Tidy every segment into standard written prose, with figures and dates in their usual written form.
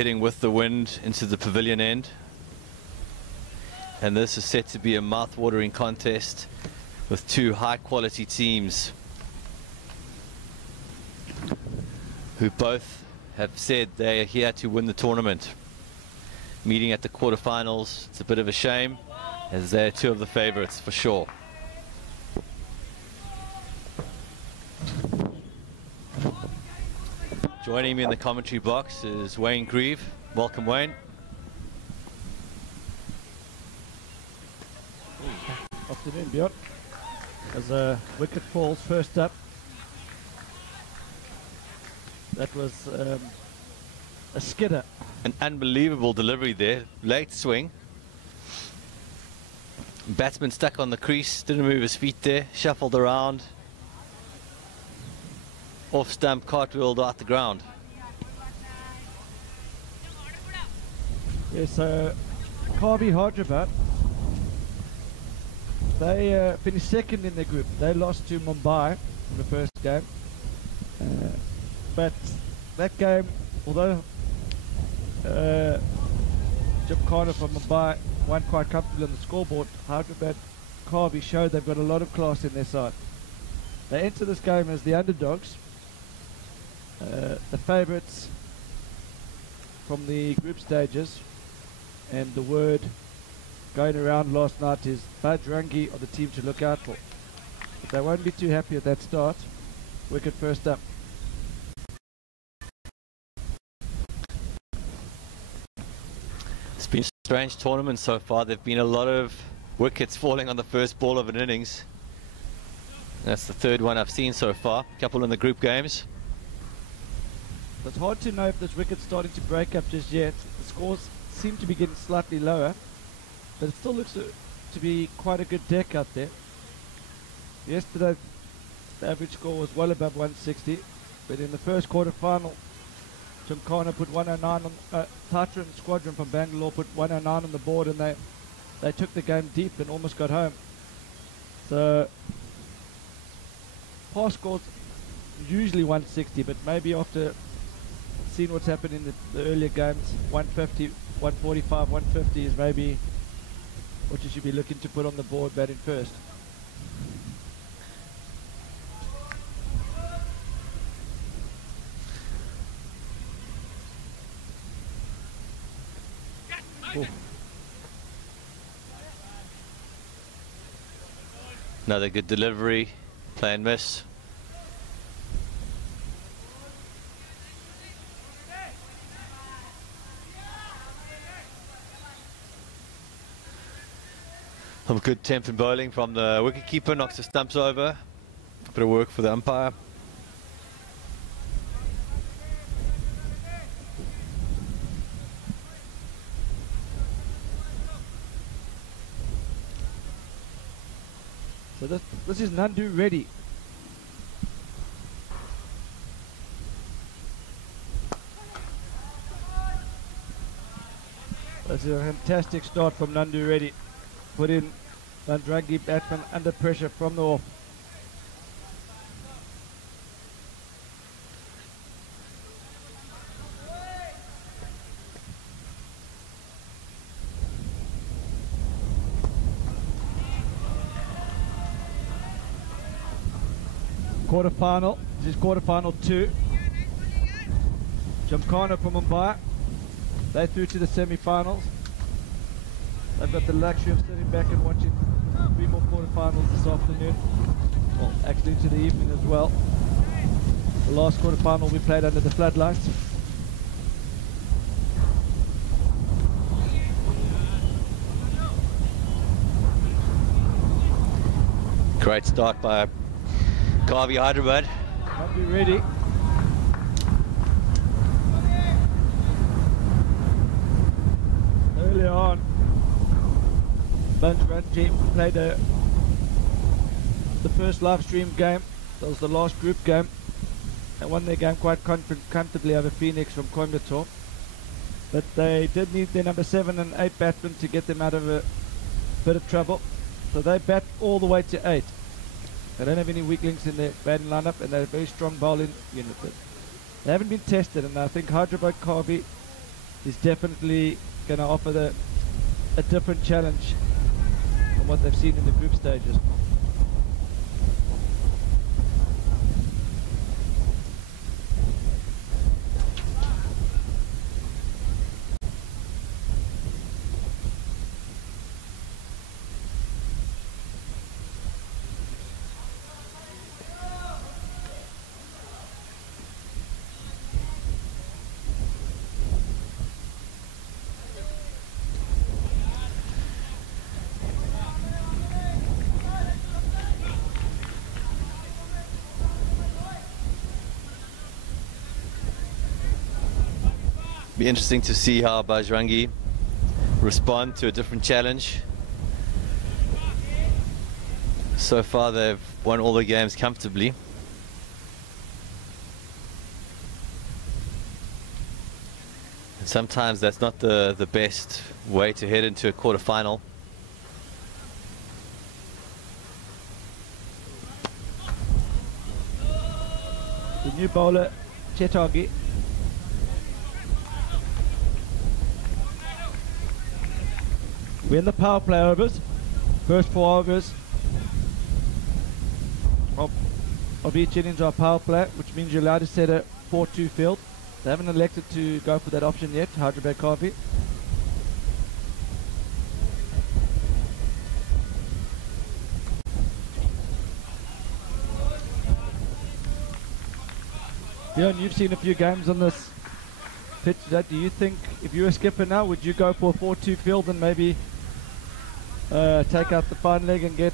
heading with the wind into the pavilion end. And this is set to be a mouth-watering contest with two high-quality teams who both have said they are here to win the tournament. Meeting at the quarterfinals, it's a bit of a shame, as they're two of the favorites for sure. Joining me in the commentary box is Wayne Grieve. Welcome, Wayne. Afternoon, Björn. As a wicket falls first up, that was a skidder. An unbelievable delivery there, late swing. Batsman stuck on the crease, didn't move his feet there, shuffled around. Off stump, cartwheeled out the ground. Yes, Karvy Hyderabad, they finished second in their group. They lost to Mumbai in the first game. But that game, although Gymkhana from Mumbai won quite comfortably on the scoreboard, Hyderabad Karvy showed they've got a lot of class in their side. They enter this game as the underdogs, the favourites from the group stages, and the word going around last night is Bajrangi are the team to look out for. But they won't be too happy at that start. Wicket first up. It's been a strange tournament so far. There've been a lot of wickets falling on the first ball of an innings. That's the third one I've seen so far. A couple in the group games. It's hard to know if this wicket's starting to break up just yet. The scores seem to be getting slightly lower, but it still looks to be quite a good deck out there. Yesterday, the average score was well above 160, but in the first quarter final, Gymkhana put 109 on, Tatra and Squadron from Bangalore put 109 on the board, and they took the game deep and almost got home. So, past scores usually 160, but maybe after seeing what's happened in the earlier games, 150, 145, 150 is maybe what you should be looking to put on the board batting first. Ooh. Another good delivery, play and miss. Some good tempo bowling from the wicketkeeper, knocks the stumps over. Bit of work for the umpire. So this is Nandu ready. That's a fantastic start from Nandu ready. Put in Bajrangi batsman under pressure from the off. Quarterfinal, this is quarterfinal 2. Gymkhana from Mumbai, they through to the semi-finals. They've got the luxury of sitting back and watching 3 more quarterfinals this afternoon. Well, actually into the evening as well. The last quarterfinal we played under the floodlights. Great start by Karvy Hyderabad. Might be ready. Earlier on, Bajrangi played the first live stream game. That was the last group game. They won their game quite comfortably over Phoenix from Coimbatore. But they did need their number 7 and 8 batsmen to get them out of a bit of trouble. So they bat all the way to 8. They don't have any weaklings in their batting lineup, and they're a very strong bowling unit. They haven't been tested, and I think Hyderabad Karvy is definitely going to offer a different challenge from what they've seen in the group stages. Be interesting to see how Bajrangi respond to a different challenge. So far they've won all the games comfortably. And sometimes that's not the best way to head into a quarter-final. The new bowler, Chetagi. We're in the power play overs. First 4 overs of each innings are power play, which means you're allowed to set a 4-2 field. They haven't elected to go for that option yet, Hyderabad Karvy. Bjorn, you've seen a few games on this pitch. Do you think, if you were a skipper now, would you go for a 4-2 field and maybe take out the fine leg and get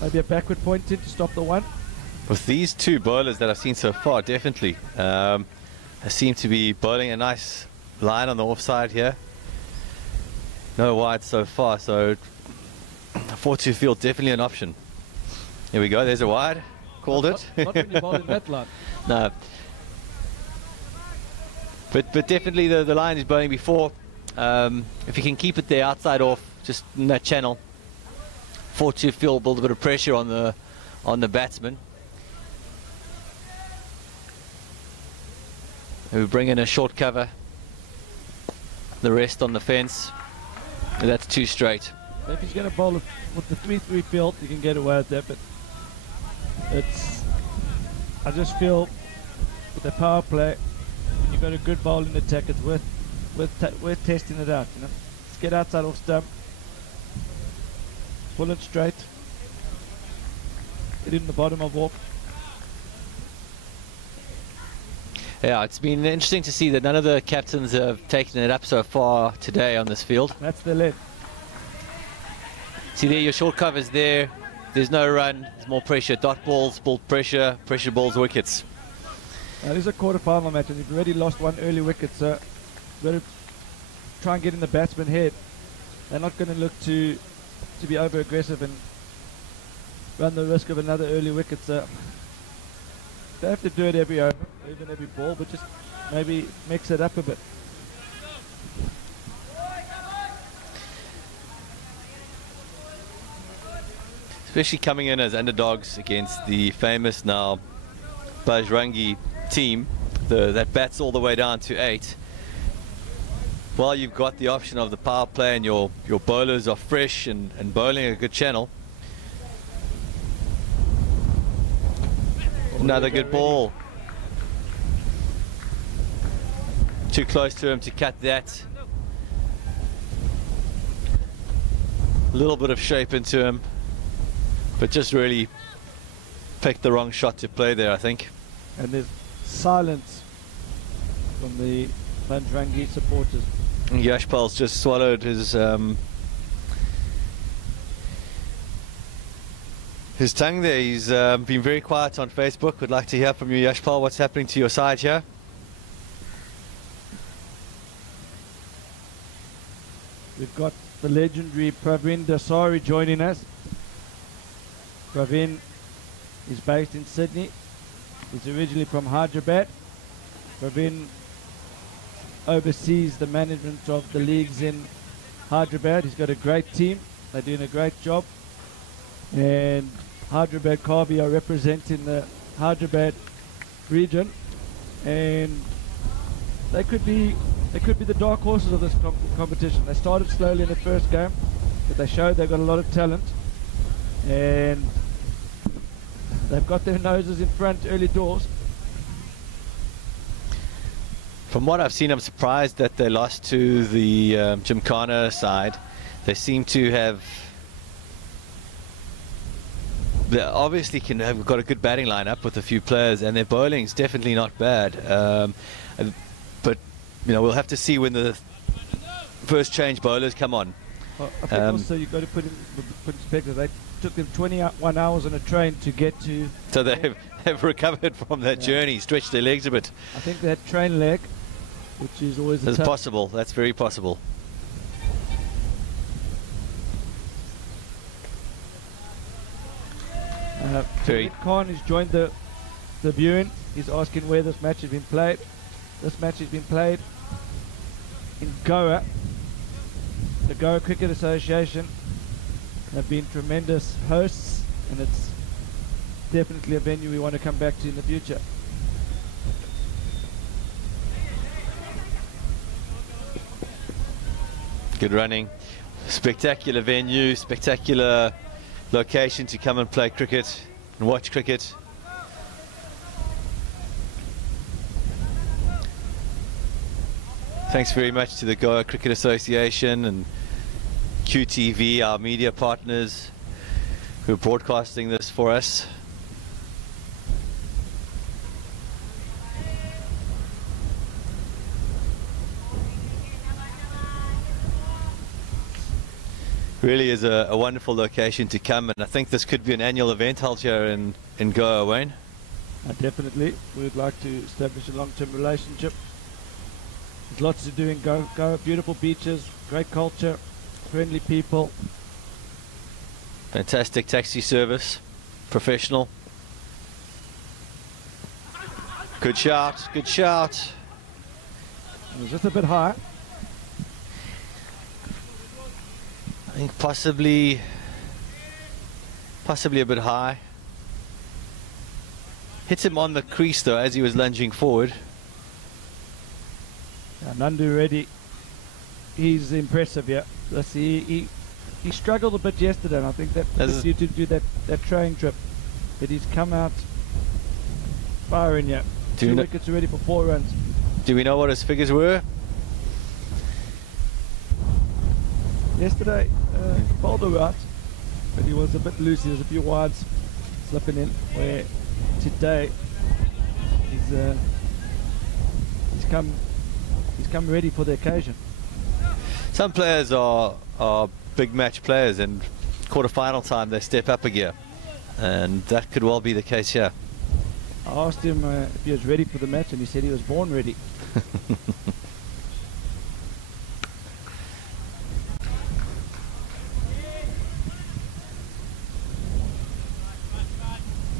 maybe a backward point in to stop the one? With these two bowlers that I've seen so far, definitely. They seem to be bowling a nice line on the offside here. No wide so far, so a 4-2 field definitely an option. Here we go, there's a wide. Called it. Not when you bowl in that line. No. But definitely the line is bowling before. If you can keep it there outside off, just in that channel, 4-2 field, build a bit of pressure on the batsman. And we bring in a short cover, the rest on the fence, and that's 2 straight. If he's going to bowl with the 3-3 field, you can get away with that, but I just feel with the power play, when you've got a good bowling attack, it's worth testing it out. Let's get outside off stump, pull it straight, hit it in the bottom of off. Yeah, it's been interesting to see that none of the captains have taken it up so far today on this field. That's the lead. See there, your short cover's there. There's no run. There's more pressure. Dot balls, ball pressure balls, wickets. This is a quarter-final match, and you've already lost one early wicket, so you've got to try and get in the batsman's head. They're not going to look to be over-aggressive and run the risk of another early wicket, so they have to do it every over, even every ball, but just maybe mix it up a bit. Especially coming in as underdogs against the famous now Bajrangi team that bats all the way down to 8. While you've got the option of the power play and your bowlers are fresh and bowling a good channel. Another good ball. Too close to him to cut that. A little bit of shape into him, but just really picked the wrong shot to play there, I think. And there's silence from the Bajrangi supporters. Yashpal's just swallowed his tongue there. He's been very quiet on Facebook. Would like to hear from you, Yashpal. What's happening to your side here? We've got the legendary Pravin Dasari joining us. Pravin is based in Sydney. He's originally from Hyderabad. Pravin oversees the management of the leagues in Hyderabad. He's got a great team. They're doing a great job. And Hyderabad Karvy are representing the Hyderabad region. And they could be they could be the dark horses of this competition. They started slowly in the first game, but they showed they've got a lot of talent, and they've got their noses in front early doors. From what I've seen, I'm surprised that they lost to the Gymkhana side. They seem to have... They obviously can have got a good batting lineup with a few players, and their bowling's definitely not bad. But you know, we'll have to see when the first change bowlers come on. Well, I think also you've got to put in perspective. They took them 21 hours on a train to get to. So they've recovered from that journey, stretched their legs a bit. I think that train leg, which is always That's possible. That's very possible. Khan has joined the viewing. He's asking where this match has been played. This match has been played in Goa. The Goa Cricket Association have been tremendous hosts, and it's definitely a venue we want to come back to in the future. Good running. Spectacular venue, spectacular location to come and play cricket and watch cricket. Thanks very much to the Goa Cricket Association and QTV, our media partners, who are broadcasting this for us. Really is a wonderful location to come, and I think this could be an annual event held here in Goa, Wayne. Definitely. We would like to establish a long-term relationship. There's lots to do in Goa. Beautiful beaches, great culture, friendly people. Fantastic taxi service, professional. Good shout, good shout. It was just a bit high. I think possibly a bit high. Hits him on the crease though as he was lunging forward. Nandu Reddy, he's impressive, yeah. Let's see, he struggled a bit yesterday, and I think that was due to do that train trip. But he's come out firing, yeah. 2 wickets already for 4 runs. Do we know what his figures were? Yesterday, bowled all right, but he was a bit loose. There's a few wides slipping in. Where today he's come ready for the occasion. Some players are big match players, and quarter-final time they step up a gear, and that could well be the case here. I asked him if he was ready for the match, and he said he was born ready.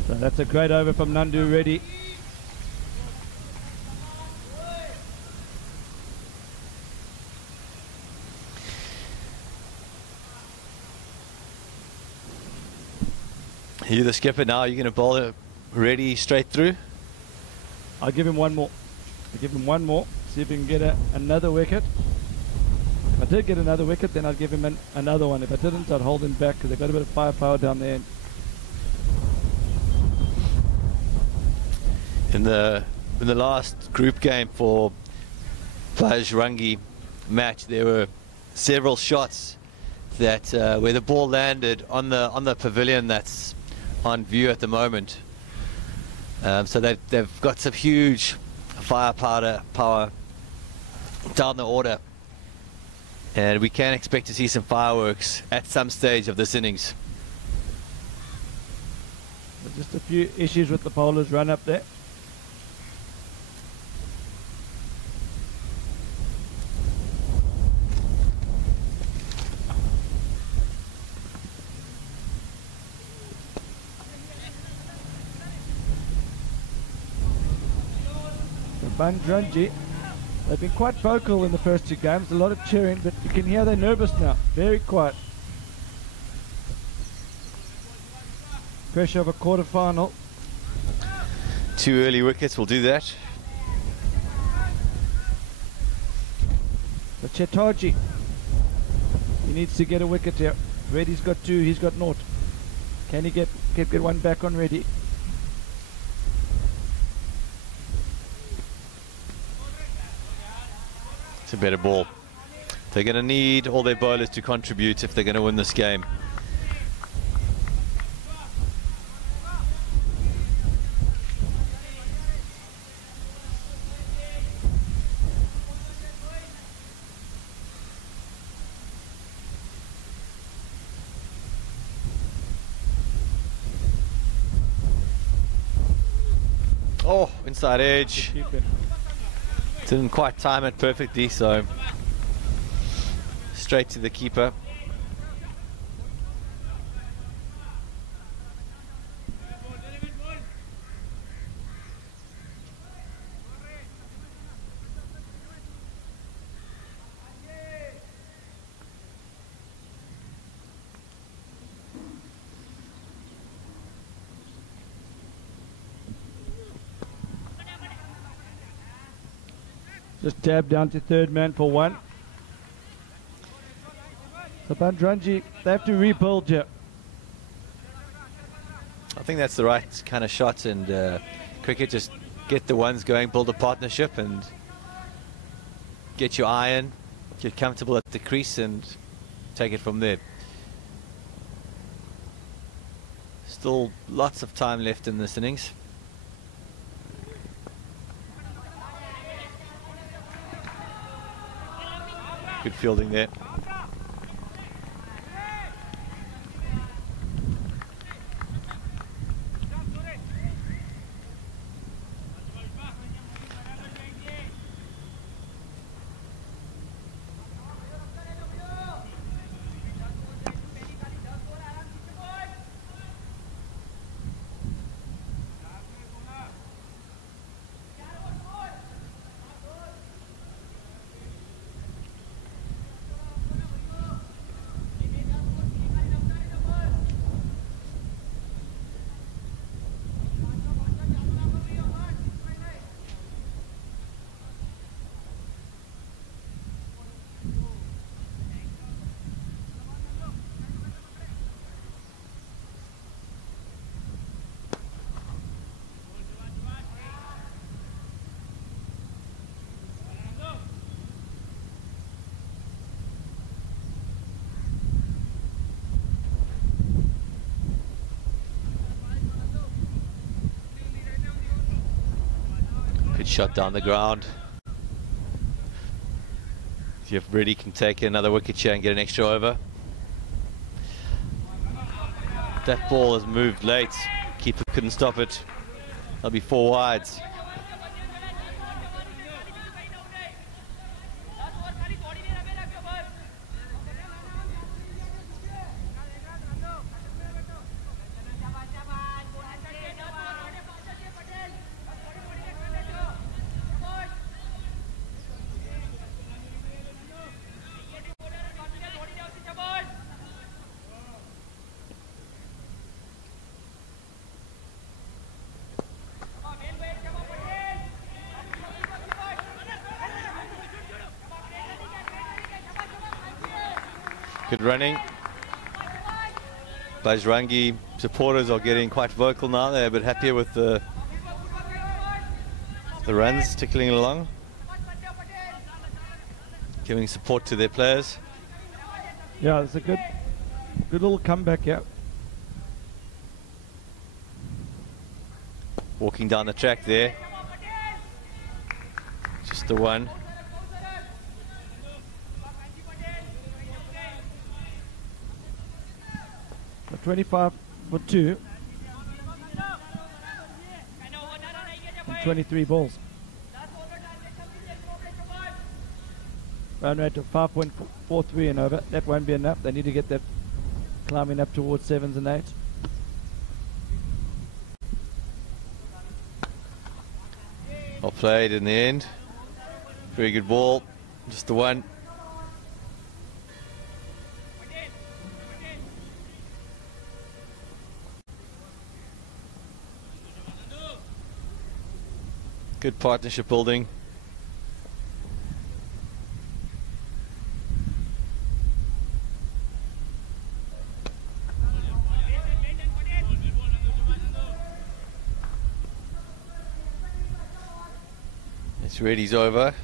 So that's a great over from Nandu Reddy. You're the skipper now. You're going to bowl it ready straight through? I'll give him one more. See if he can get another wicket. If I did get another wicket, then I'd give him another one. If I didn't, I'd hold him back because they've got a bit of firepower down there. In the last group game for Bajrangi match, there were several shots that where the ball landed on the pavilion that's on view at the moment. So they've got some huge firepower down the order, and we can expect to see some fireworks at some stage of this innings. Just a few issues with the bowlers run up there. Bajrangi, they've been quite vocal in the first 2 games, a lot of cheering, but you can hear they're nervous now, very quiet. Pressure of a quarter-final. 2 early wickets will do that. So Chetaji, he needs to get a wicket here. Reddy's got 2, he's got 0. Can he get one back on Reddy? It's a better ball. They're going to need all their bowlers to contribute if they're going to win this game. Oh, inside edge. Didn't quite time it perfectly, so straight to the keeper. Just dab down to third man for 1. So Bajrangi, they have to rebuild here. I think that's the right kind of shot, and cricket, just get the ones going, build a partnership and get your iron, get comfortable at the crease and take it from there. Still lots of time left in this innings. Good fielding there. Good shot down the ground. If Reddy can take another wicket share and get an extra over. That ball has moved late. Keeper couldn't stop it. That'll be 4 wides. Good running. Bajrangi supporters are getting quite vocal now. They're a bit happier with the runs tickling along, giving support to their players. Yeah, it's a good little comeback here. Walking down the track there. Just the one. So 25 for 2. And 23 balls. Run rate of 5.43 and over. That won't be enough. They need to get that climbing up towards 7s and 8s. Well played in the end. Very good ball. Just the one. Good partnership building. Looks ready, he's over.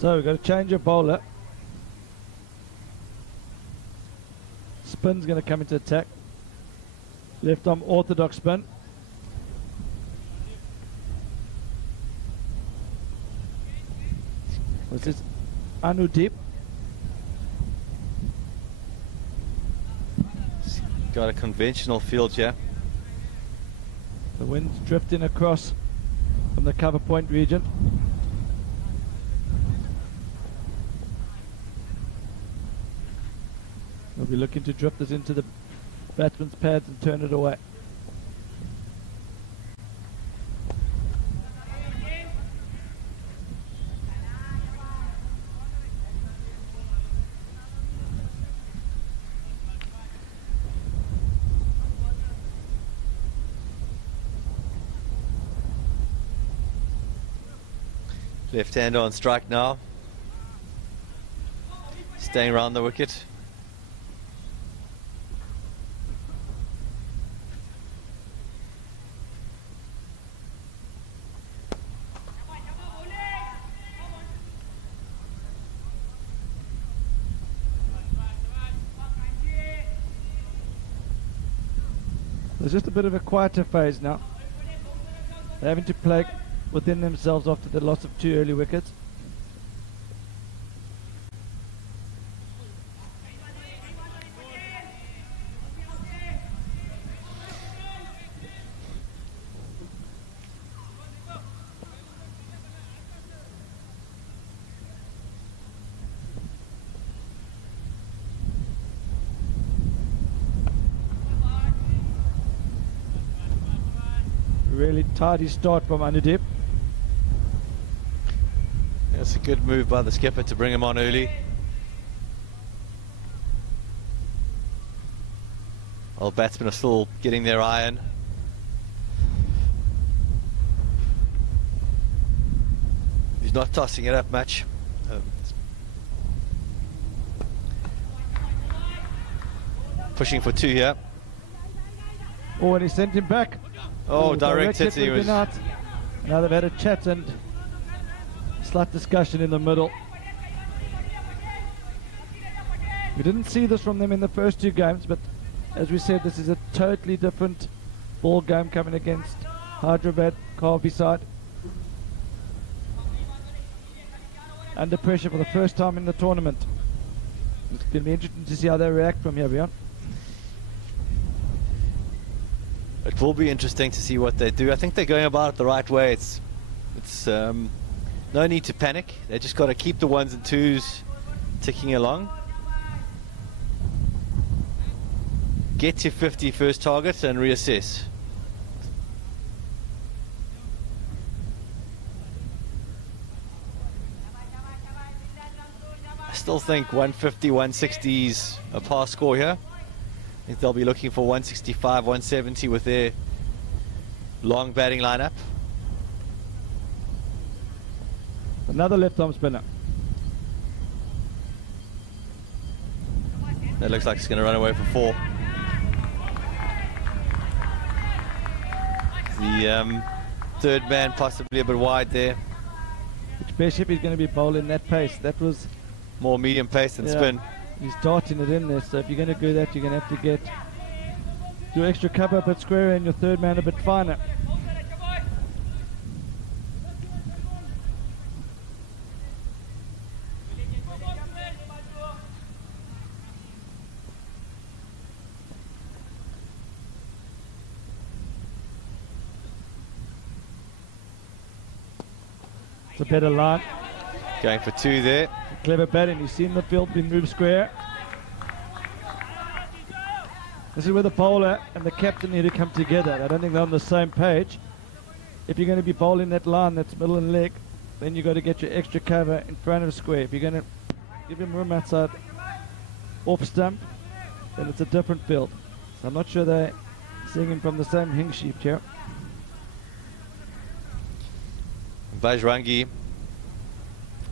So we've got to change a bowler. Spin's going to come into attack. Left arm orthodox spin. This is Anudeep. Got a conventional field here. The wind's drifting across from the cover point region. We'll be looking to drift this into the batsman's pads and turn it away. Left-hander on strike now. Staying around the wicket. There's just a bit of a quieter phase now. They're having to play within themselves after the loss of 2 early wickets. Really tidy start from Anudeep. That's a good move by the skipper to bring him on early. All batsmen are still getting their iron. He's not tossing it up much. Pushing for 2 here. Oh, and he sent him back. Oh, direct hit. He was. Now they've had a chat and slight discussion in the middle. We didn't see this from them in the first 2 games, but as we said, this is a totally different ball game coming against Hyderabad, Karvy side. Under pressure for the first time in the tournament. It's going to be interesting to see how they react from here, Bjorn. It will be interesting to see what they do. I think they're going about it the right way. It's no need to panic. They just got to keep the 1s and 2s ticking along. Get to 50 first target and reassess. I still think 150, 160 is a pass score here. I think they'll be looking for 165, 170 with their long batting lineup. Another left arm spinner. That looks like it's going to run away for 4. The third man possibly a bit wide there. Especially if he's going to be bowling that pace. That was more medium pace than spin. He's darting it in there, so if you're going to do that, you're going to have to get your extra cover a bit squarer and your third man a bit finer. It's a better line. Going for 2 there. Clever batting. You've seen the field being moved square. This is where the bowler and the captain need to come together. I don't think they're on the same page. If you're going to be bowling that line that's middle and leg, then you've got to get your extra cover in front of square. If you're going to give him room outside off stump, then it's a different field. So I'm not sure they're singing from the same hing sheep here. Bajrangi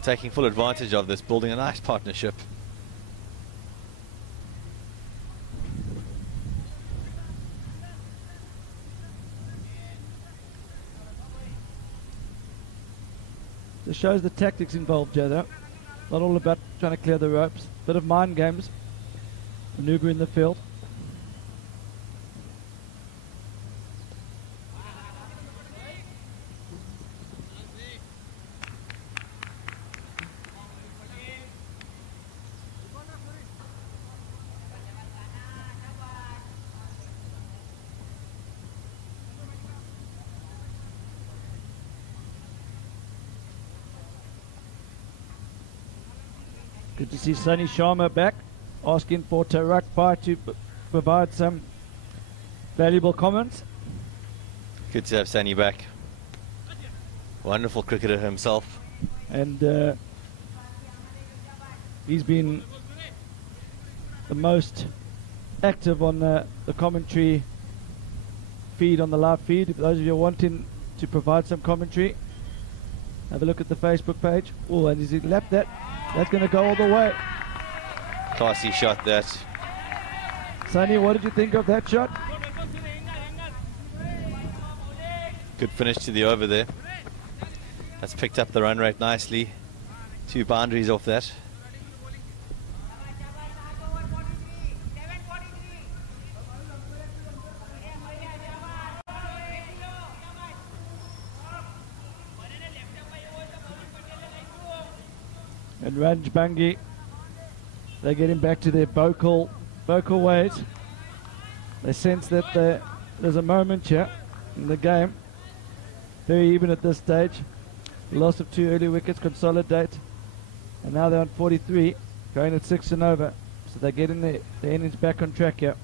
taking full advantage of this, building a nice partnership. This shows the tactics involved, Joe, though. Not all about trying to clear the ropes. Bit of mind games. Maneuver in the field. Good to see Sunny Sharma back, asking for Tarak Pai to provide some valuable comments. Good to have Sunny back. Wonderful cricketer himself. And he's been the most active on the commentary feed, on the live feed. If those of you are wanting to provide some commentary, have a look at the Facebook page. Oh, and he's lapped that. That's going to go all the way. Classy shot that. Sunny, what did you think of that shot? Good finish to the over there. That's picked up the run rate nicely. 2 boundaries off that. And Ranj Bangi, they're getting back to their vocal ways. They sense that there's a moment here in the game. Very even at this stage. The loss of 2 early wickets, consolidate. And now they're on 43, going at 6 and over. So they're getting their innings back on track here.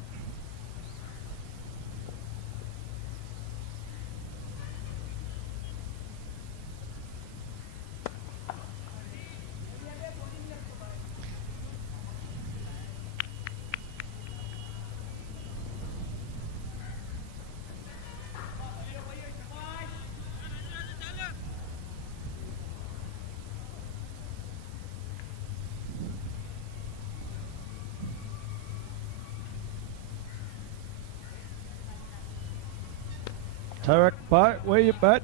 Tarak Pai, where you bud?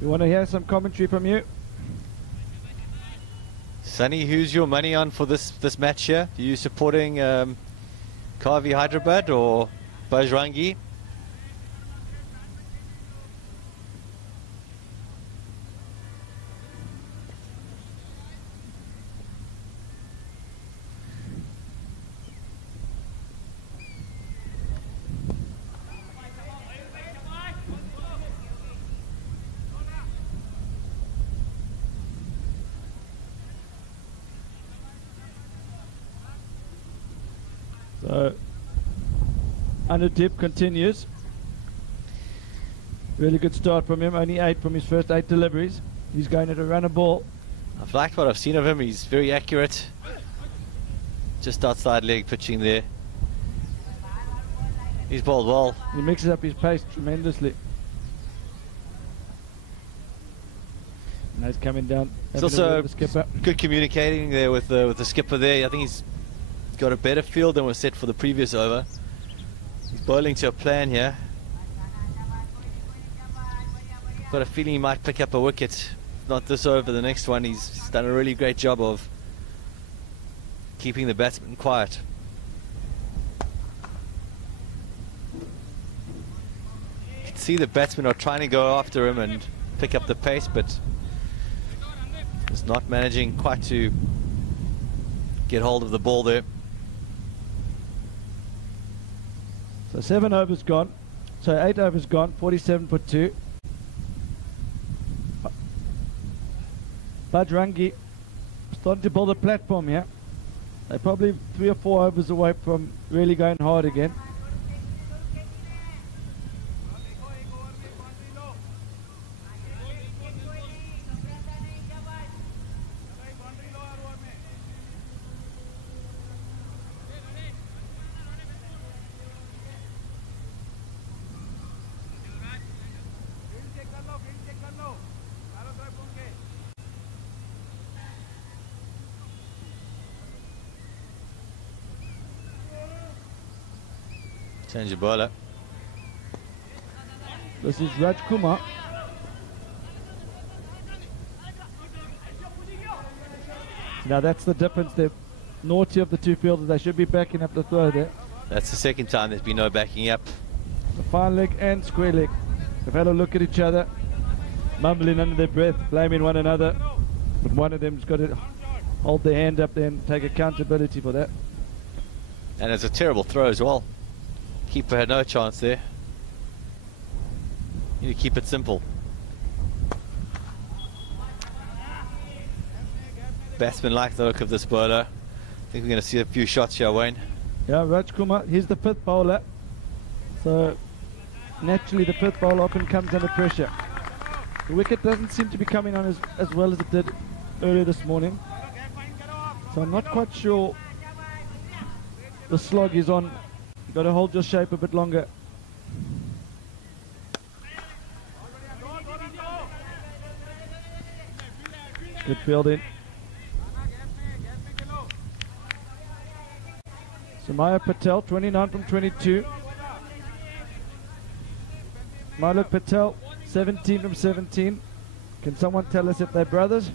We want to hear some commentary from you. Sunny, who's your money on for this match here? Are you supporting Karvy Hyderabad or Bajrangi? So, Anudip continues. Really good start from him, only 8 from his first 8 deliveries. He's going at a run a ball. I've liked what I've seen of him. He's very accurate. Just outside leg pitching there. He's bowled well. He mixes up his pace tremendously. Now he's coming down. He's also the skipper. good communicating there with the skipper there. I think he's got a better field than was set for the previous over. He's bowling to a plan here. Got a feeling he might pick up a wicket. If not this over, the next one. He's done a really great job of keeping the batsman quiet. You can see the batsmen are trying to go after him and pick up the pace, but he's not managing quite to get hold of the ball there. So 7 overs gone. So 8 overs gone. 47 for 2. Bajrangi starting to build a platform here. They're probably 3 or 4 overs away from really going hard again. Change your bowler. This is Raj Kumar. Now that's the difference. They're naughty of the two fielders. They should be backing up the throw there. That's the second time there's been no backing up. The fine leg and square leg. They've had a look at each other, mumbling under their breath, blaming one another. But one of them's got to hold their hand up there and take accountability for that. And it's a terrible throw as well. Keeper had no chance there. You need to keep it simple. Batsman like the look of this bowler. I think we're going to see a few shots here, Wayne. Yeah, Raj Kumar, he's the 5th bowler. So naturally the 5th bowler often comes under pressure. The wicket doesn't seem to be coming on as well as it did earlier this morning. So I'm not quite sure the slog is on. You've got to hold your shape a bit longer. Good fielding. Samaya Patel, 29 from 22. Maluk Patel, 17 from 17. Can someone tell us if they're brothers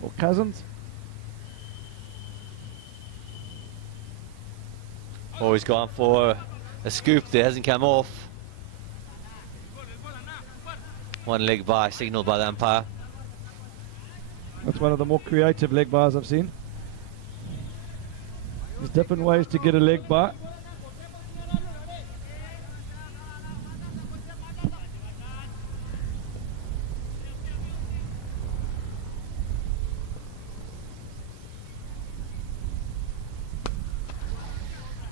or cousins? Always gone for a scoop there, hasn't come off. One leg by, signalled by the umpire. That's one of the more creative leg bars I've seen. There's different ways to get a leg bar.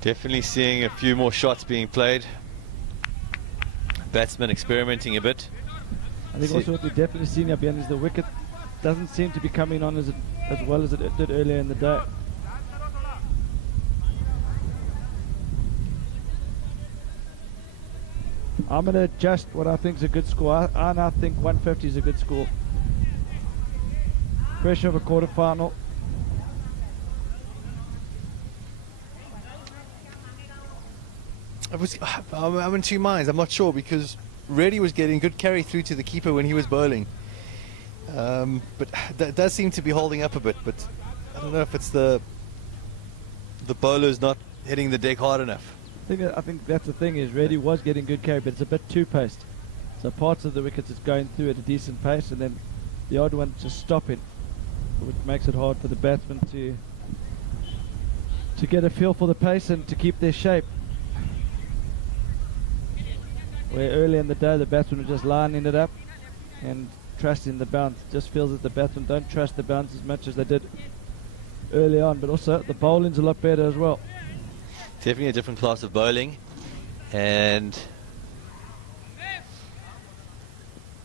Definitely seeing a few more shots being played. Batsman experimenting a bit. I think also what we're definitely seeing up here is the wicket doesn't seem to be coming on as well as it did earlier in the day. I'm going to adjust what I think is a good score. I now think 150 is a good score. Pressure of a quarter-final. I'm in two minds. I'm not sure because Reddy was getting good carry through to the keeper when he was bowling. But that does seem to be holding up a bit. But I don't know if it's the bowler's not hitting the deck hard enough. I think that's the thing is Reddy was getting good carry, but it's a bit too paced. So parts of the wickets it's going through at a decent pace, and then the odd one just stopping, which makes it hard for the batsmen to get a feel for the pace and to keep their shape. Where earlier in the day the batsmen were just lining it up and trusting the bounce. It just feels that the batsmen don't trust the bounce as much as they did early on, but also the bowling's a lot better as well. Definitely a different class of bowling, and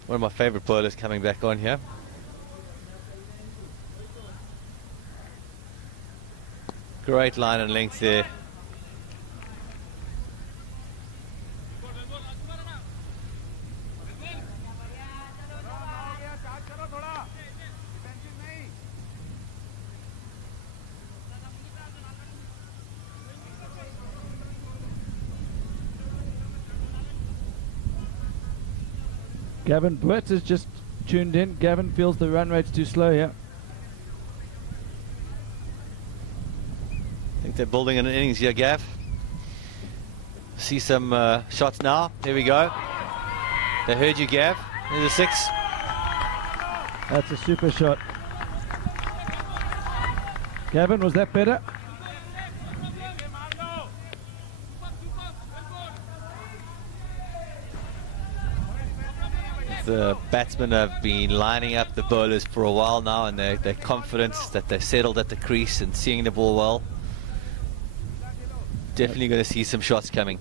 one of my favourite bowlers coming back on here. Great line and length there. Gavin Brett has just tuned in. Gavin feels the run rate's too slow here. I think they're building an innings here, Gav. See some shots now. There we go. They heard you, Gav. There's a 6. That's a super shot. Gavin, was that better? the batsmen have been lining up the bowlers for a while now, and they're confident that they've settled at the crease and seeing the ball well. Definitely going to see some shots coming.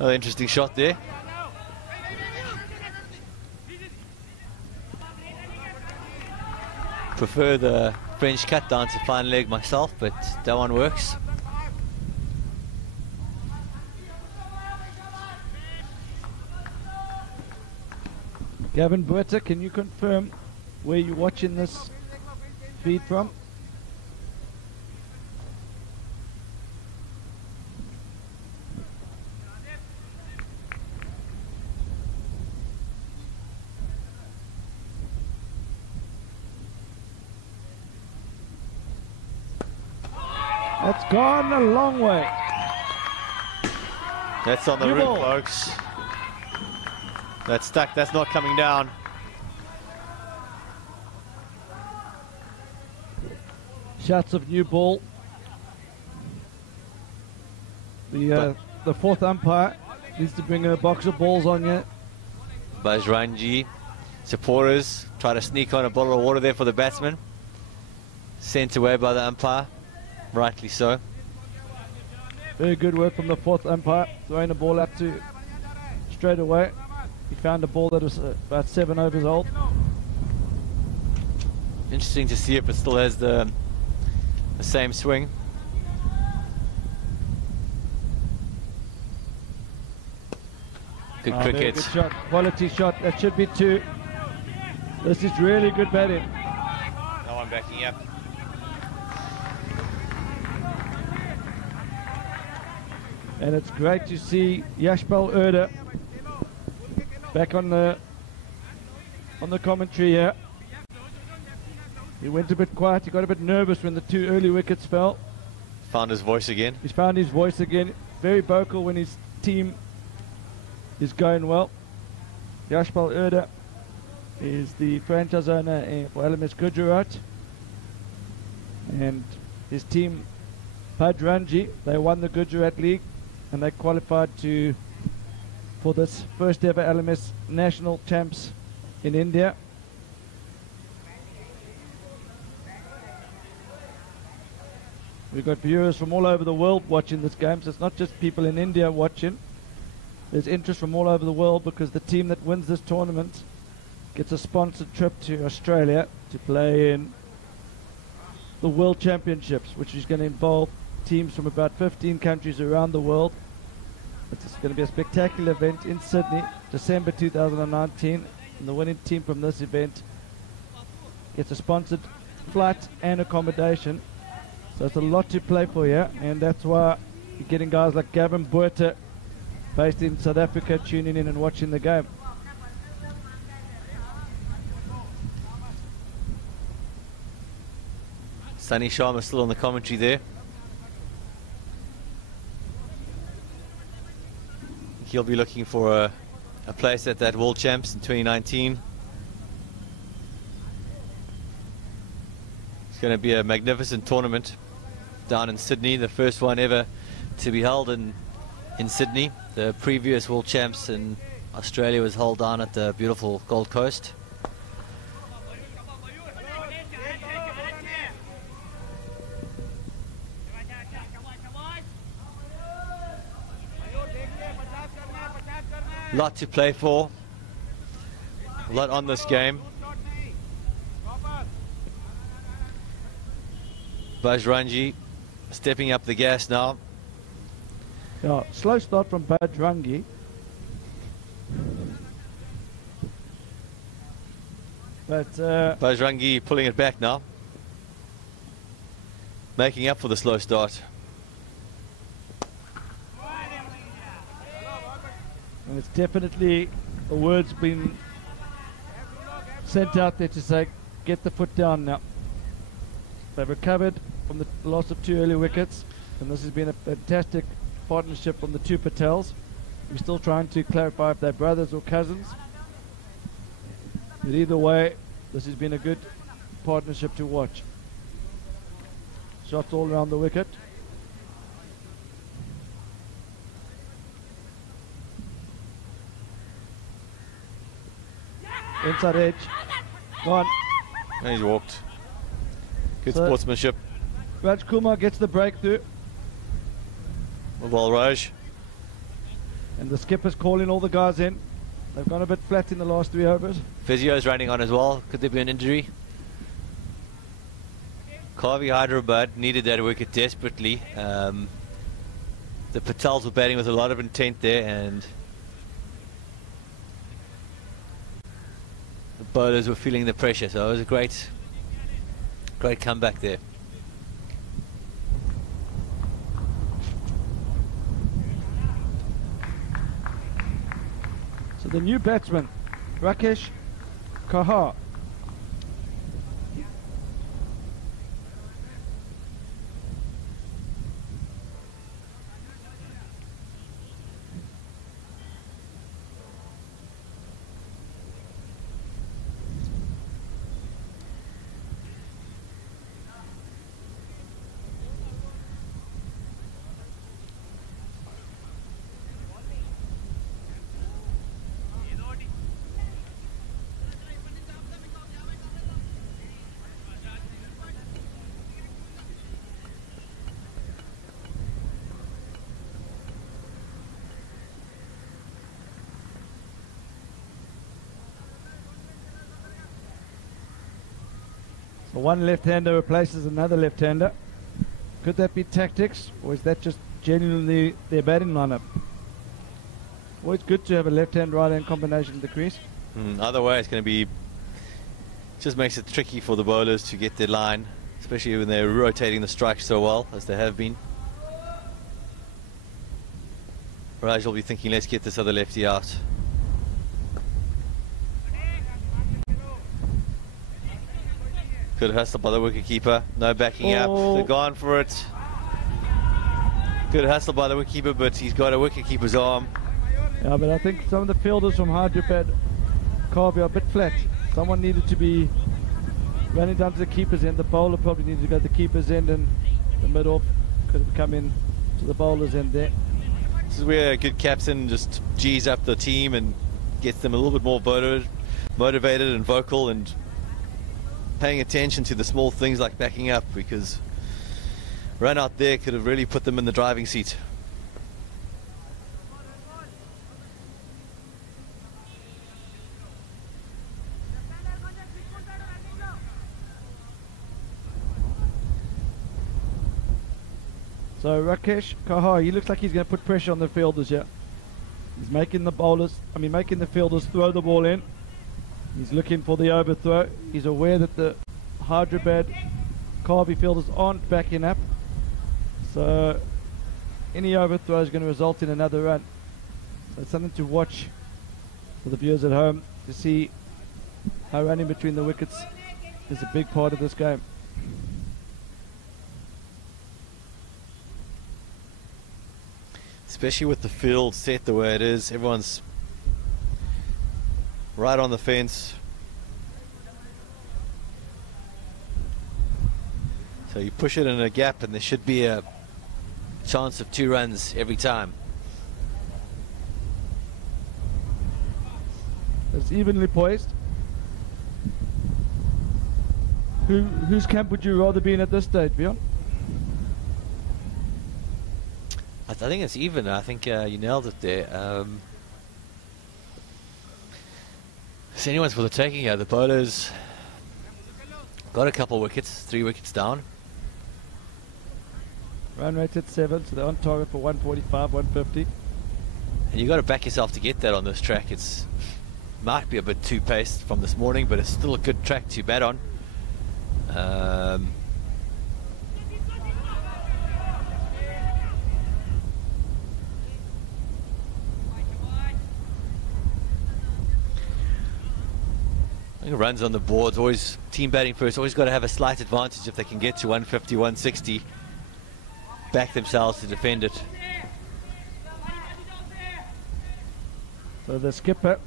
Oh, interesting shot there. Prefer the French cut down to fine leg myself, but that one works. Gavin Buerta, can you confirm where you're watching this feed from? That's gone a long way. That's on the New rim, ball. folks. That's stuck. That's not coming down. Shots of new ball. The fourth umpire needs to bring a box of balls on you. Bajrangi supporters try to sneak on a bottle of water there for the batsman. Sent away by the umpire. Rightly so. Very good work from the fourth umpire, throwing the ball out to straight away. He found a ball that was about 7 overs old. Interesting to see if it still has the same swing. Good cricket. Very good shot, quality shot. That should be 2. This is really good batting. No one backing up. And it's great to see Yashpal Erda back on the commentary here. He went a bit quiet. He got a bit nervous when the 2 early wickets fell. Found his voice again. He's found his voice again. Very vocal when his team is going well. Yashpal Erda is the franchise owner for LMS Gujarat. And his team, Bajrangi, they won the Gujarat League and they qualified for this first ever LMS National Champs in India. We've got viewers from all over the world watching this game, so it's not just people in India watching. There's interest from all over the world because the team that wins this tournament gets a sponsored trip to Australia to play in the World Championships, which is going to involve teams from about 15 countries around the world. It's going to be a spectacular event in Sydney, December 2019, and the winning team from this event gets a sponsored flight and accommodation. So it's a lot to play for here, and that's why you're getting guys like Gavin Buerta, based in South Africa, tuning in and watching the game. Sunny Sharma still on the commentary there. He'll be looking for a place at that World Champs in 2019. It's going to be a magnificent tournament down in Sydney, the first one ever to be held in Sydney. The previous World Champs in Australia was held down at the beautiful Gold Coast. A lot to play for, a lot on this game. Bajrangi stepping up the gas now. Yeah, slow start from Bajrangi. But Bajrangi pulling it back now, making up for the slow start. And it's definitely the word's been sent out there to say, get the foot down now. They've recovered from the loss of 2 early wickets, and this has been a fantastic partnership from the 2 Patels. We're still trying to clarify if they're brothers or cousins. But either way, this has been a good partnership to watch. shots all around the wicket. Inside edge. Gone. And he's walked. Good So sportsmanship. Raj Kumar gets the breakthrough. Well, Raj. And the skipper's calling all the guys in. They've gone a bit flat in the last 3 overs. Physio's running on as well. Could there be an injury? Karvy Hyderabad needed that wicket desperately. The Patels were batting with a lot of intent there, and the bowlers were feeling the pressure. So it was a great comeback there. So the new batsman, Rakesh Kahar. So one left-hander replaces another left-hander. Could that be tactics, or is that just genuinely their batting lineup? Always good to have a left-hand, right-hand combination in the crease. Either way, it's going to be... just makes it tricky for the bowlers to get their line, especially when they're rotating the strikes so well, as they have been. Raj will be thinking, let's get this other lefty out. Good hustle by the wicketkeeper. No backing up. They're gone for it. Good hustle by the wicketkeeper, but he's got a wicketkeeper's arm. Yeah, but I think some of the fielders from Hyderabad, Karvy, are a bit flat. Someone needed to be running down to the keeper's end. The bowler probably needed to go to the keeper's end, and the mid-off could have come in to the bowler's end there. This is where a good captain just G's up the team and gets them a little bit more motivated and vocal, and paying attention to the small things like backing up, because run out there could have really put them in the driving seat. So Rakesh Kahar, he looks like he's going to put pressure on the fielders here. He's making making the fielders throw the ball in. He's looking for the overthrow. He's aware that the Hyderabad Karvy fielders aren't backing up. So any overthrow is going to result in another run. So it's something to watch for the viewers at home to see how running between the wickets is a big part of this game. Especially with the field set the way it is, everyone's right on the fence. So you push it in a gap and there should be a chance of 2 runs every time. It's evenly poised. Whose camp would you rather be in at this stage, Bjorn? I think it's even. I think you nailed it there. So anyone's for the taking here. The bowlers got a couple wickets, 3 wickets down. Run rate at 7, so they're on target for 145, 150. And you got to back yourself to get that on this track. It's might be a bit too paced from this morning, but it's still a good track to bat on. I think runs on the boards, always team batting first, always got to have a slight advantage if they can get to 150, 160, back themselves to defend it. So the skipper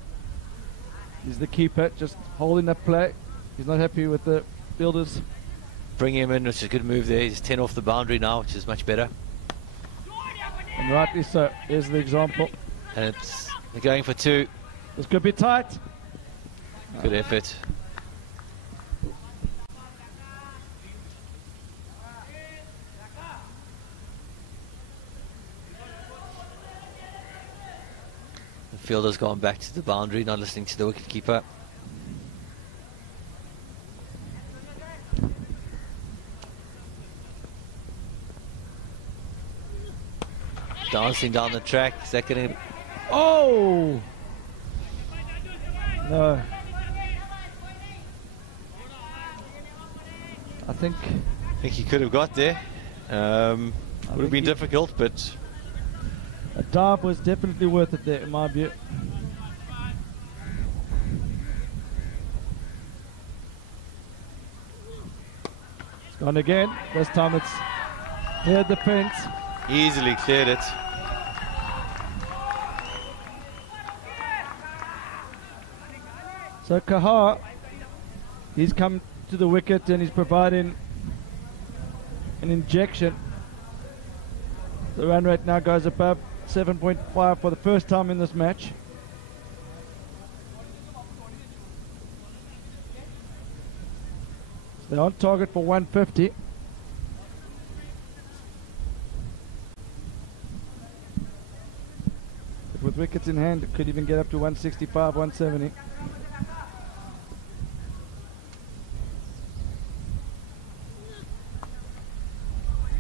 is the keeper, just holding up play. He's not happy with the fielders bring him in, which is a good move there. He's 10 off the boundary now, which is much better. And rightly so. Here's the example. And they're going for 2. This could be tight. Good effort. The fielder's gone back to the boundary, not listening to the wicketkeeper. Dancing down the track. Is that going to... Oh! No. I think he could have got there. Would have been difficult, but... A dive was definitely worth it there, in my view. It's gone again. This time it's cleared the fence. Easily cleared it. So Kaha, he's come to the wicket and he's providing an injection. The run rate now goes above 7.5 for the first time in this match. So they're on target for 150. But with wickets in hand, it could even get up to 165, 170.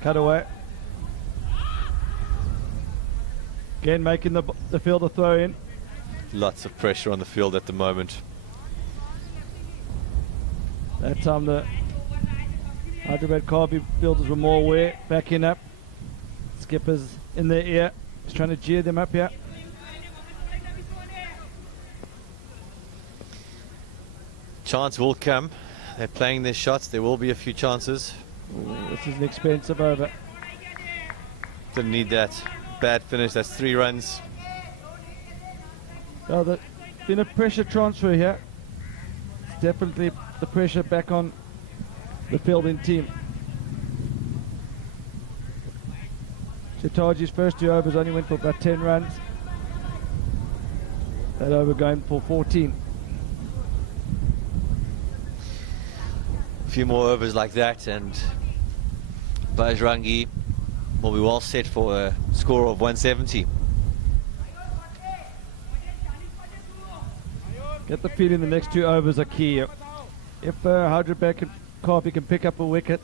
Cut away. Again, making the fielder throw in. Lots of pressure on the field at the moment. That time the Hyderabad Karvy fielders were more aware, backing up. Skipper's in their ear. He's trying to jeer them up here. Chance will come. They're playing their shots. There will be a few chances. Ooh, this is an expensive over. Didn't need that. Bad finish. That's 3 runs. Oh, there's been a pressure transfer here. It's definitely the pressure back on the fielding team. Chitaji's first 2 overs only went for about 10 runs. That over going for 14. A few more overs like that and Bajrangi will be well set for a score of 170. Get the feeling the next 2 overs are key. If Hyderabad and Karvy can pick up a wicket,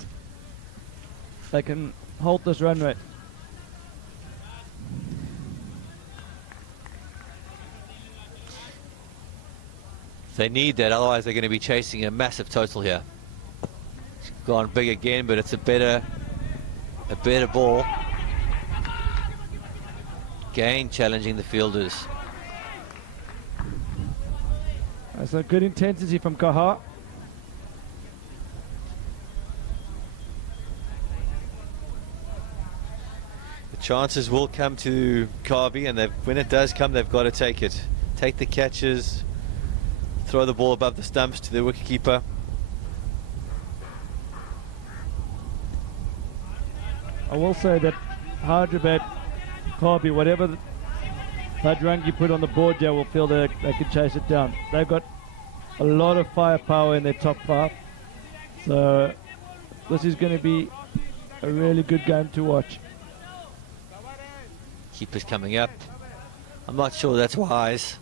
they can hold this run rate. They need that, otherwise they're going to be chasing a massive total here. It's gone big again, but it's a better ball. Again, challenging the fielders. That's a good intensity from Kaha. The chances will come to Karvy, and when it does come, they've got to take it. Take the catches, throw the ball above the stumps to the wicketkeeper. I will say that Hyderabad, Karvy, whatever Bajrangi put on the board there, will feel they can chase it down. They've got a lot of firepower in their top 5. So this is going to be a really good game to watch. Keeper's coming up. I'm not sure that's wise.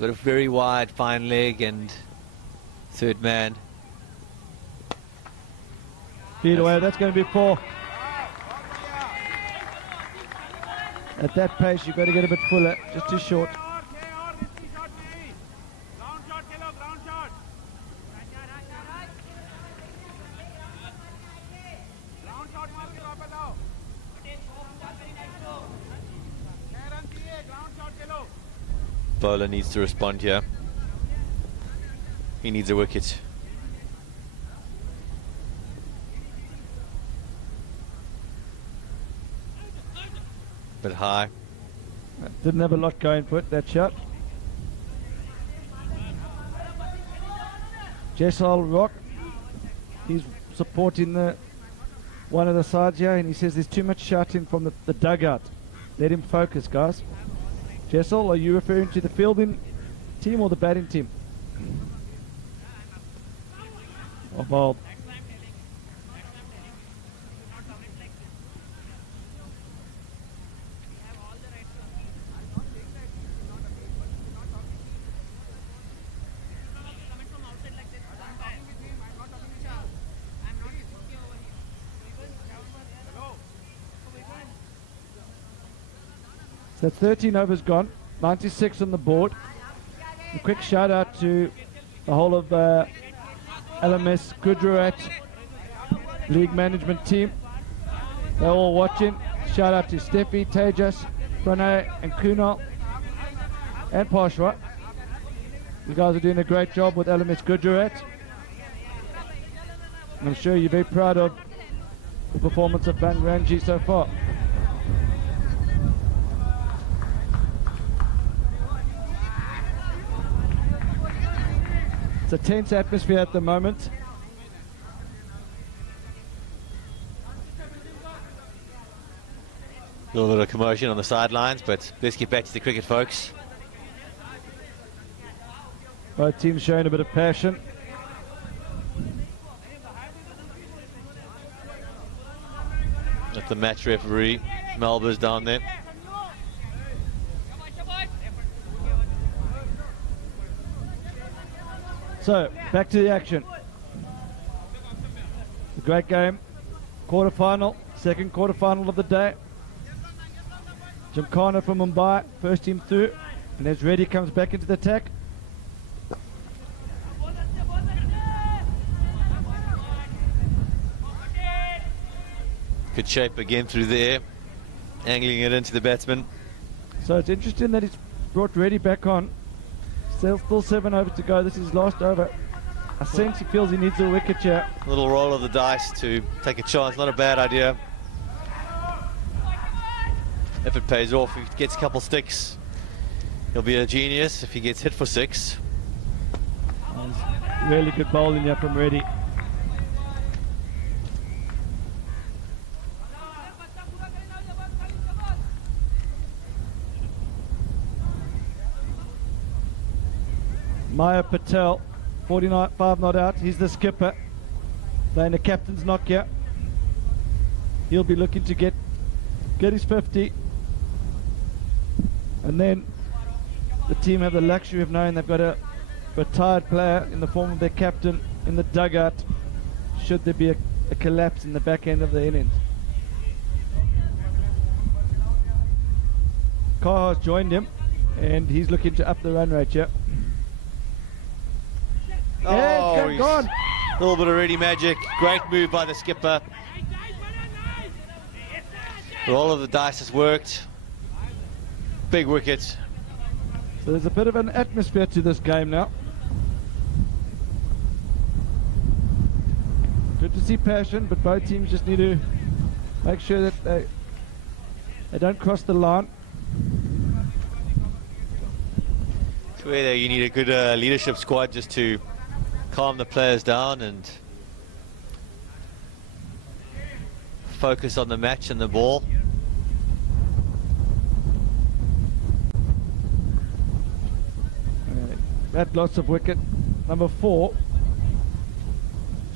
Got a very wide, fine leg and third man. Feed away, that's going to be 4. At that pace, you've got to get a bit fuller, just too short. Bowler needs to respond here. He needs a wicket. Bit high. Didn't have a lot going for it, that shot. Jessal Rock, he's supporting one of the sides here, and he says there's too much shouting from the dugout. Let him focus, guys. Jessel, are you referring to the fielding team or the batting team? Oh, ball. So 13 overs gone, 96 on the board. A quick shout out to the whole of LMS Gujarat league management team. They're all watching. Shout out to Steffi, Tejas, Pranay and Kunal and Pashwa. You guys are doing a great job with LMS Gujarat. And I'm sure you're very proud of the performance of Bajrangi so far. It's a tense atmosphere at the moment. A little bit of commotion on the sidelines, but let's get back to the cricket, folks. Both teams showing a bit of passion. At the match referee, Melba's down there. So, back to the action. A great game. Quarter-final, second quarter-final of the day. Gymkhana from Mumbai, first team through. And as Reddy comes back into the attack. Good shape again through there, angling it into the batsman. So it's interesting that he's brought Reddy back on. Still 7 overs to go. This is his last over. I sense he feels he needs a wicket here. A little roll of the dice to take a chance. Not a bad idea. If it pays off, if he gets a couple sticks, he'll be a genius. If he gets hit for 6. Really good bowling here from Reddy. Maya Patel, 45 not out. He's the skipper. Playing the captain's knock here. He'll be looking to get his 50. And then the team have the luxury of knowing they've got a retired player in the form of their captain in the dugout should there be a collapse in the back end of the innings. Carr has joined him and he's looking to up the run rate here. Oh, he's gone. A little bit of Reddy magic. Great move by the skipper. Roll of the dice has worked. Big wicket. So there's a bit of an atmosphere to this game now. Good to see passion, but both teams just need to make sure that they don't cross the line. It's where you need a good leadership squad just to calm the players down and focus on the match and the ball. That loss of wicket. Number 4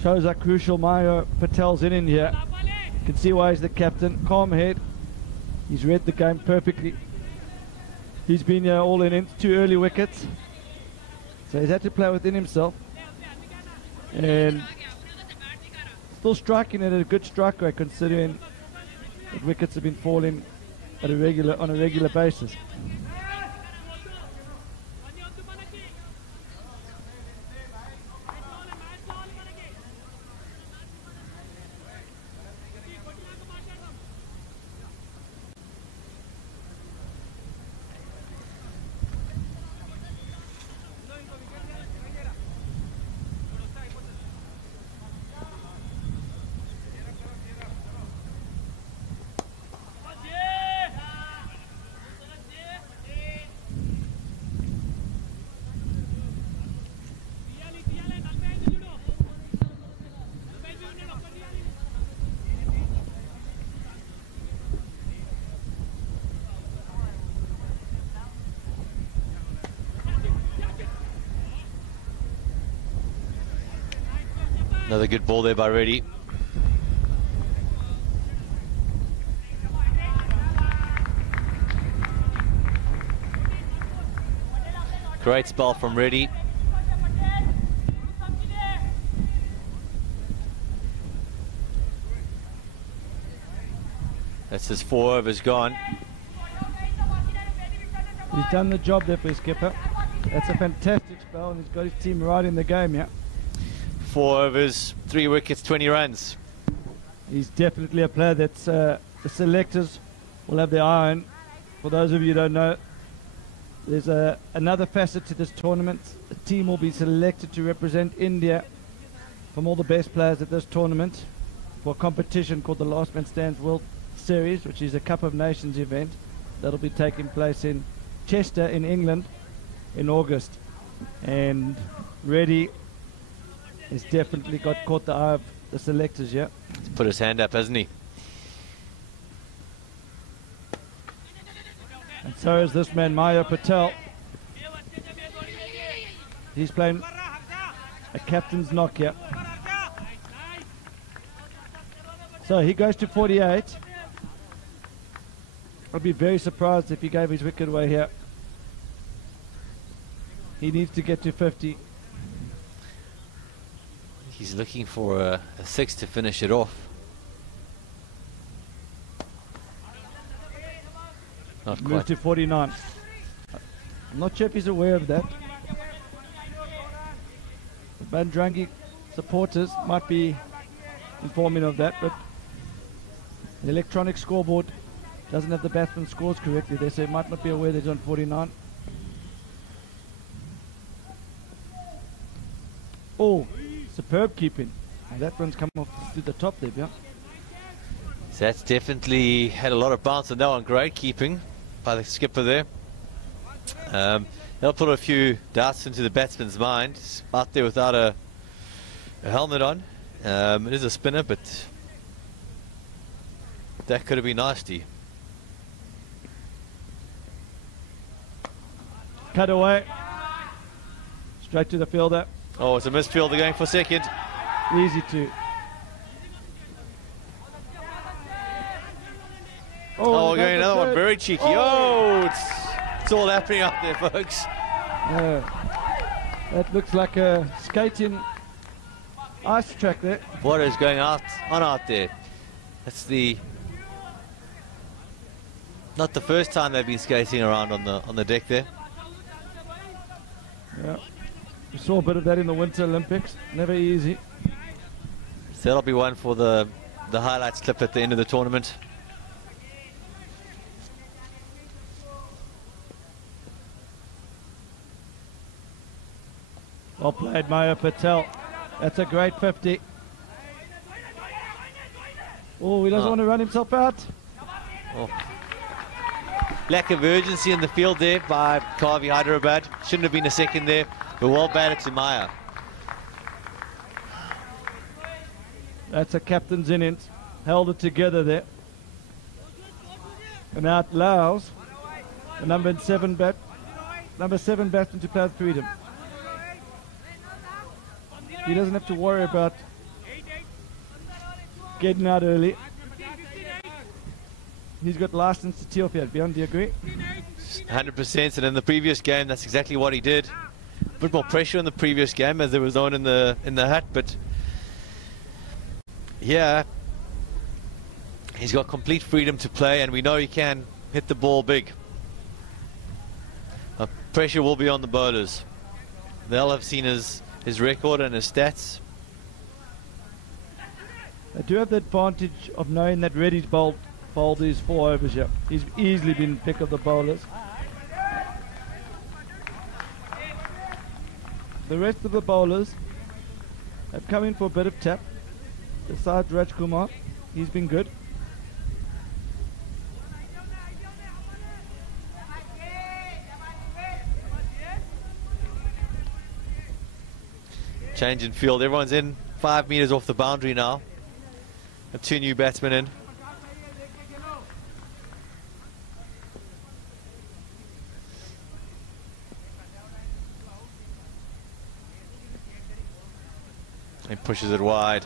shows how crucial Maya Patel's in here. You can see why he's the captain. Calm head. He's read the game perfectly. He's been here all in 2 early wickets. So he's had to play within himself. And still striking at a good strike rate considering that wickets have been falling on a regular basis. Another good ball there by Reddy. Great spell from Reddy. That's his 4 overs gone. He's done the job there for his skipper. That's a fantastic spell, and he's got his team right in the game, yeah. 4 overs, 3 wickets, 20 runs. He's definitely a player that the selectors will have their eye on. For those of you who don't know, there's another facet to this tournament. A team will be selected to represent India from all the best players at this tournament for a competition called the Last Man Stands World Series, which is a Cup of Nations event that'll be taking place in Chester in England in August. And Reddy has definitely caught the eye of the selectors, yeah. He's put his hand up, hasn't he? And so is this man, Maya Patel. He's playing a captain's knock here. So he goes to 48. I'd be very surprised if he gave his wicket away here. He needs to get to 50. He's looking for a 6 to finish it off. Not Move quite. to 49. I'm not sure if he's aware of that. The Bajrangi supporters might be informing of that, but the electronic scoreboard doesn't have the batsman scores correctly. They say might not be aware that he's on 49. Oh, superb keeping. And that one's come off to the top there, yeah. So that's definitely had a lot of bounce, and that one great keeping by the skipper there. They'll put a few doubts into the batsman's mind. He's out there without a helmet on. It is a spinner, but that could have been nasty. Cut away. Straight to the fielder. Oh, it's a misfielder going for second. Easy to. Oh, going another one, very cheeky. Oh, it's all happening out there, folks. That looks like a skating ice track there. What is going on out there? That's not the first time they've been skating around on the deck there. Yeah, we saw a bit of that in the Winter Olympics. Never easy. So that'll be one for the highlights clip at the end of the tournament. Well played, Maya Patel. That's a great 50. Oh, he doesn't want to run himself out. Oh. Lack of urgency in the field there by Karvy Hyderabad. Shouldn't have been a second there, but well batted to Maya. That's a captain's innings. Held it together there. And now it allows the number 7 batsman to play with freedom. He doesn't have to worry about getting out early. He's got license to tee off here. Beyond, do you agree? 100%, and in the previous game, that's exactly what he did. A bit more pressure in the previous game as there was no one in the hut, but yeah, he's got complete freedom to play, and we know he can hit the ball big. Pressure will be on the bowlers. They'll have seen his record and his stats. They do have the advantage of knowing that Reddy's bowled these 4 overs here. He's easily been pick of the bowlers. The rest of the bowlers have come in for a bit of tap. Besides Rajkumar, he's been good. Change in field. Everyone's in 5 meters off the boundary now. Have 2 new batsmen in. Pushes it wide.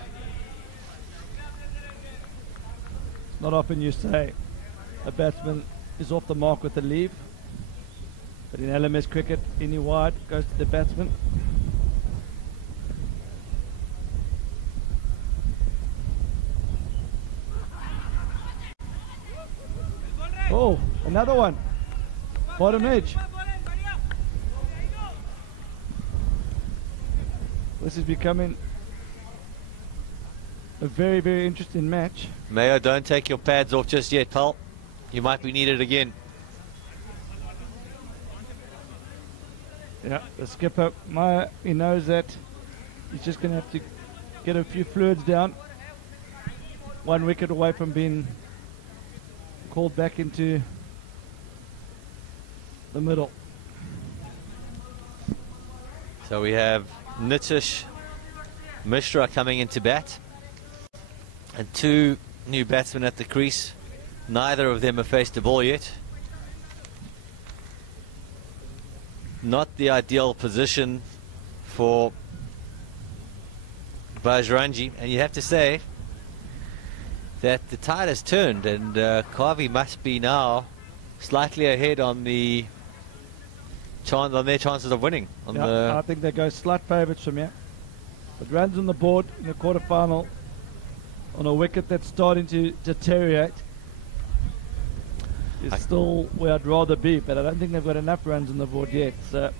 Not often you say a batsman is off the mark with a leave, but in LMS cricket, any wide goes to the batsman. Oh, another one. Bottom edge. This is becoming a very, very interesting match. Mayo, don't take your pads off just yet, pal. You might be needed again. Yeah, the skipper, he knows that he's just going to have to get a few fluids down. 1 wicket away from being called back into the middle. So we have Nitish Mishra coming into bat. And 2 new batsmen at the crease. Neither of them have faced the ball yet. Not the ideal position for Bajrangi. And you have to say that the tide has turned, and Karvy must be now slightly ahead on their chances of winning. I think they go slight favourites from here. But runs on the board in the quarter-final on a wicket that's starting to deteriorate is still where I'd rather be, but I don't think they've got enough runs on the board yet. So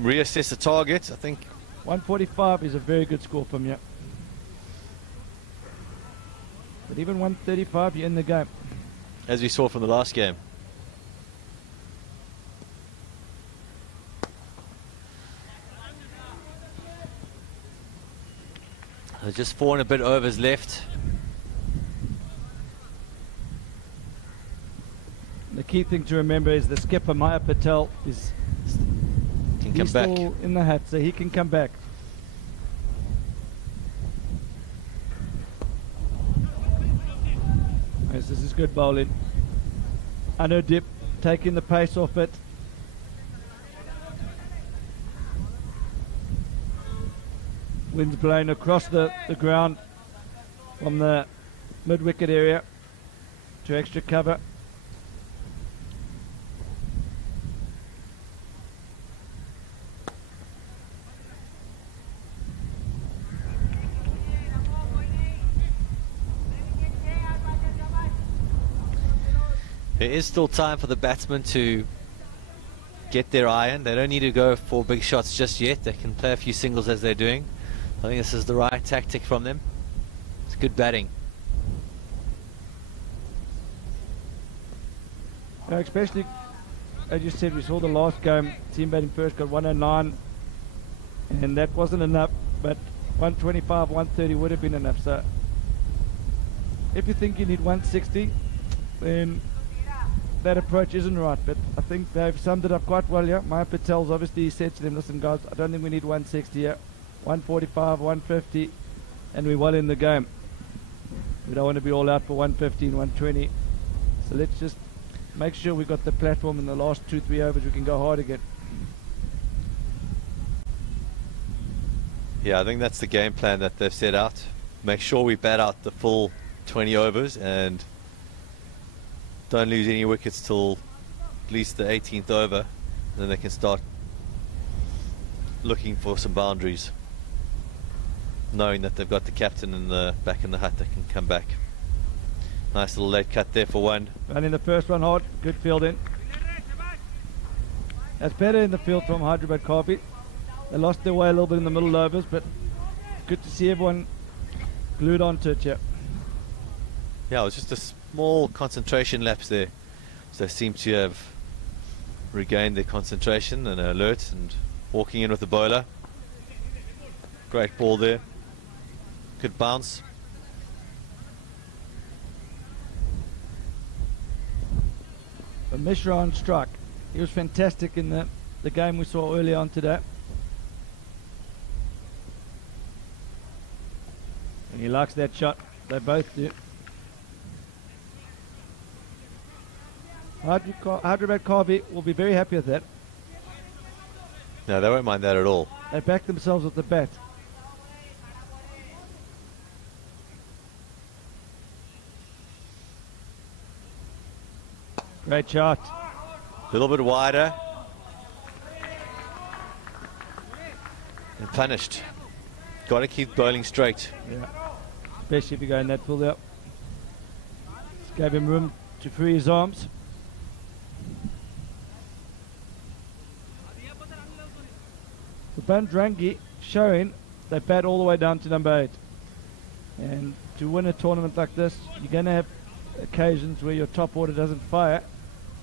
reassess the target. I think 145 is a very good score from you. But even 135, you're in the game. As we saw from the last game. There's just 4 and a bit overs left. The key thing to remember is the skipper, Maya Patel, is still in the hat, so he can come back. Yes, this is good bowling. Anudip taking the pace off it. Wind's blowing across the ground from the mid-wicket area to extra cover. There is still time for the batsmen to get their iron. They don't need to go for big shots just yet. They can play a few singles as they're doing. I think this is the right tactic from them. It's good batting. Especially, as you said, we saw the last game, team batting first got 109, and that wasn't enough, but 125, 130 would have been enough. So if you think you need 160, then that approach isn't right, but I think they've summed it up quite well here. Maya Patel's obviously said to them, listen guys, I don't think we need 160 here. 145, 150, and we're well in the game. We don't want to be all out for 115, 120. So let's just make sure we got the platform in the last 2-3 overs. We can go hard again. Yeah, I think that's the game plan that they've set out. Make sure we bat out the full 20 overs and don't lose any wickets till at least the 18th over, and then they can start looking for some boundaries, knowing that they've got the captain in the back in the hut that can come back. Nice little late cut there for 1. And in the first one hard, good field in. That's better in the field from Hyderabad Karvy. They lost their way a little bit in the middle overs, but good to see everyone glued onto it. Yeah, it was just a small concentration lapse there. So they seem to have regained their concentration and alert and walking in with the bowler. Great ball there. Good bounce. But Mishra on strike. He was fantastic in the game we saw earlier on today. And he likes that shot. They both do. Hyderabad Karvy will be very happy with that. No, they won't mind that at all. They back themselves with the bat. Great shot. A little bit wider. And punished. Got to keep bowling straight. Yeah. Especially if you go in that field up. Just gave him room to free his arms. So Bajrangi showing they bat all the way down to number 8. And to win a tournament like this, you're going to have occasions where your top order doesn't fire.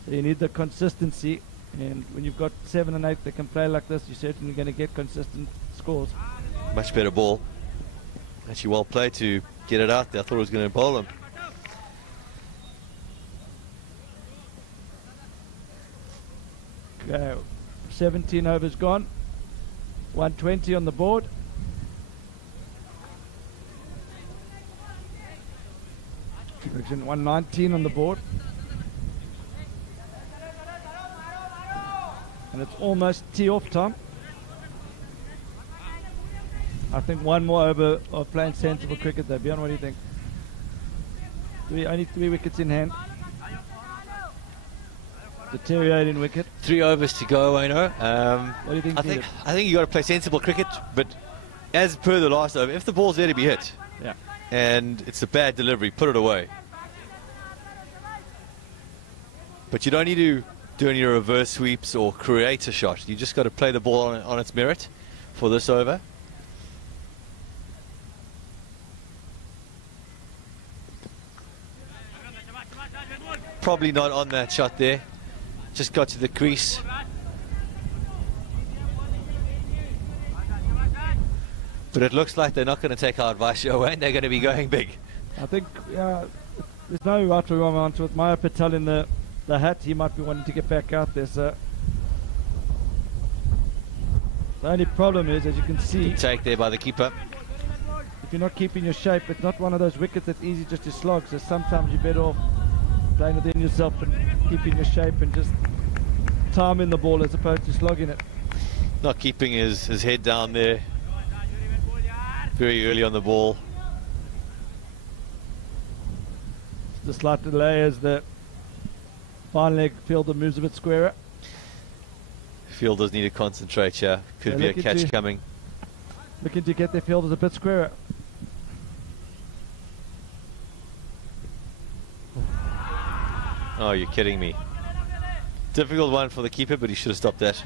So you need the consistency. And when you've got 7 and 8 that can play like this, you're certainly going to get consistent scores. Much better ball. Actually well played to get it out there. I thought it was going to bowl him. Okay, 17 overs gone. 120 on the board. Correction, 119 on the board. And it's almost tee-off time. I think one more over of playing sensible cricket there. Bjorn, what do you think? Only 3 wickets in hand. Deteriorating wicket. 3 overs to go, I know. What do you think? I think you got to play sensible cricket, but as per the last over, if the ball's there to be hit, yeah, and it's a bad delivery, put it away. But you don't need to do any reverse sweeps or create a shot. You just got to play the ball on its merit for this over. Probably not on that shot there. Just got to the crease. But it looks like they're not going to take our advice, and they're going to be going big. I think there's no right or wrong answer with Maya Patel in the hat. He might be wanting to get back out there. So the only problem is, as you can see, Take there by the keeper. if you're not keeping your shape, it's not one of those wickets that's easy just to slog. So sometimes you're better off playing within yourself and keeping your shape and just timing the ball as opposed to slogging it. Not keeping his head down there very early on the ball. The slight delay as the fine leg fielder moves a bit squarer. Fielders need to concentrate here. Could be a catch coming. Looking to get their fielders a bit squarer. Oh, you're kidding me. Difficult one for the keeper, but he should have stopped that.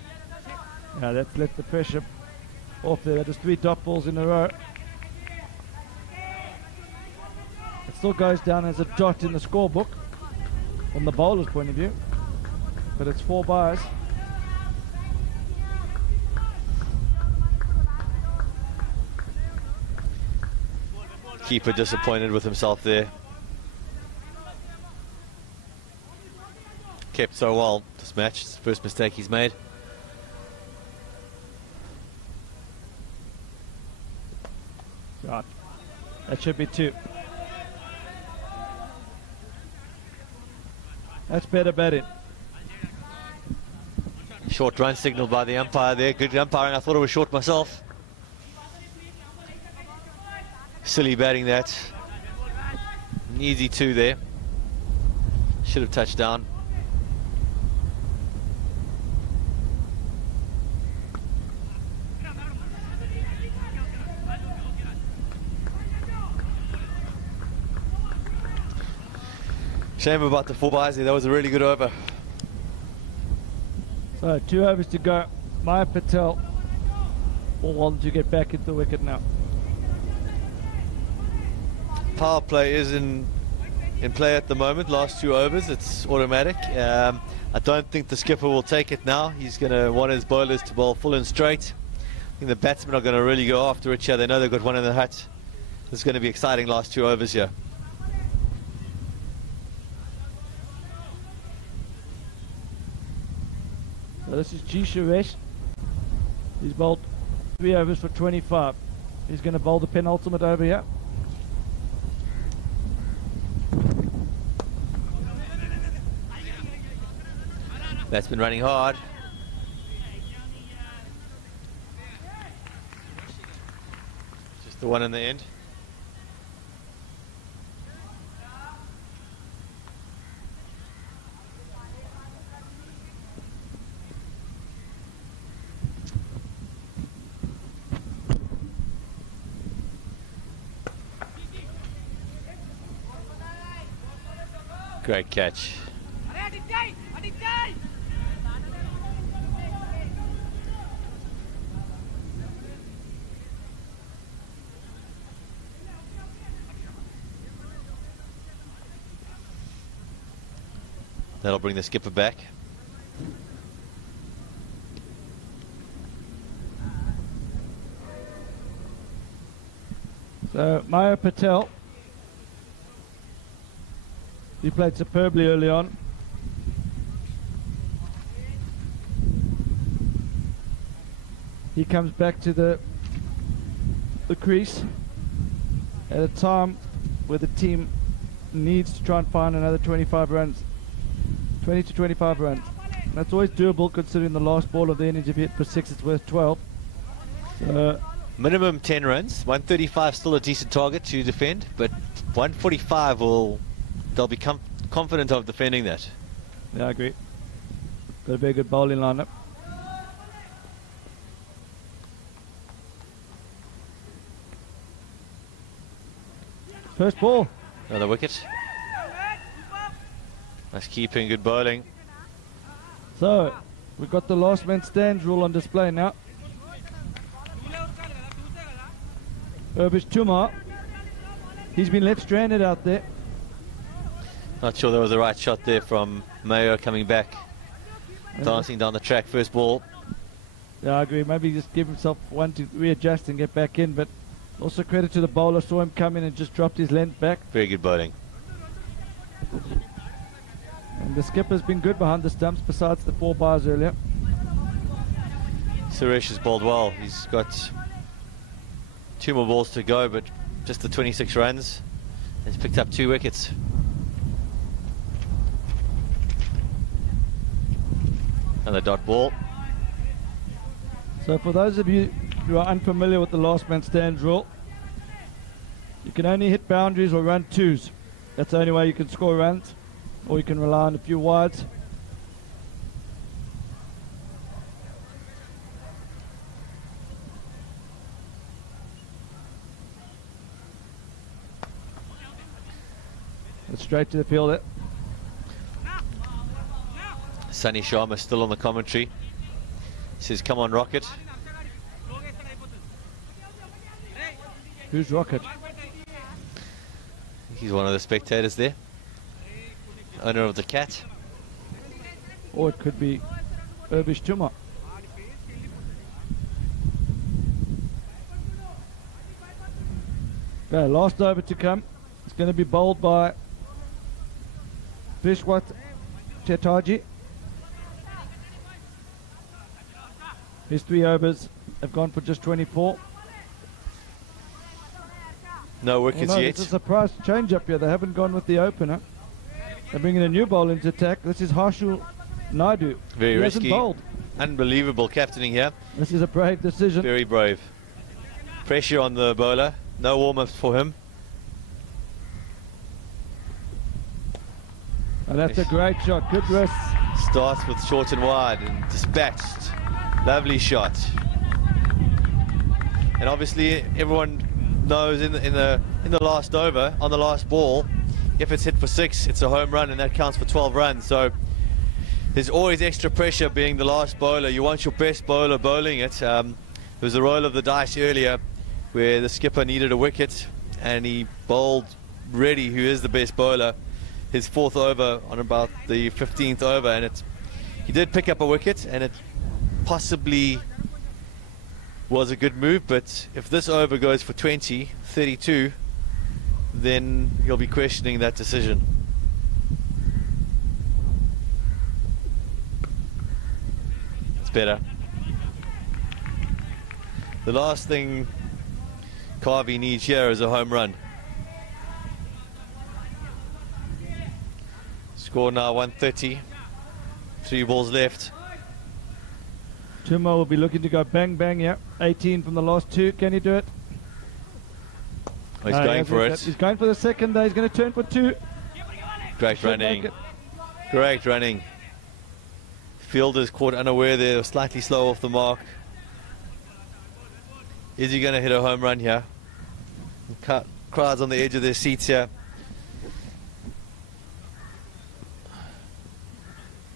Yeah, that's let the pressure off there. Just 3 dot balls in a row. It still goes down as a dot in the scorebook from the bowler's point of view, but it's 4 byes. Keeper disappointed with himself there. Kept so well this match. It's the first mistake he's made. Right. That should be 2. That's better batting. Short run signaled by the umpire there. Good umpiring. I thought it was short myself. Silly batting that. An easy 2 there. Should have touched down. Shame about the 4 byes there. That was a really good over. So 2 overs to go. Maya Patel will want to get back into the wicket now. Power play is in play at the moment. Last 2 overs, it's automatic. I don't think the skipper will take it now. He's going to want his bowlers to bowl full and straight. I think the batsmen are going to really go after it here. They know they've got one in the hut. It's going to be exciting last 2 overs here. So this is G. Suresh. He's bowled 3 overs for 25. He's going to bowl the penultimate over here. That's been running hard. Just the one in the end. Great catch. That'll bring the skipper back. So Maya Patel, he played superbly early on. He comes back to the crease at a time where the team needs to try and find another 25 runs. 20 to 25 runs. That's always doable considering the last ball of the innings. If you hit for 6, it's worth 12. Minimum 10 runs. 135 still a decent target to defend, but 145 they'll be confident of defending that. Yeah, I agree. Got a very good bowling lineup. First ball. Another wicket. Nice keeping, good bowling. So, we've got the last man stands rule on display now. Urbish Tumar. He's been left stranded out there. Not sure that was the right shot there from Mayo coming back. Dancing down the track, first ball. Yeah, I agree. Maybe just give himself one to readjust and get back in, but also credit to the bowler. Saw him come in and just dropped his length back. Very good bowling. And the skipper's been good behind the stumps besides the 4 bars earlier. Suresh has bowled well. He's got 2 more balls to go, but just the 26 runs. He's picked up 2 wickets. And the dot ball. So for those of you who are unfamiliar with the last man stands rule, you can only hit boundaries or run 2s. That's the only way you can score runs, or you can rely on a few wides. And straight to the fielder. Sunny Sharma still on the commentary. He says, come on, Rocket. Who's Rocket? He's one of the spectators there. Owner of the cat. Or it could be Urbish Tumar. Okay, last over to come. It's going to be bowled by Vishwat Chatterjee. His 3 overs have gone for just 24. No wickets yet. It's a surprise change up here. They haven't gone with the opener. They're bringing a new bowler into attack. This is Harshul Naidu. Very risky. Bowled. Unbelievable captaining here. This is a brave decision. Very brave. Pressure on the bowler. No warm-ups for him. And that's a great shot. Good wrist. Starts with short and wide and dispatched. Lovely shot. And obviously everyone knows in the last over, on the last ball, if it's hit for 6, it's a home run, and that counts for 12 runs. So there's always extra pressure being the last bowler. You want your best bowler bowling it. There was a roll of the dice earlier where the skipper needed a wicket and he bowled Reddy, who is the best bowler, his 4th over on about the 15th over, and he did pick up a wicket, and it possibly was a good move. But if this over goes for 20, 32, then he'll be questioning that decision. It's better. The last thing Karvy needs here is a home run. Score now 130. 3 balls left. Tumar will be looking to go bang bang, yeah. 18 from the last 2. Can he do it? Oh, he's going for it. He's going for the second. He's going to turn for 2. Great running. Great running. Fielders caught unaware there, slightly slow off the mark. Is he going to hit a home run here? Crowds on the edge of their seats here.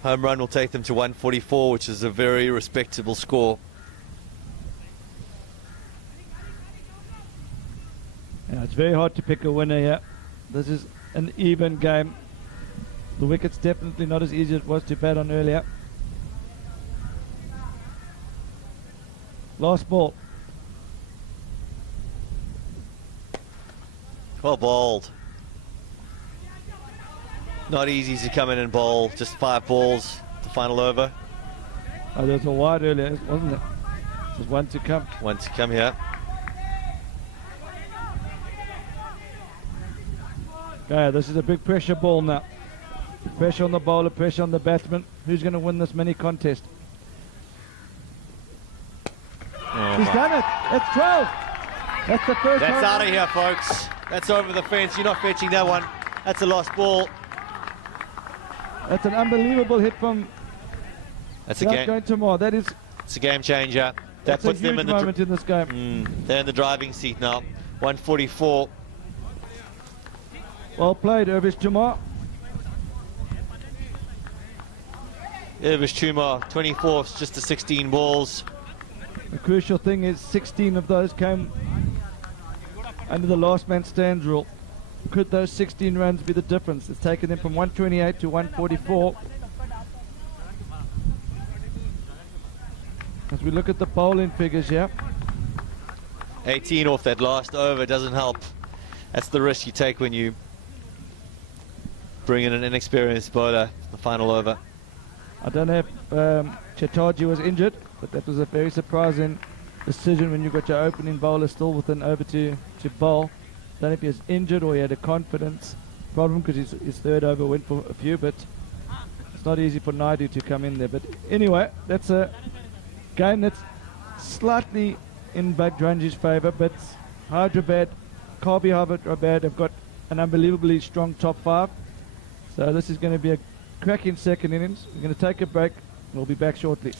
Home run will take them to 144, which is a very respectable score. Yeah, it's very hard to pick a winner here. This is an even game. The wicket's definitely not as easy as it was to bat on earlier. Last ball. Well bowled. Not easy to come in and bowl. Just 5 balls, the final over. Oh, there was a wide earlier, wasn't it? There's one to come. One to come here. Okay, this is a big pressure ball now. Pressure on the bowler, pressure on the batsman. Who's going to win this mini contest? He's done it. It's 12. That's the first. That's out of here, folks. That's over the fence. You're not fetching that one. That's a lost ball. That's an unbelievable hit from. That's a game. Going to more. That is. It's a game changer. That That's puts a huge them in the moment in this game. They're in the driving seat now. 144. Well played, Irvish Jamar. Irvish Chumar, 24, just to 16 balls. The crucial thing is 16 of those came under the last man stands rule. Could those 16 runs be the difference? It's taken them from 128 to 144. As we look at the bowling figures here. 18 off that last over doesn't help. That's the risk you take when you bring in an inexperienced bowler the final over. I don't know if Chattarjee was injured, but that was a very surprising decision when you got your opening bowler still with an over to bowl. Don't know if he was injured or he had a confidence problem because his third over went for a few, but it's not easy for Naidu to come in there. But anyway, that's a game that's slightly in Bajrangi's favour, but Hyderabad, Karvy Hyderabad have got an unbelievably strong top 5. So this is going to be a cracking second innings. We're going to take a break and we'll be back shortly.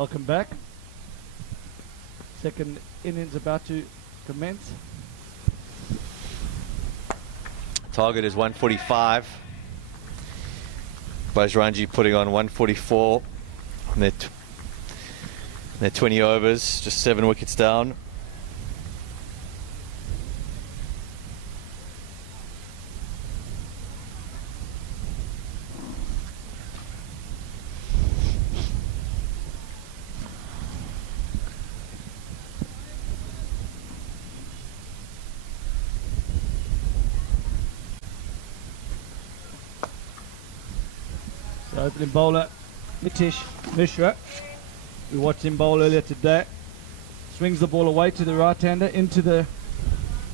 Welcome back. Second innings about to commence. Target is 145. Bajrangi putting on 144. And they're 20 overs, just 7 wickets down. So opening bowler Nitish Mishra. We watched him bowl earlier today. Swings the ball away to the right-hander, into the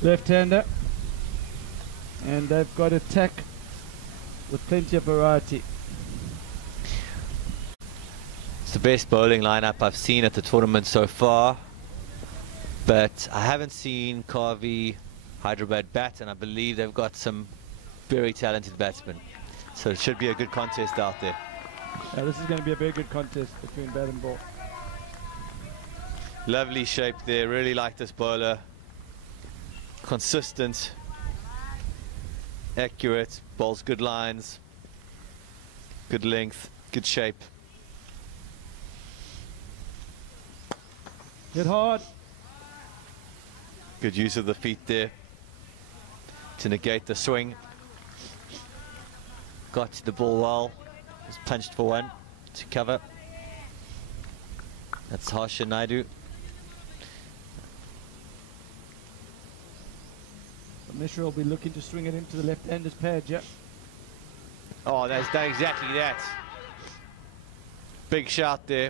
left-hander. And they've got attack with plenty of variety. It's the best bowling lineup I've seen at the tournament so far. But I haven't seen Karvy, Hyderabad bat, and I believe they've got some very talented batsmen. So it should be a good contest out there. Yeah, this is going to be a very good contest between bat and ball. Lovely shape there, really like this bowler. Consistent, accurate, bowls good lines, good length, good shape. Hit hard. Good use of the feet there to negate the swing. Got to the ball well, was punched for one to cover. That's Harsha Naidu. Mishra will be looking to swing it into the left-hander's pad, yeah. Oh, that's done exactly that. Big shot there.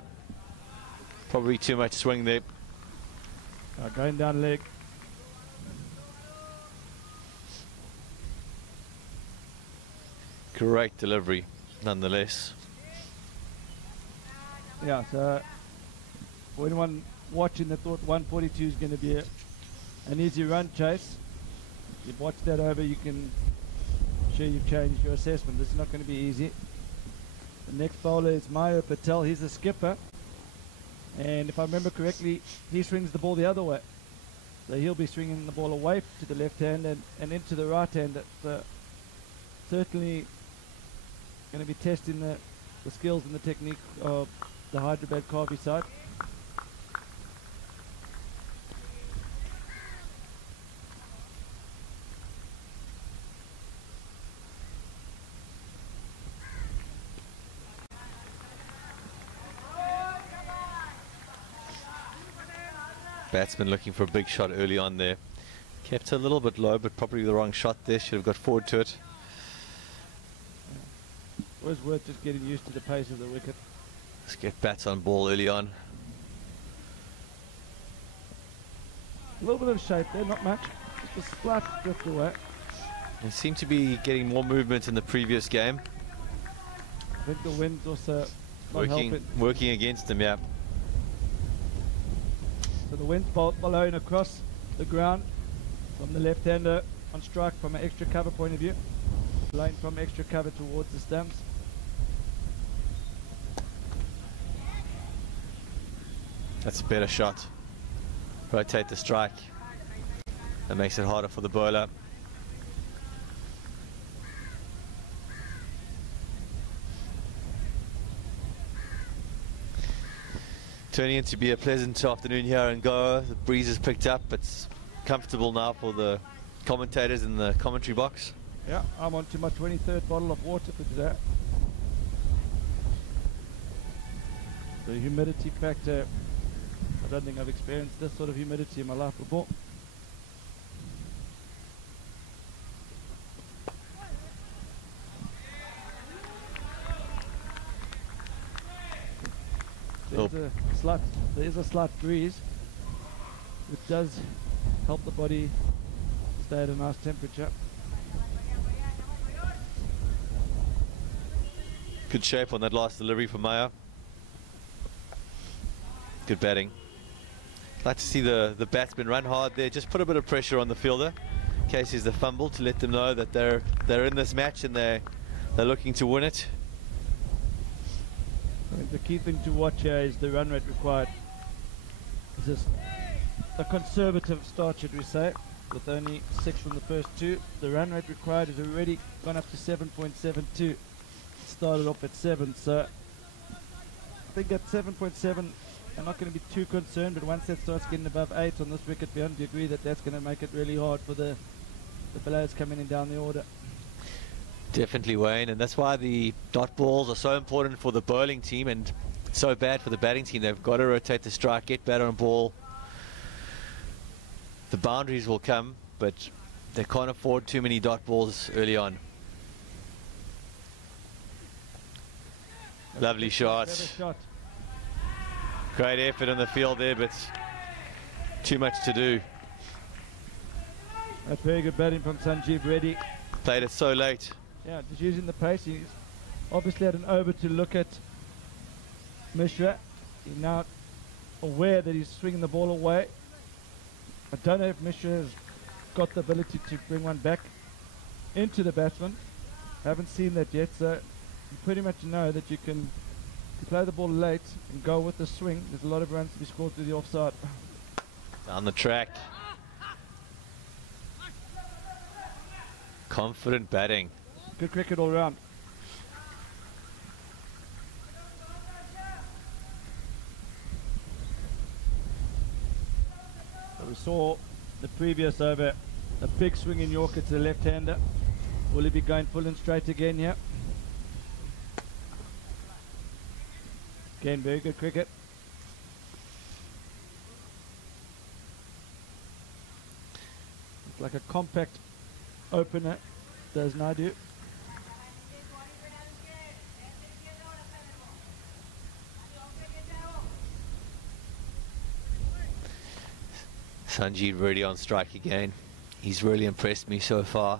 Probably too much swing there. Going down leg. Great delivery, nonetheless. Yeah, so for anyone watching that thought 142 is going to be an easy run chase, you've watched that over, you can sure you've changed your assessment. This is not going to be easy. The next bowler is Maya Patel. He's the skipper, and if I remember correctly, he swings the ball the other way, so he'll be swinging the ball away to the left hand and into the right hand. That's certainly going to be testing the skills and the technique of the Hyderabad Karvy side. Batsman looking for a big shot early on there. Kept a little bit low, but probably the wrong shot there. Should have got forward to it. Always worth just getting used to the pace of the wicket. Let's get bats on ball early on. A little bit of shape there, not much. Just a slight drift away. They seem to be getting more movement in the previous game. I think the wind's also not helping. Working against them, yeah. So the wind's blowing across the ground from the left-hander on strike from an extra cover point of view. Blowing from extra cover towards the stumps. That's a better shot. Rotate the strike. That makes it harder for the bowler. Turning into be a pleasant afternoon here in Goa. The breeze has picked up. It's comfortable now for the commentators in the commentary box. Yeah, I'm on to my 23rd bottle of water for today. The humidity factor, I don't think I've experienced this sort of humidity in my life before. There is a slight breeze, which does help the body stay at a nice temperature. Good shape on that last delivery for Maya. Good batting. Like to see the batsman run hard there. Just put a bit of pressure on the fielder in case there's a fumble, to let them know that they're in this match and they're looking to win it. I think the key thing to watch here is the run rate required. This is a conservative start, should we say, with only 6 from the first 2. The run rate required has already gone up to 7.72. Started off at 7, so I think at 7.7 I'm not going to be too concerned, but once that starts getting above 8 on this wicket, beyond, do you agree that that's going to make it really hard for the players coming in down the order? Definitely, Wayne, and that's why the dot balls are so important for the bowling team and so bad for the batting team. They've got to rotate the strike, get better on ball. The boundaries will come, but they can't afford too many dot balls early on. Lovely shot. Great effort on the field there, but too much to do. A very good batting from Sanjeev Reddy. Played it so late. Yeah, just using the pace. He's obviously had an over to look at Mishra. He's now aware that he's swinging the ball away. I don't know if Mishra has got the ability to bring one back into the batsman. Haven't seen that yet, so you pretty much know that you can play the ball late and go with the swing. There's a lot of runs to be scored through the offside. Down the track. Confident batting. Good cricket all round. We saw the previous over, a big swing in Yorker to the left-hander. Will he be going full and straight again here? Again, very good cricket. It's like a compact opener, does Naidu. Sanjeev Reddy on strike again. He's really impressed me so far.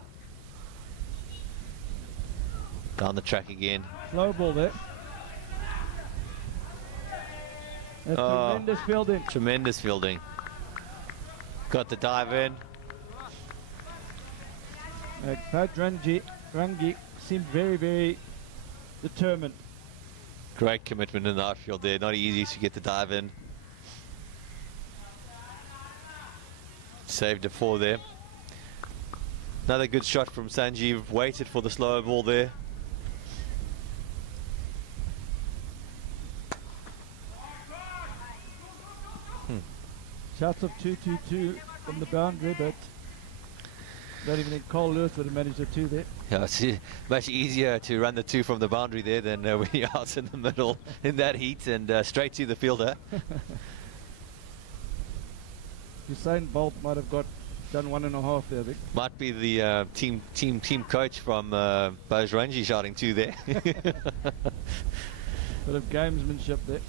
Down the track again. Slow ball there. That's tremendous fielding. Tremendous fielding. Got the dive in. Bajrangi seemed very, very determined. Great commitment in the outfield there. Not easy to get the dive in. Saved a 4 there. Another good shot from Sanjeev. Waited for the slower ball there. Shots of 2-2-2 from the boundary, but don't even think Cole Lewis would have managed a 2 there. Yeah, it's much easier to run the 2 from the boundary there than when you're out in the middle in that heat and straight to the fielder. Usain Bolt might have done 1.5 there, I think. Might be the team coach from Bajrangi shouting 2 there. Bit of gamesmanship there.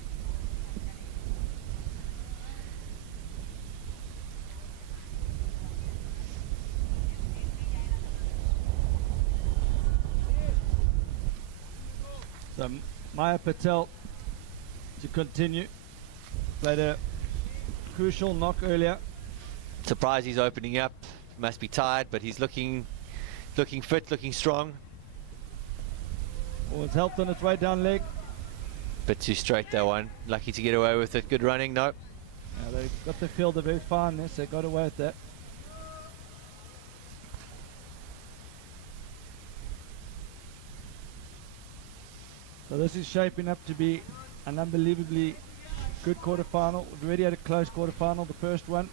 So Maya Patel to continue. Played a crucial knock earlier. Surprised he's opening up. Must be tired, but he's looking fit, looking strong. Oh, it's helped on its way down leg. Bit too straight that one. Lucky to get away with it. Good running, no. They got the fielder very fine there, so they got away with that. So this is shaping up to be an unbelievably good quarterfinal. We've already had a close quarterfinal, the first one.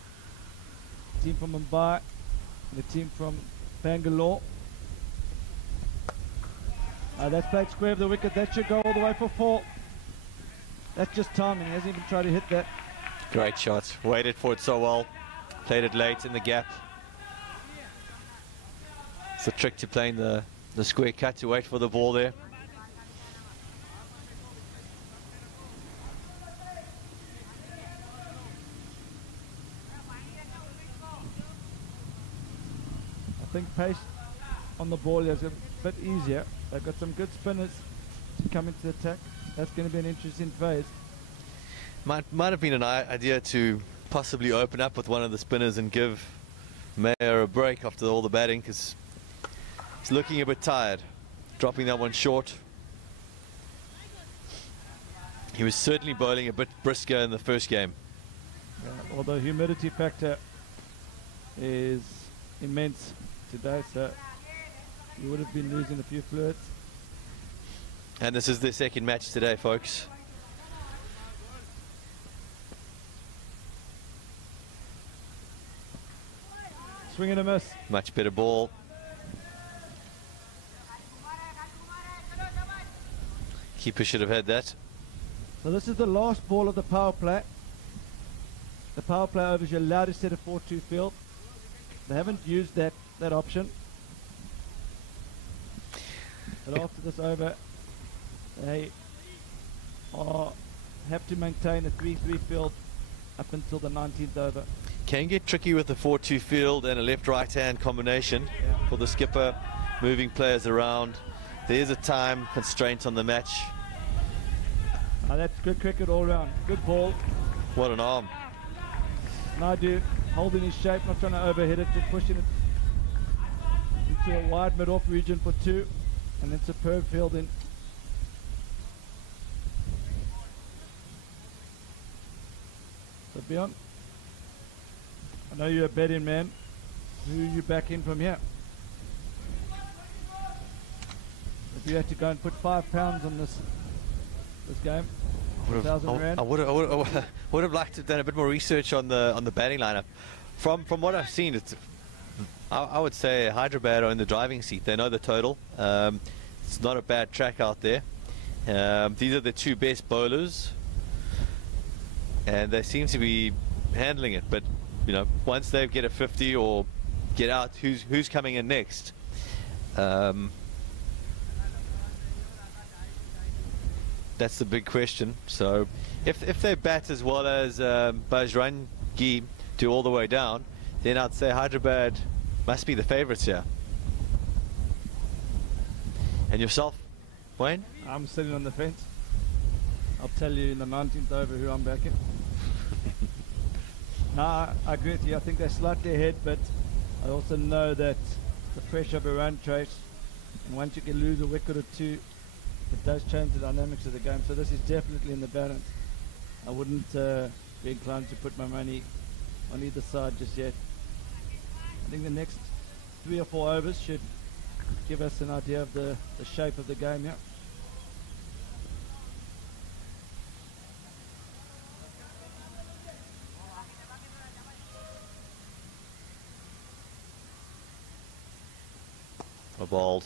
The team from Mumbai, the team from Bangalore. That's played square of the wicket. That should go all the way for 4. That's just timing. He hasn't even tried to hit that. Great shot. Waited for it so well. Played it late in the gap. It's a trick to playing the square cut, to wait for the ball there. I think pace on the ball is a bit easier. They've got some good spinners to come into the attack. That's going to be an interesting phase. Might have been an idea to possibly open up with one of the spinners and give Mayer a break after all the batting, because he's looking a bit tired. Dropping that one short. He was certainly bowling a bit brisker in the first game. Yeah, although humidity factor is immense today, so you would have been losing a few fluids. And this is their second match today, folks. Swing and a miss. Much better ball. Keeper should have had that. So this is the last ball of the power play. The power play overs, you're allowed to set a 4-2 field. They haven't used that option. But after this over, they have to maintain a 3-3 field up until the 19th over. Can get tricky with the 4-2 field and a left-right hand combination for the skipper, moving players around. There's a time constraint on the match. That's good cricket all round. Good ball. What an arm. Naidu holding his shape, not trying to overhit it, just pushing it into a wide mid-off region for 2, and then superb fielding. So Bjorn, I know you're a betting man. Who are you backing from here? If you had to go and put £5 on this game, I would have liked to have done a bit more research on the batting lineup. From what I've seen, I would say Hyderabad are in the driving seat. They know the total. It's not a bad track out there. These are the two best bowlers, and they seem to be handling it. But you know, once they get a 50 or get out, who's coming in next? That's the big question. So if they bat as well as Bajrangi do all the way down, then I'd say Hyderabad must be the favourites here. And yourself, Wayne? I'm sitting on the fence. I'll tell you in the 19th over who I'm backing. No, I agree with you. I think they're slightly ahead, but I also know that the pressure of a run chase, and once you can lose a wicket or two, it does change the dynamics of the game. So this is definitely in the balance. I wouldn't be inclined to put my money on either side just yet. I think the next 3 or 4 overs should give us an idea of the shape of the game here. A bowled.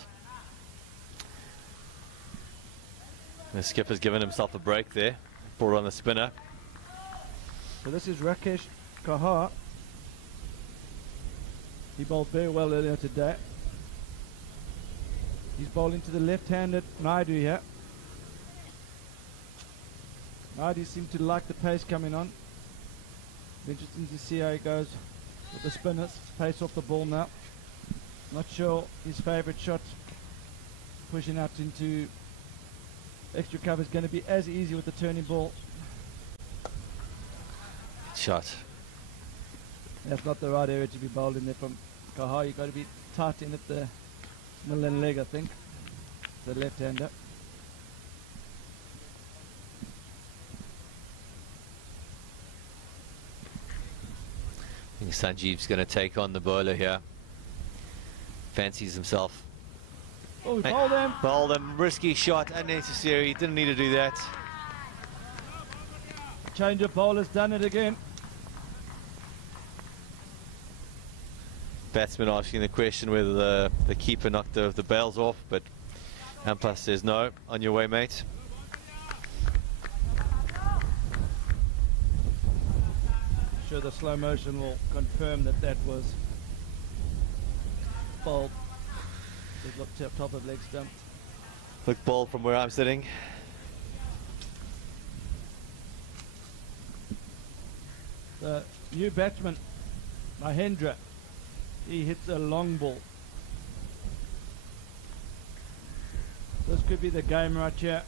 The skipper's given himself a break there. Brought on the spinner. So this is Rakesh Kahar. He bowled very well earlier today. He's bowling to the left-handed Naidu here. Naidu seems to like the pace coming on. Interesting to see how he goes with the spinners. Pace off the ball now. Not sure his favourite shot pushing out into extra cover is going to be as easy with the turning ball. Shot. That's not the right area to be bowled in there from Kahar. You've got to be tight in at the middle and leg, I think. The left-hander. I think Sanjeev's going to take on the bowler here. Fancies himself. Oh, he bowled him. Bowled him. Risky shot. Unnecessary. Didn't need to do that. Change of bowler's done it again. Batsman asking the question whether the keeper knocked the bails off, but umpire says no. On your way, mate. I'm sure the slow motion will confirm that that was bowled. It looked top of leg stump. Look bowled from where I'm sitting. The new batsman, Mahendra, he hits a long ball. This could be the game right here.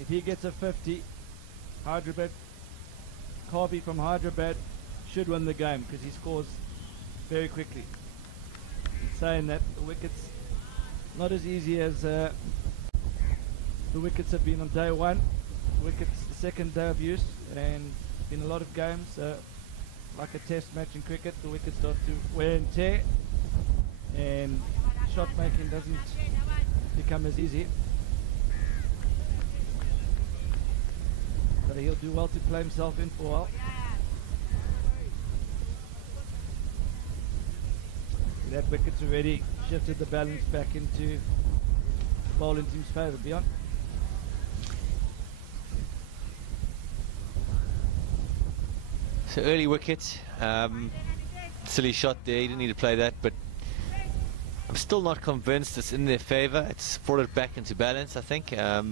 If he gets a 50, Hyderabad, Karvy from Hyderabad should win the game because he scores very quickly. In saying that, the wicket's not as easy as The wickets have been on day one. Wickets the second day of use, and in a lot of games, like a test match in cricket, the wickets start to wear and tear, and shot making doesn't become as easy. So he'll do well to play himself in for a while. That wicket's already shifted the balance back into the bowling team's favour. Beyond. So early wicket, silly shot there, you didn't need to play that, but I'm still not convinced it's in their favour. It's brought it back into balance, I think. I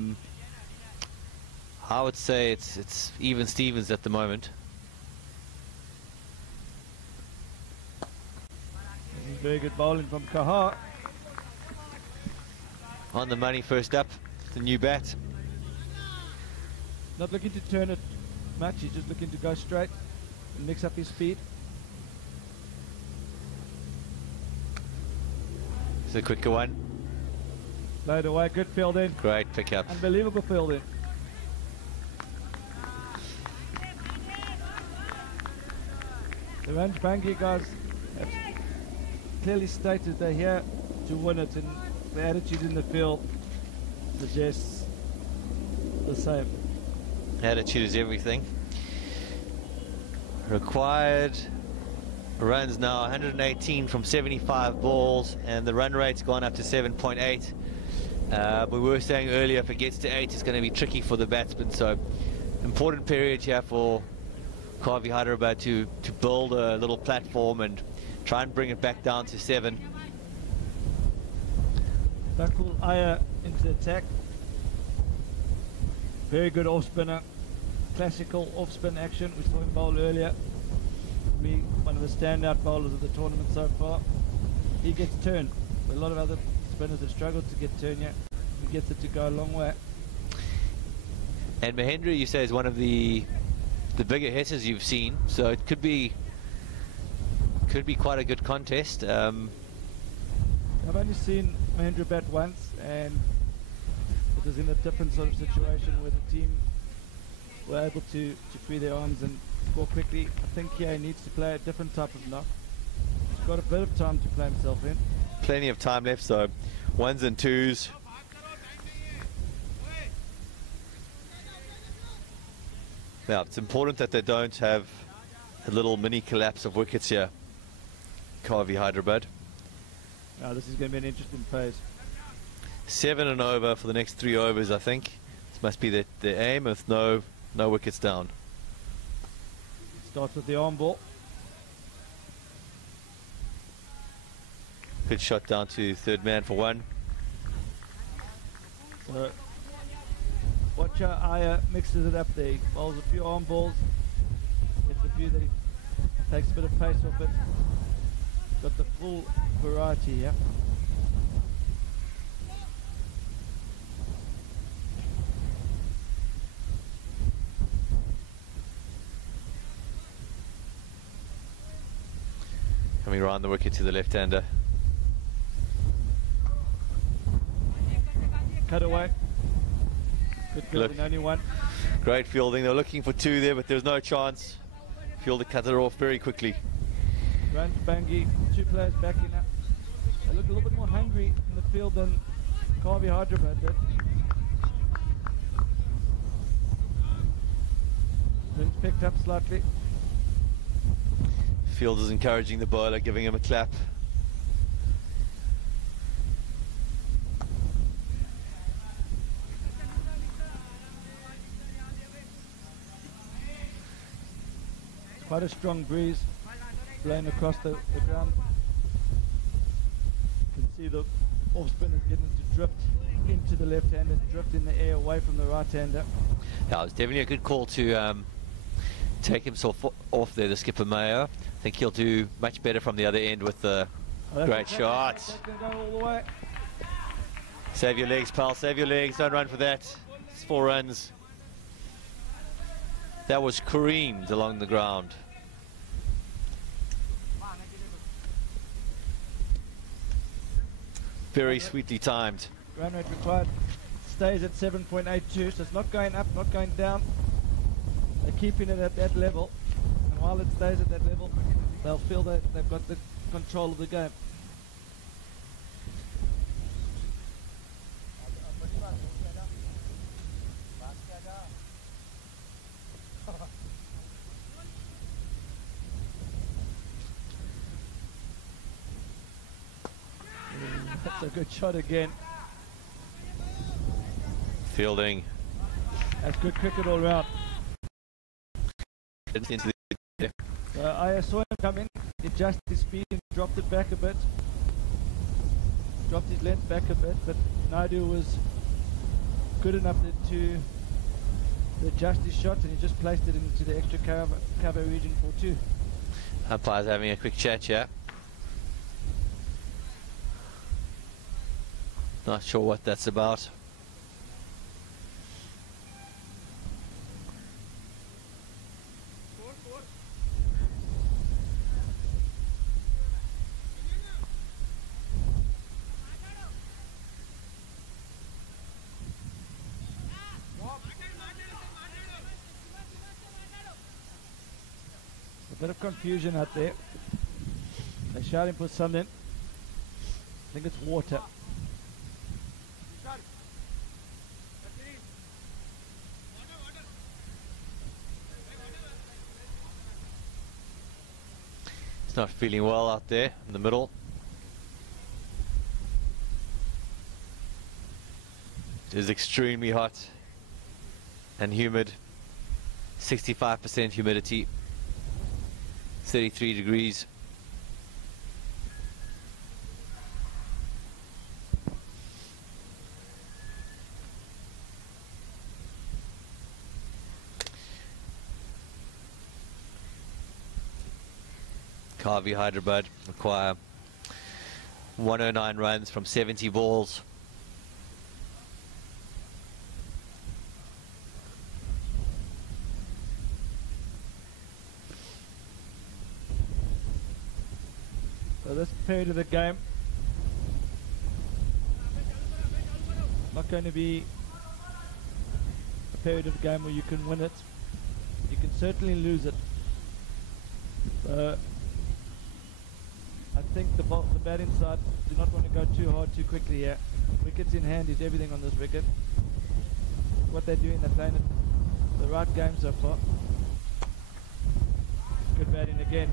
would say it's even Stevens at the moment. Very good bowling from Kahar. On the money first up, the new bat. Not looking to turn it much, he's just looking to go straight and mix up his speed. It's a quicker one. Played away, good fielding. Great pickup. Unbelievable fielding. The Bajrangi guys have clearly stated they're here to win it, and the attitude in the field suggests the same. Attitude is everything. Required runs now 118 from 75 balls, and the run rate's gone up to 7.8. We were saying earlier, if it gets to 8, it's going to be tricky for the batsman. So important period here for Karvy Hyderabad to build a little platform and try and bring it back down to 7. Bakul Aya into the attack. Very good off spinner. Classical off spin action. We saw him bowl earlier. Me, one of the standout bowlers of the tournament so far. He gets turned. A lot of other spinners have struggled to get turned yet. He gets it to go a long way. And Mahendra, you say, is one of the bigger hitters you've seen, so it could be quite a good contest. I've only seen Mahendra bat once, and it was in a different sort of situation where the team were able to free their arms and score quickly. I think he needs to play a different type of knock. He's got a bit of time to play himself in. Plenty of time left, so 1s and 2s. Now, it's important that they don't have a little mini collapse of wickets here. Karvy Hyderabad. Now this is going to be an interesting phase. 7 and over for the next 3 overs, I think. This must be the aim with no wickets down. Starts with the arm ball. Good shot down to third man for 1. So watch how Aya mixes it up there. He bowls a few arm balls. Gets a few that he takes a bit of pace off it. Got the full variety here. Coming around the wicket to the left-hander. Cut away. Good fielding, only 1. Great fielding. They were looking for 2 there, but there's no chance. Fielder cut it off very quickly. Bajrangi, 2 players backing up. They look a little bit more hungry in the field than Karvy Hyderabad did. Spin's picked up slightly. Fielder's encouraging the bowler, giving him a clap. It's quite a strong breeze blowing across the ground. You can see the off spinner getting to drift into the left-hander, drift in the air away from the right-hander. Yeah, it was definitely a good call to take himself off there, the skipper Mayo. I think he'll do much better from the other end with the great shot. That's going to go all the way. Save your legs, pal, save your legs. Don't run for that. It's 4 runs. That was careened along the ground. Very sweetly timed. Run rate required. stays at 7.82, so it's not going up, not going down. They're keeping it at that level, and while it stays at that level, they'll feel that they've got the control of the game. That's a good shot again. Fielding. That's good cricket all round. I saw him come in, adjusted his speed and dropped it back a bit. Dropped his length back a bit, but Naidu was good enough to adjust his shot, and he just placed it into the extra cover region for 2. Umpire's having a quick chat here. Not sure what that's about. A bit of confusion out there. They're shouting for something. I think it's water. He's not feeling well out there in the middle. It is extremely hot and humid. 65% humidity. 33 degrees. Karvy Hyderabad require 109 runs from 70 balls. So this period of the game, not going to be a period of the game where you can win it. You can certainly lose it. I think the batting side do not want to go too hard too quickly here. Wickets in hand is everything on this wicket. What they're doing, they're playing the right game so far. Good batting again.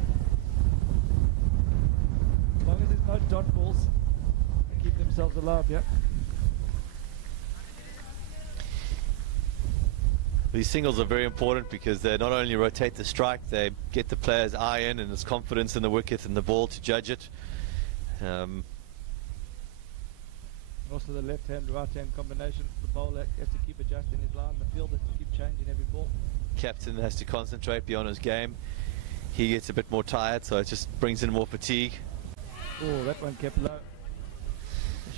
As long as there's no dot balls, they keep themselves alive, yeah. These singles are very important because they not only rotate the strike, they get the player's eye in and his confidence in the wicket and the ball to judge it. Also the left-hand, right-hand combination. The bowler has to keep adjusting his line. The fielder has to keep changing every ball. Captain has to concentrate beyond his game. He gets a bit more tired, so it just brings in more fatigue. Oh, that one kept low.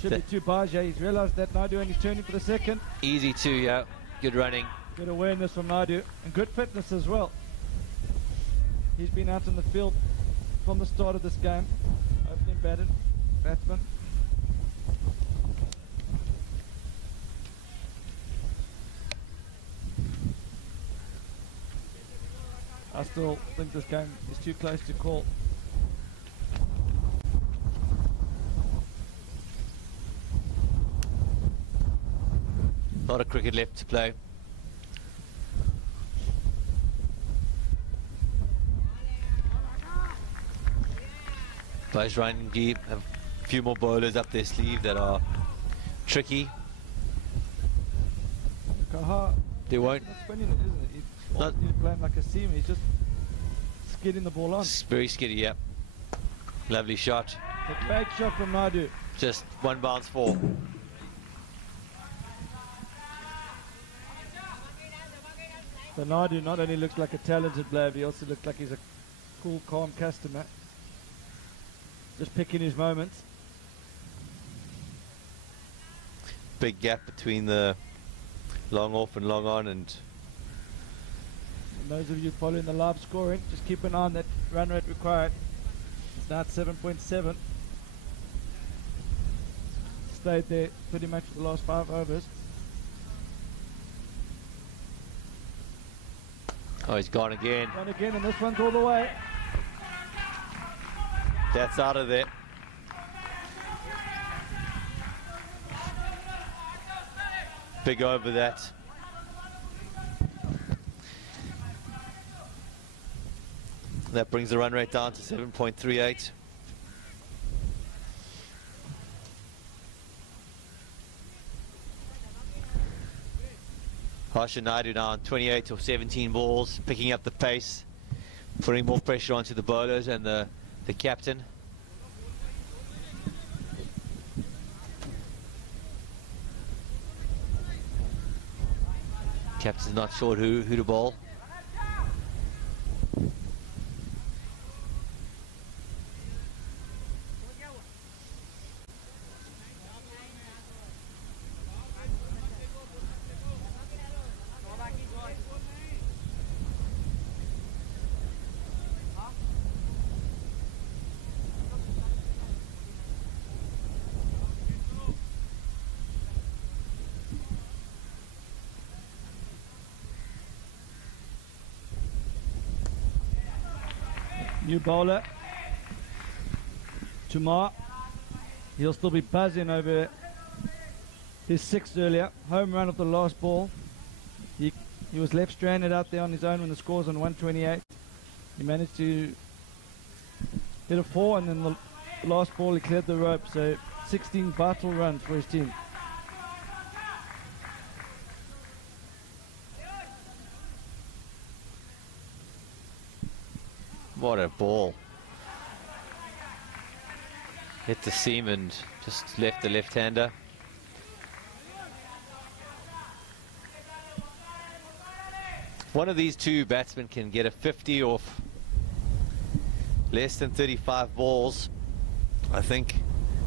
There should be 2 bars, yeah. He's realised that Naidu and he's turning for the second. Easy 2, yeah. Good running. Good awareness from Naidu and good fitness as well. He's been out in the field from the start of this game. Opening batsman. I still think this game is too close to call. A lot of cricket left to play. Bajrangi have a few more bowlers up their sleeve that are tricky. Kaha, They won't. not spinning it, isn't it? He's playing like a seamer. He's just skidding the ball on. It's very skiddy, yeah. Lovely shot. A big shot from Naidu. Just 1 bounce 4. So Naidu not only looks like a talented player, but he also looks like he's a cool, calm customer. Just picking his moments. Big gap between the long off and long on, and those of you following the live scoring, just keep an eye on that run rate required. It's now at 7.7. Stayed there pretty much for the last 5 overs. Oh, he's gone again. Gone again, and this one's all the way. That's out of there. Big over that. That brings the run rate down to 7.38. Harsha Naidu now on 28 or 17 balls, picking up the pace, putting more pressure onto the bowlers and the captain. Captain's not sure who to bowl. New bowler, Tumar. He'll still be buzzing over his sixth earlier. Home run of the last ball. He was left stranded out there on his own when the score's on 128. He managed to hit a 4, and then the last ball he cleared the rope. So 16 vital runs for his team. What a ball. Hit the seam and just left the left-hander. One of these two batsmen can get a 50 off less than 35 balls. I think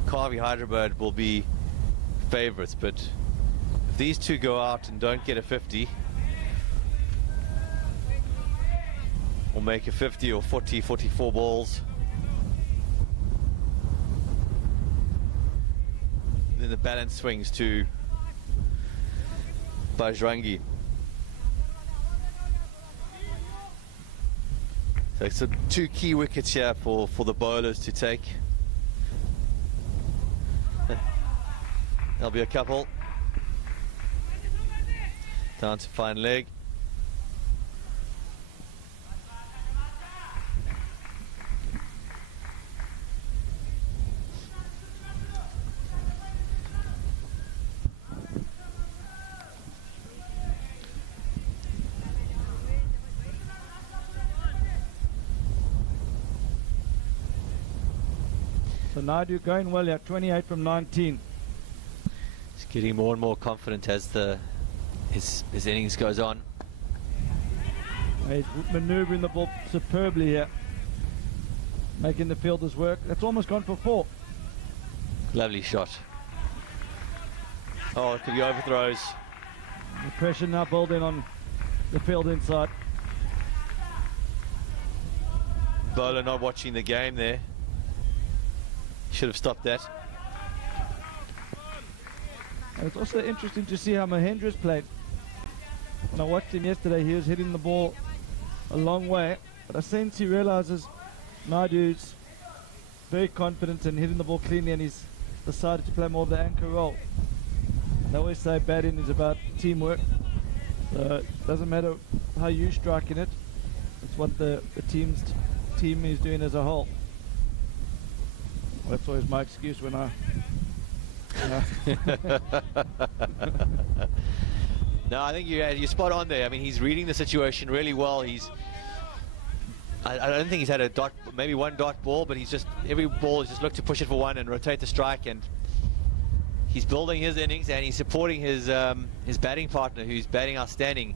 Karvy Hyderabad will be favourites, but if these two go out and don't get a 50, or make a 50 or 40, 44 balls, then the balance swings to Bajrangi. So it's two key wickets here for the bowlers to take. There'll be a couple. Down to fine leg. So Naidu going well at 28 from 19. He's getting more and more confident as his innings goes on. He's manoeuvring the ball superbly here, making the fielders work. That's almost gone for 4. Lovely shot. Oh, it could be overthrows. The pressure now building on the field inside. Bowler not watching the game there. Should have stopped that. And it's also interesting to see how Mahendra's played. When I watched him yesterday, he was hitting the ball a long way, but I sense he realizes Naidu's very confident in hitting the ball cleanly, and he's decided to play more of the anchor role. They always say batting is about teamwork, so it doesn't matter how you strike in it, it's what the team is doing as a whole. That's always my excuse when I... No, I think you're spot on there. I mean, he's reading the situation really well. I don't think he's had a dot, maybe one dot ball, but every ball he's just looked to push it for one and rotate the strike, and he's building his innings and he's supporting his batting partner, who's batting outstanding.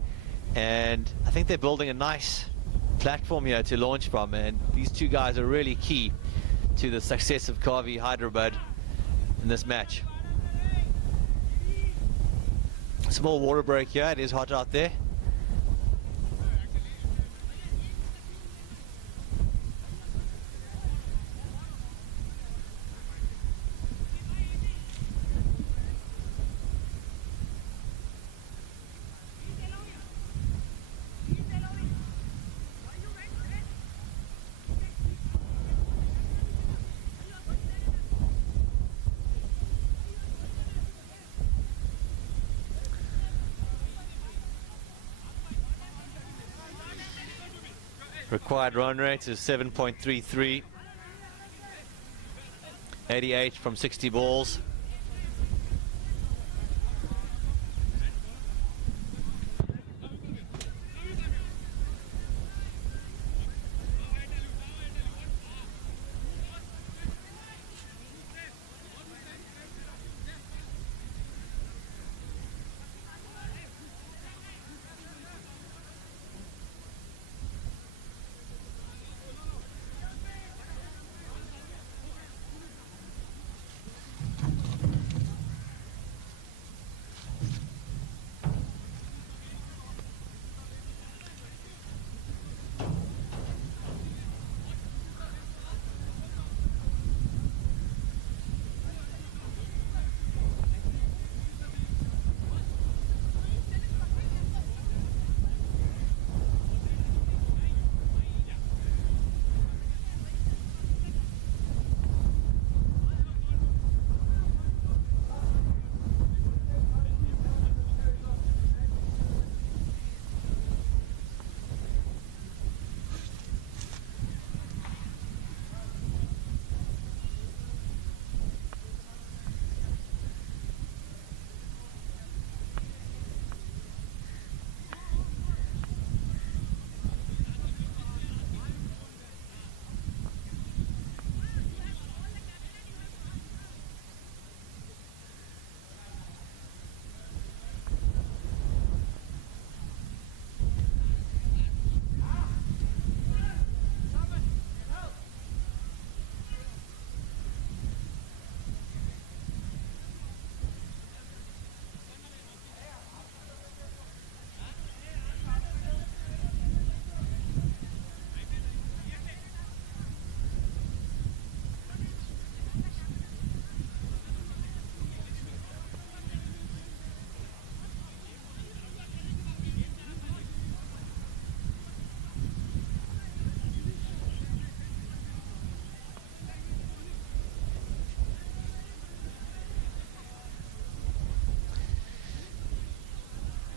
And I think they're building a nice platform here to launch from, and these two guys are really key to the success of Karvy Hyderabad in this match. Small water break here. It is hot out there. Required run rate is 7.33. 88 from 60 balls.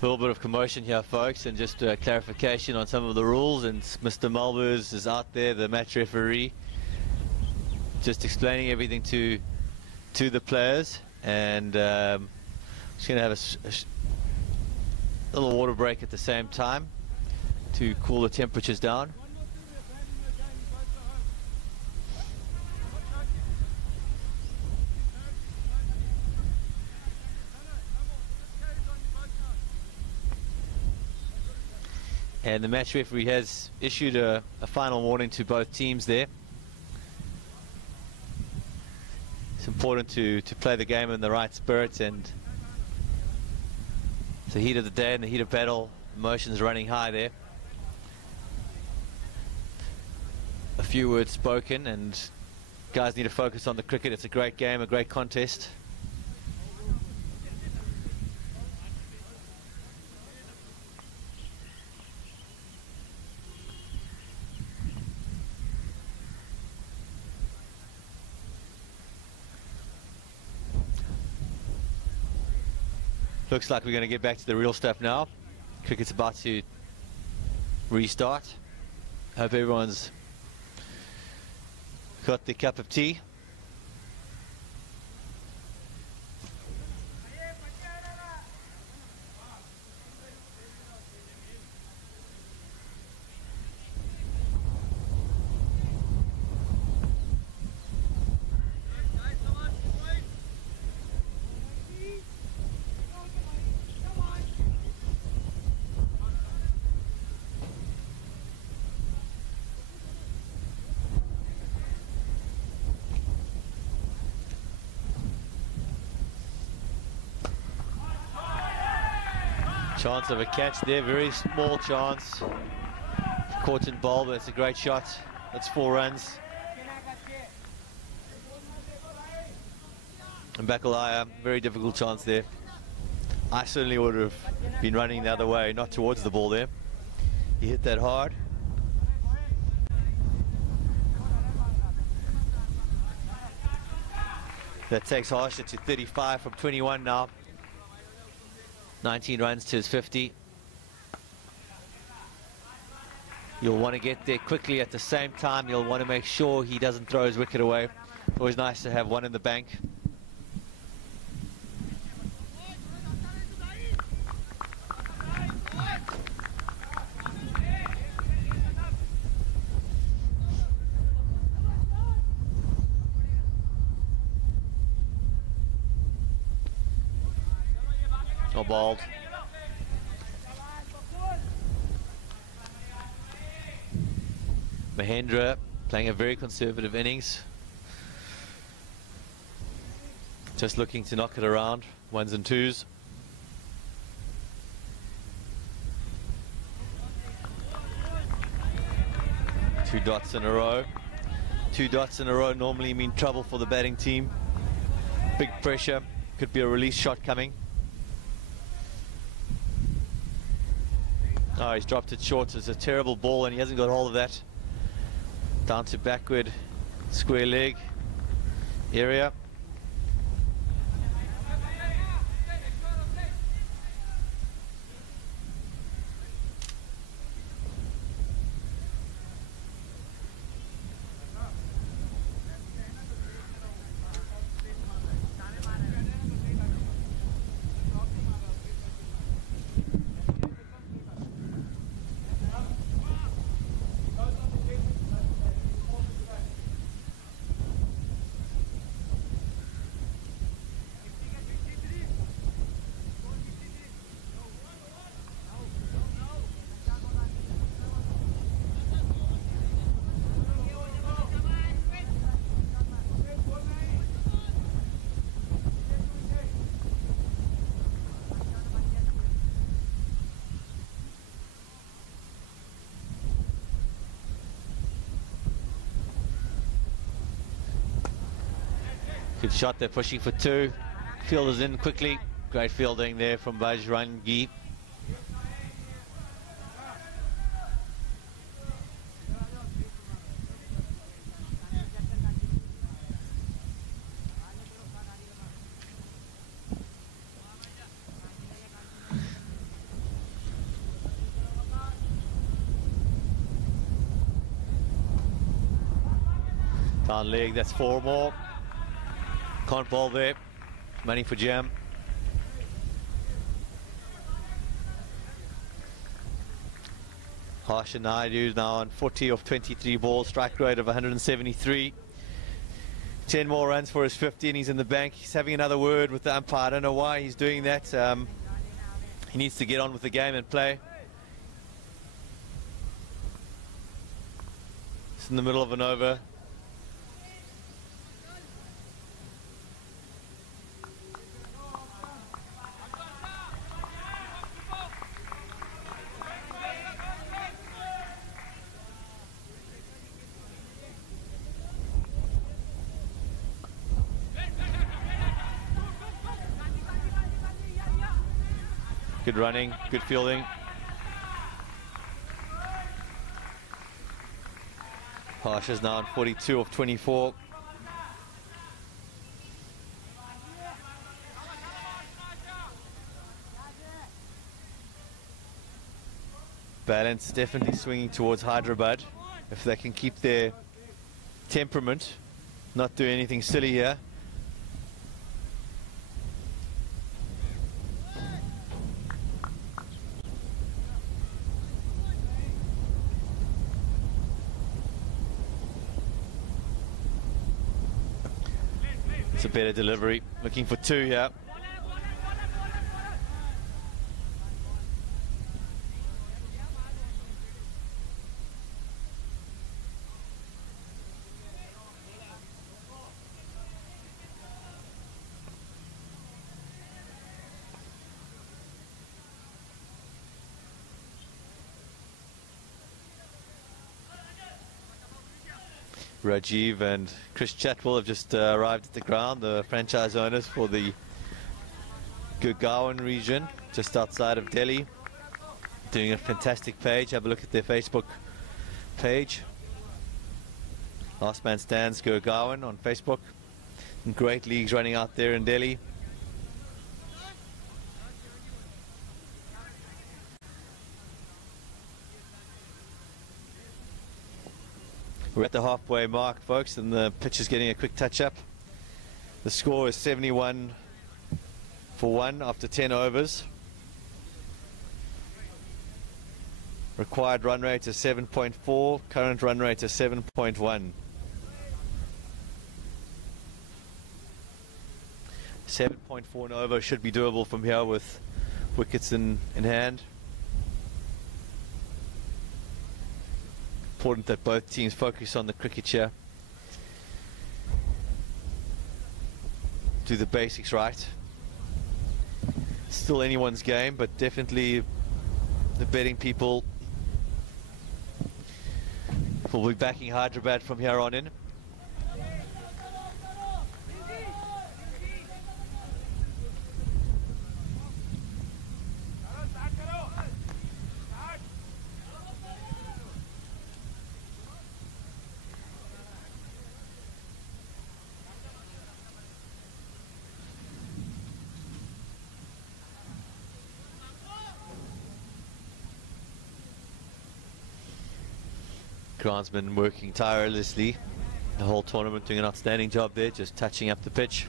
A little bit of commotion here, folks, and just clarification on some of the rules. And Mr. Malbers is out there, the match referee, just explaining everything to the players. And just going to have a little water break at the same time to cool the temperatures down. And the match referee has issued a final warning to both teams there. It's important to play the game in the right spirit, and it's the heat of the day and the heat of battle. Emotions running high there. A few words spoken, and guys need to focus on the cricket. It's a great game, a great contest. Looks like we're going to get back to the real stuff now. Cricket's about to restart. Hope everyone's got their cup of tea. Chance of a catch there, very small chance. Caught in bowl, but it's a great shot. That's 4 runs. And Bakalaya, very difficult chance there. I certainly would have been running the other way, not towards the ball there. He hit that hard. That takes Harsha to 35 from 21 now. 19 runs to his 50. You'll want to get there quickly. At the same time, you'll want to make sure he doesn't throw his wicket away. Always nice to have one in the bank. No balled. Mahendra playing a very conservative innings. Just looking to knock it around, ones and twos. Two dots in a row. Two dots in a row normally mean trouble for the batting team. Big pressure, could be a release shot coming. Oh, he's dropped it short. It's a terrible ball and he hasn't got hold of that. Down to backward square leg area. Good shot there, pushing for two. Fielders in quickly. Great fielding there from Bajrangi. Down leg, that's four more. Can't ball there. Money for Jam. Harsha Naidu now on 40 of 23 balls, strike rate of 173. 10 more runs for his 50 and he's in the bank. He's having another word with the umpire. I don't know why he's doing that. He needs to get on with the game and play. It's in the middle of an over. Good running, good fielding. Harsha's now on 42 of 24. Balance definitely swinging towards Hyderabad. If they can keep their temperament, not do anything silly here. It's a better delivery. Looking for two here. Rajiv and Chris Chatwell have just arrived at the ground, the franchise owners for the Gurgaon region, just outside of Delhi. Doing a fantastic page. Have a look at their Facebook page. Last Man Stands Gurgaon on Facebook. And great leagues running out there in Delhi. We're at the halfway mark, folks, and the pitch is getting a quick touch-up. The score is 71 for 1 after 10 overs. Required run rate is 7.4, current run rate is 7.1. 7.4 and over should be doable from here with wickets in hand. Important that both teams focus on the cricket here. Do the basics right. Still anyone's game, but definitely the betting people will be backing Hyderabad from here on in. Groundsman working tirelessly the whole tournament, doing an outstanding job there, just touching up the pitch.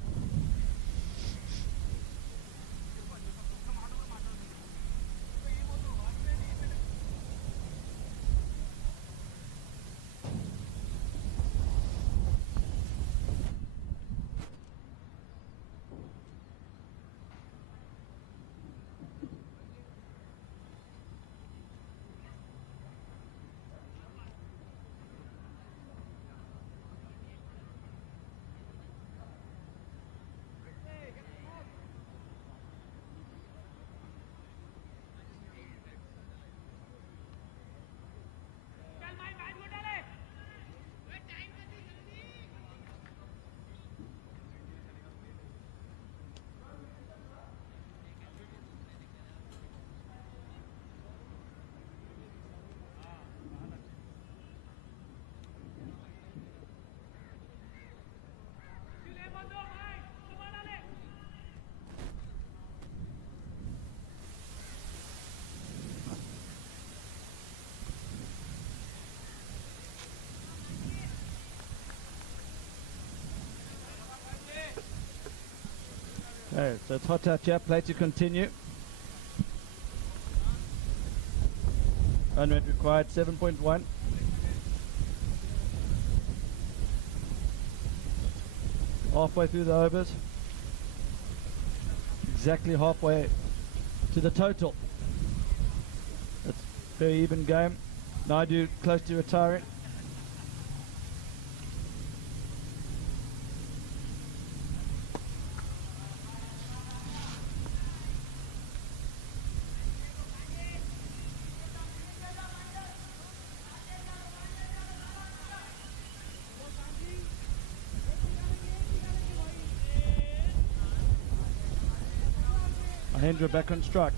Okay, so it's hot out here, play to continue. Run rate required 7.1. Halfway through the overs. Exactly halfway to the total. It's a very even game. Naidu close to retiring. Mahendra back on strike.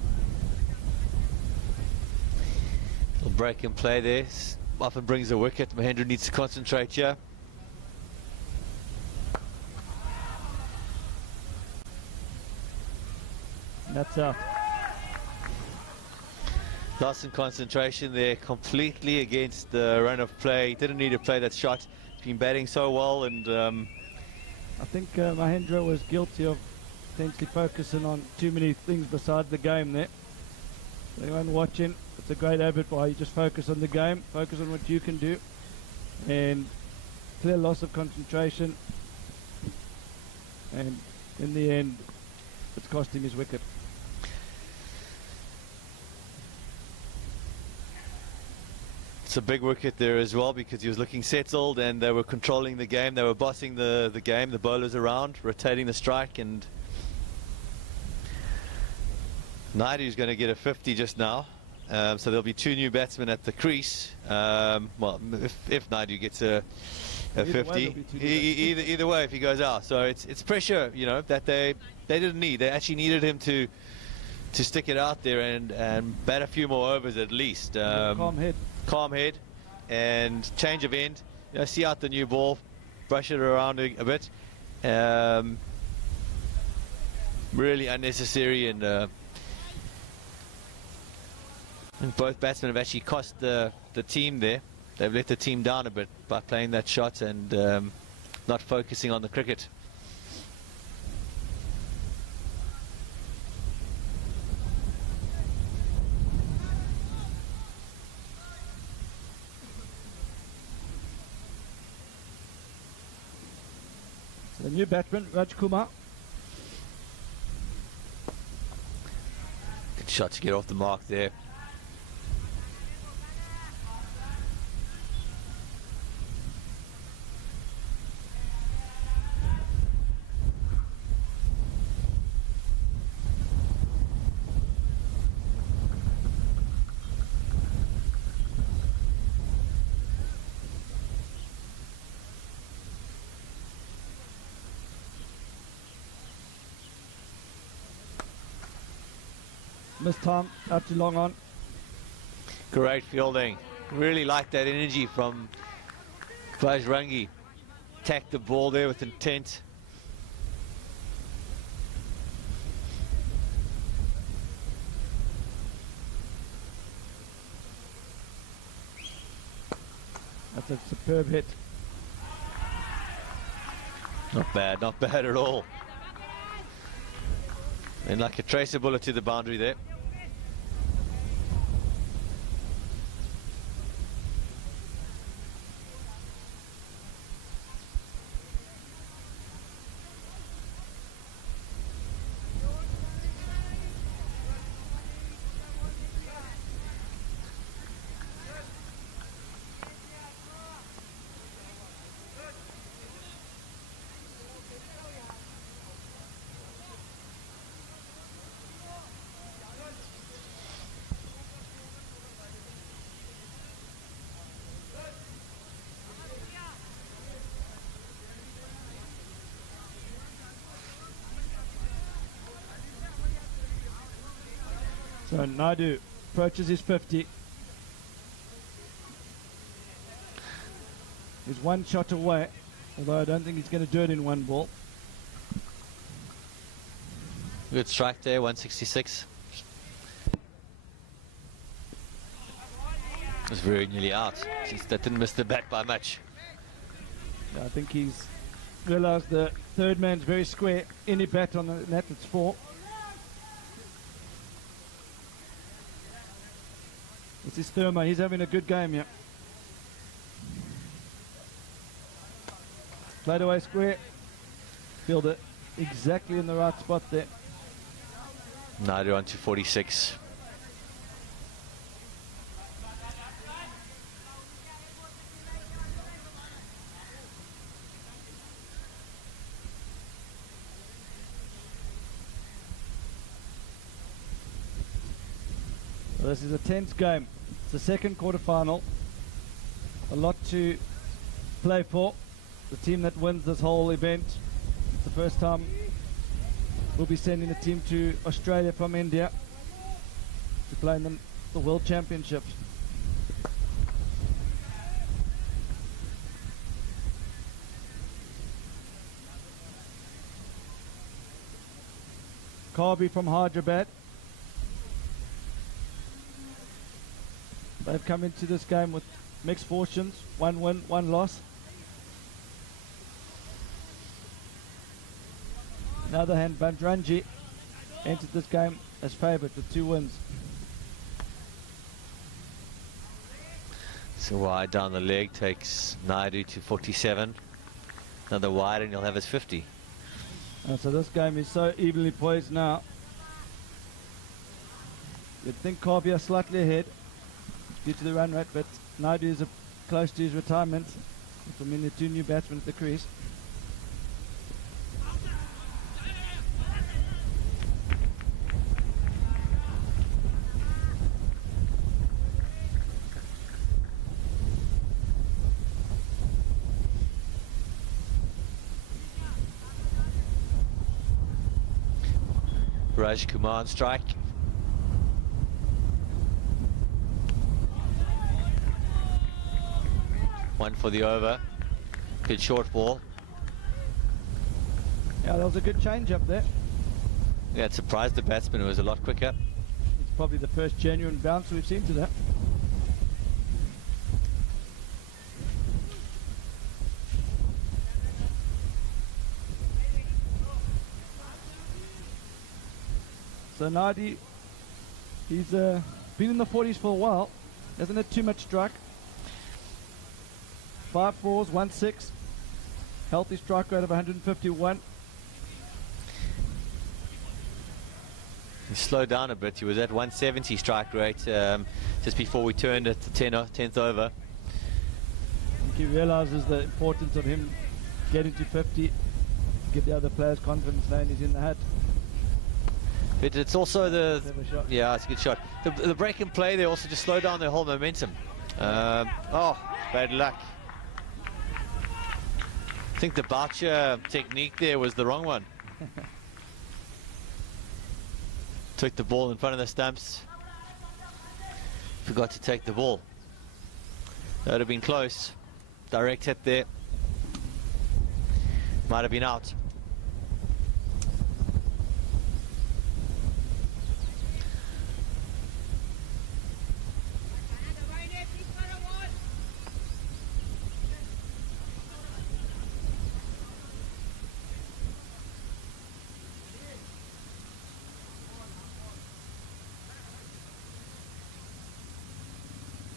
Little break and play there. Often brings a wicket. Mahendra needs to concentrate here. That's out. Lost in concentration there, completely against the run of play. Didn't need to play that shot. He's been batting so well, and I think Mahendra was guilty of potentially focusing on too many things besides the game there. Anyone watching, it's a great habit why you just focus on the game, focus on what you can do, and clear loss of concentration, and in the end it's cost him his wicket. it's a big wicket there as well, because he was looking settled and they were controlling the game. They were bossing the game, the bowlers around, rotating the strike, and Naidu's going to get a 50 just now. So there'll be two new batsmen at the crease. Well, if Naidu gets a 50, either way if he goes out. So it's pressure, you know, that they didn't need. They actually needed him to stick it out there and bat a few more overs at least. Calm head and change of end. You know, see out the new ball, brush it around a bit. Really unnecessary, and both batsmen have actually cost the team there. they've let the team down a bit by playing that shot and not focusing on the cricket. The new batsman, Raj Kumar. Good shot to get off the mark there. Missed time, out too long on. Great fielding. Really like that energy from Bajrangi. Attacked the ball there with intent. That's a superb hit. Not bad at all. And like a tracer bullet to the boundary there. So Naidu approaches his 50. He's one shot away, although I don't think he's going to do it in one ball. Good strike there, 166. Was very nearly out. Just that didn't miss the bat by much. Yeah, I think he's realised the third man's very square. Any bat on the net, it's 4. This is Thurma. He's having a good game here. Played away square. Filled it exactly in the right spot there. Naidu on to 46. Well, this is a tense game. It's the second quarter-final. A lot to play for. The team that wins this whole event. It's the first time we'll be sending a team to Australia from India to play in the World Championships. Karvy from Hyderabad. They've come into this game with mixed fortunes, 1 win, 1 loss. On the other hand, Bajrangi entered this game as favourite with 2 wins. So wide down the leg takes Naidu to 47. Another wide and he'll have his 50. So this game is so evenly poised now. You'd think Karvy are slightly ahead due to the run rate, but Naidu is close to his retirement. Which will mean the 2 new batsmen at the crease. Raj Kumar on strike. One for the over. Good short ball. Yeah, that was a good change up there. Yeah, it surprised the batsman, who was a lot quicker. It's probably the first genuine bounce we've seen today. So Nadi, he's been in the 40s for a while. Hasn't had too much strike. 5 4s, 1 6. Healthy strike rate of 151. He slowed down a bit. He was at 170 strike rate just before we turned at the 10th over. I think he realizes the importance of him getting to 50, give the other players confidence knowing he's in the hut. But it's also the... Clever shot. Yeah, it's a good shot. The break and play, they also just slow down their whole momentum. Oh, bad luck. I think the Boucher technique there was the wrong one. Took the ball in front of the stumps. Forgot to take the ball. That would have been close. Direct hit there. Might have been out.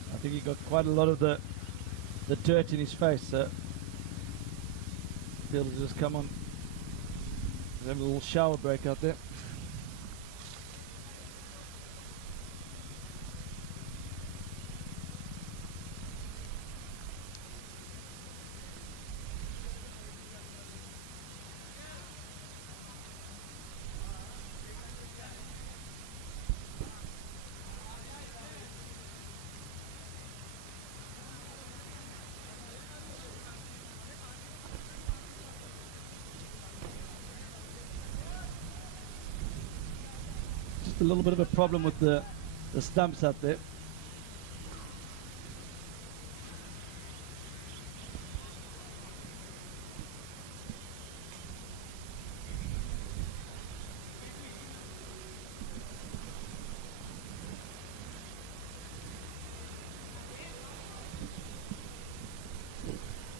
I think he got quite a lot of the dirt in his face, so he'll just come on. Have a little shower break out there. A little bit of a problem with the stumps out there.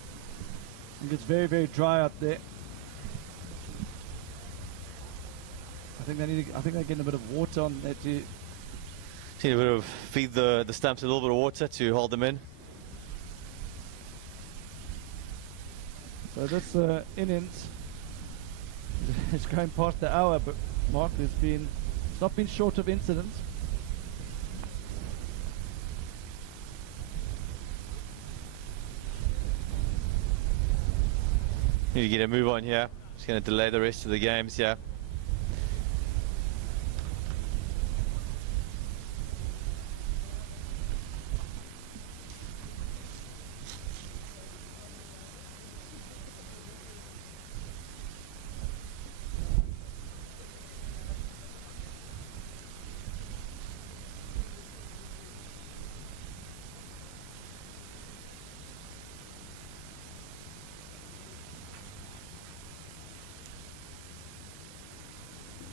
I think it's very, very dry out there. I think they're getting a bit of water on there too. See a bit of feed the stumps a little bit of water to hold them in. So this innings is going past the hour, but Mark, it's not been short of incidents. Need to get a move on here. It's going to delay the rest of the games here.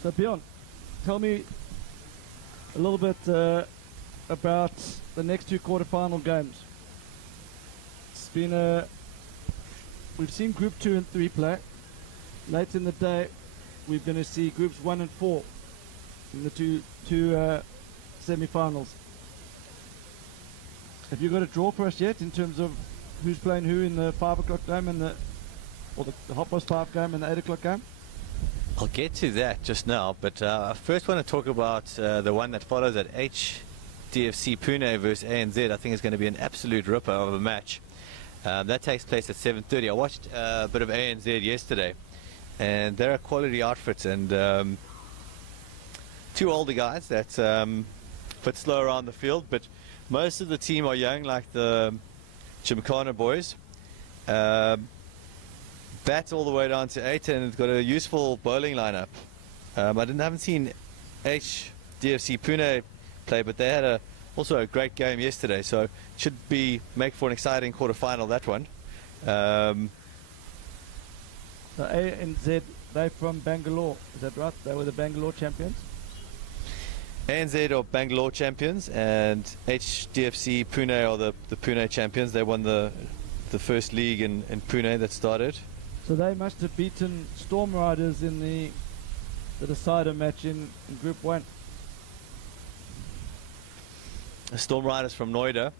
So Bjorn, tell me a little bit about the next two quarterfinal games. It's been we've seen Group 2 and 3 play. Later in the day, we're going to see Groups 1 and 4 in the two semi-finals. Have you got a draw for us yet in terms of who's playing who in the 5 o'clock game and the 5:30 game and the 8 o'clock game? I'll get to that just now, but I first want to talk about the one that follows at HDFC Pune versus ANZ. I think it's going to be an absolute ripper of a match. That takes place at 7:30. I watched a bit of ANZ yesterday, and they're a quality outfit, and two older guys that fit slow around the field, but most of the team are young, like the Chimkana boys. Bat all the way down to 8, and it's got a useful bowling lineup. I haven't seen HDFC Pune play, but they had also a great game yesterday, so it should make for an exciting quarter-final, that one. So ANZ, they're from Bangalore, is that right? They were the Bangalore champions? ANZ are Bangalore champions, and HDFC Pune are the Pune champions. They won the first league in Pune that started. So they must have beaten Storm Riders in the the decider match in Group 1. The Storm Riders from Noida,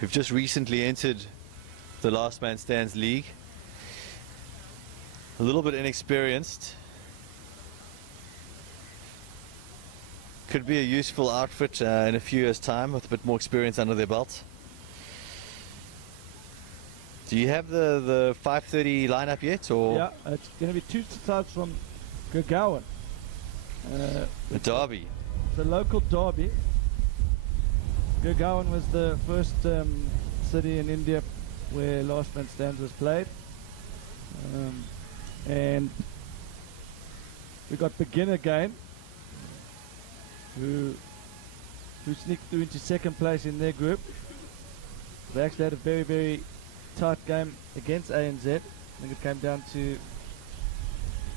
who've just recently entered the Last Man Stands League. A little bit inexperienced. Could be a useful outfit in a few years' time with a bit more experience under their belt. Do you have the 5:30 lineup yet, or? Yeah, it's going to be two sides from Gurgaon. The derby. The local derby. Gurgaon was the first city in India where Last Man Stands was played. And we got Beginner Game, who sneaked through into second place in their group. They actually had a very, very tight game against ANZ. I think it came down to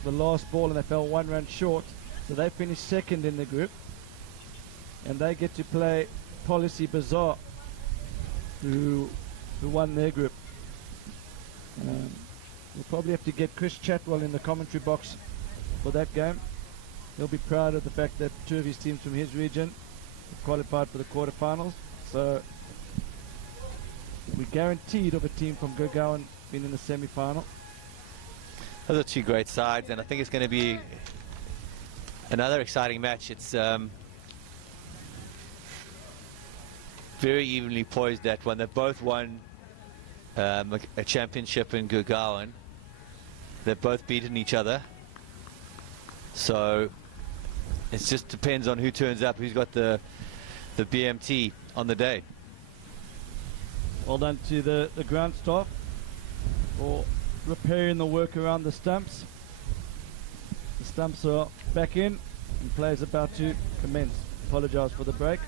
the last ball and they fell 1 run short. So they finished second in the group. And they get to play Policy Bazaar, who won their group. We'll probably have to get Chris Chatwell in the commentary box for that game. He'll be proud of the fact that 2 of his teams from his region have qualified for the quarterfinals. So we're guaranteed of a team from Gurgaon being in the semi-final. Those are 2 great sides, and I think it's going to be another exciting match. It's very evenly poised, that one. They've both won a championship in Gurgaon. They've both beaten each other. So it just depends on who turns up, who's got the BMT on the day. Well done to the ground staff for repairing the work around the stumps. The stumps are back in and play is about to commence. Apologise for the break.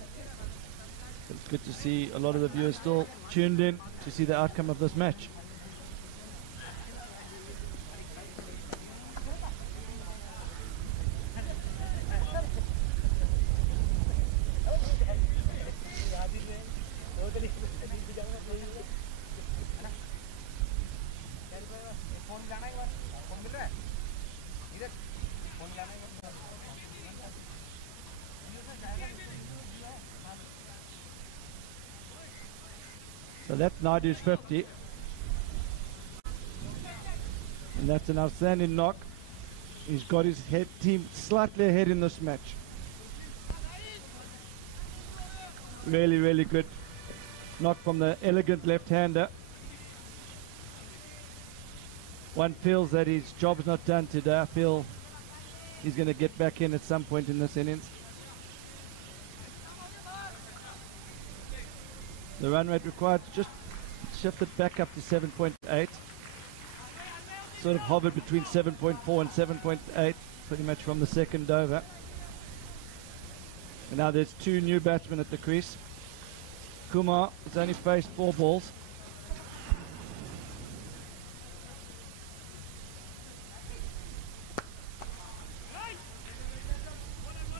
But it's good to see a lot of the viewers still tuned in to see the outcome of this match. So that's Naidu's 50. And that's an outstanding knock. He's got his team slightly ahead in this match. Really, really good knock from the elegant left-hander. One feels that his job's not done today. I feel he's going to get back in at some point in this innings. The run rate required just shifted back up to 7.8. Sort of hovered between 7.4 and 7.8 pretty much from the second over. And now there's 2 new batsmen at the crease. Kumar has only faced 4 balls.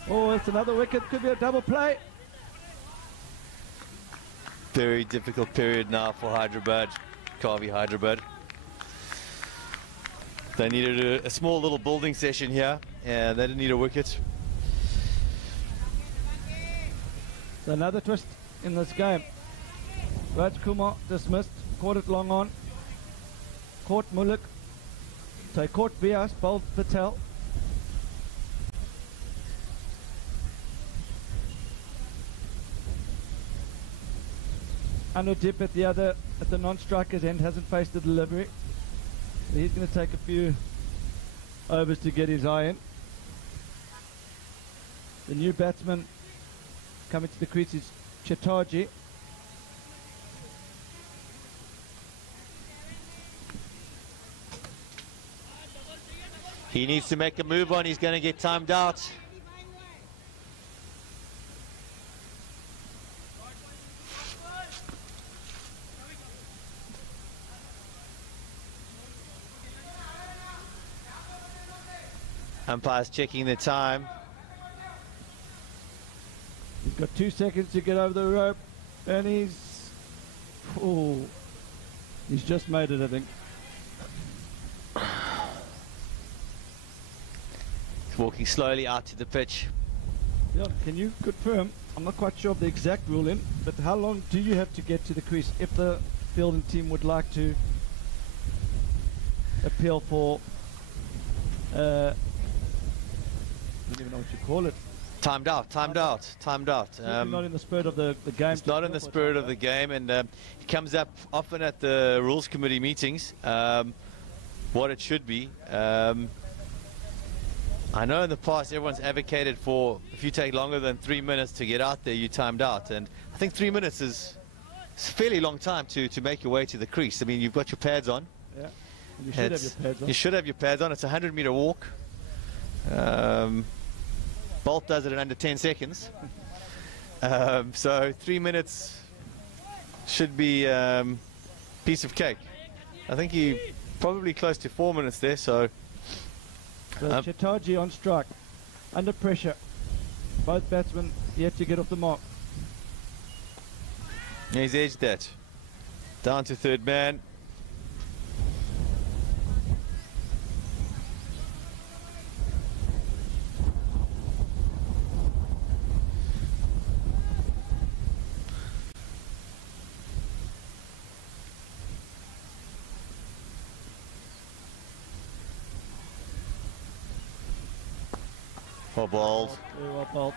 Oh, it's another wicket. Could be a double play. Very difficult period now for Hyderabad, Karvy Hyderabad. They needed a small little building session here, and they didn't need a wicket. So another twist in this game. Raj Kumar dismissed, caught it long on, caught Mullik, so caught Vyas, bowled Patel. Anudip at the non-striker's end hasn't faced the delivery. So he's going to take a few overs to get his eye in. The new batsman coming to the crease is Chatterjee. He needs to make a move on. He's going to get timed out. Umpire's checking the time. He's got 2 seconds to get over the rope, and he's just made it, I think. walking slowly out to the pitch. Yeah, can you confirm? I'm not quite sure of the exact ruling, but how long do you have to get to the crease if the fielding team would like to appeal for, I don't even know what you call it. Timed out. Not in the spirit of the game. It's not in the spirit of the game, and it comes up often at the rules committee meetings, what it should be. I know in the past everyone's advocated for, if you take longer than 3 minutes to get out there, you timed out. And I think 3 minutes is a fairly long time to make your way to the crease. I mean, you've got your pads on. Yeah, you should have your pads on. You should have your pads on. It's a 100-meter walk. Bolt does it in under 10 seconds. So 3 minutes should be piece of cake. I think he probably close to 4 minutes there, so... Chetaji on strike, under pressure. Both batsmen yet to get off the mark. He's edged that. Down to third man. Well bowled. Very well bowled.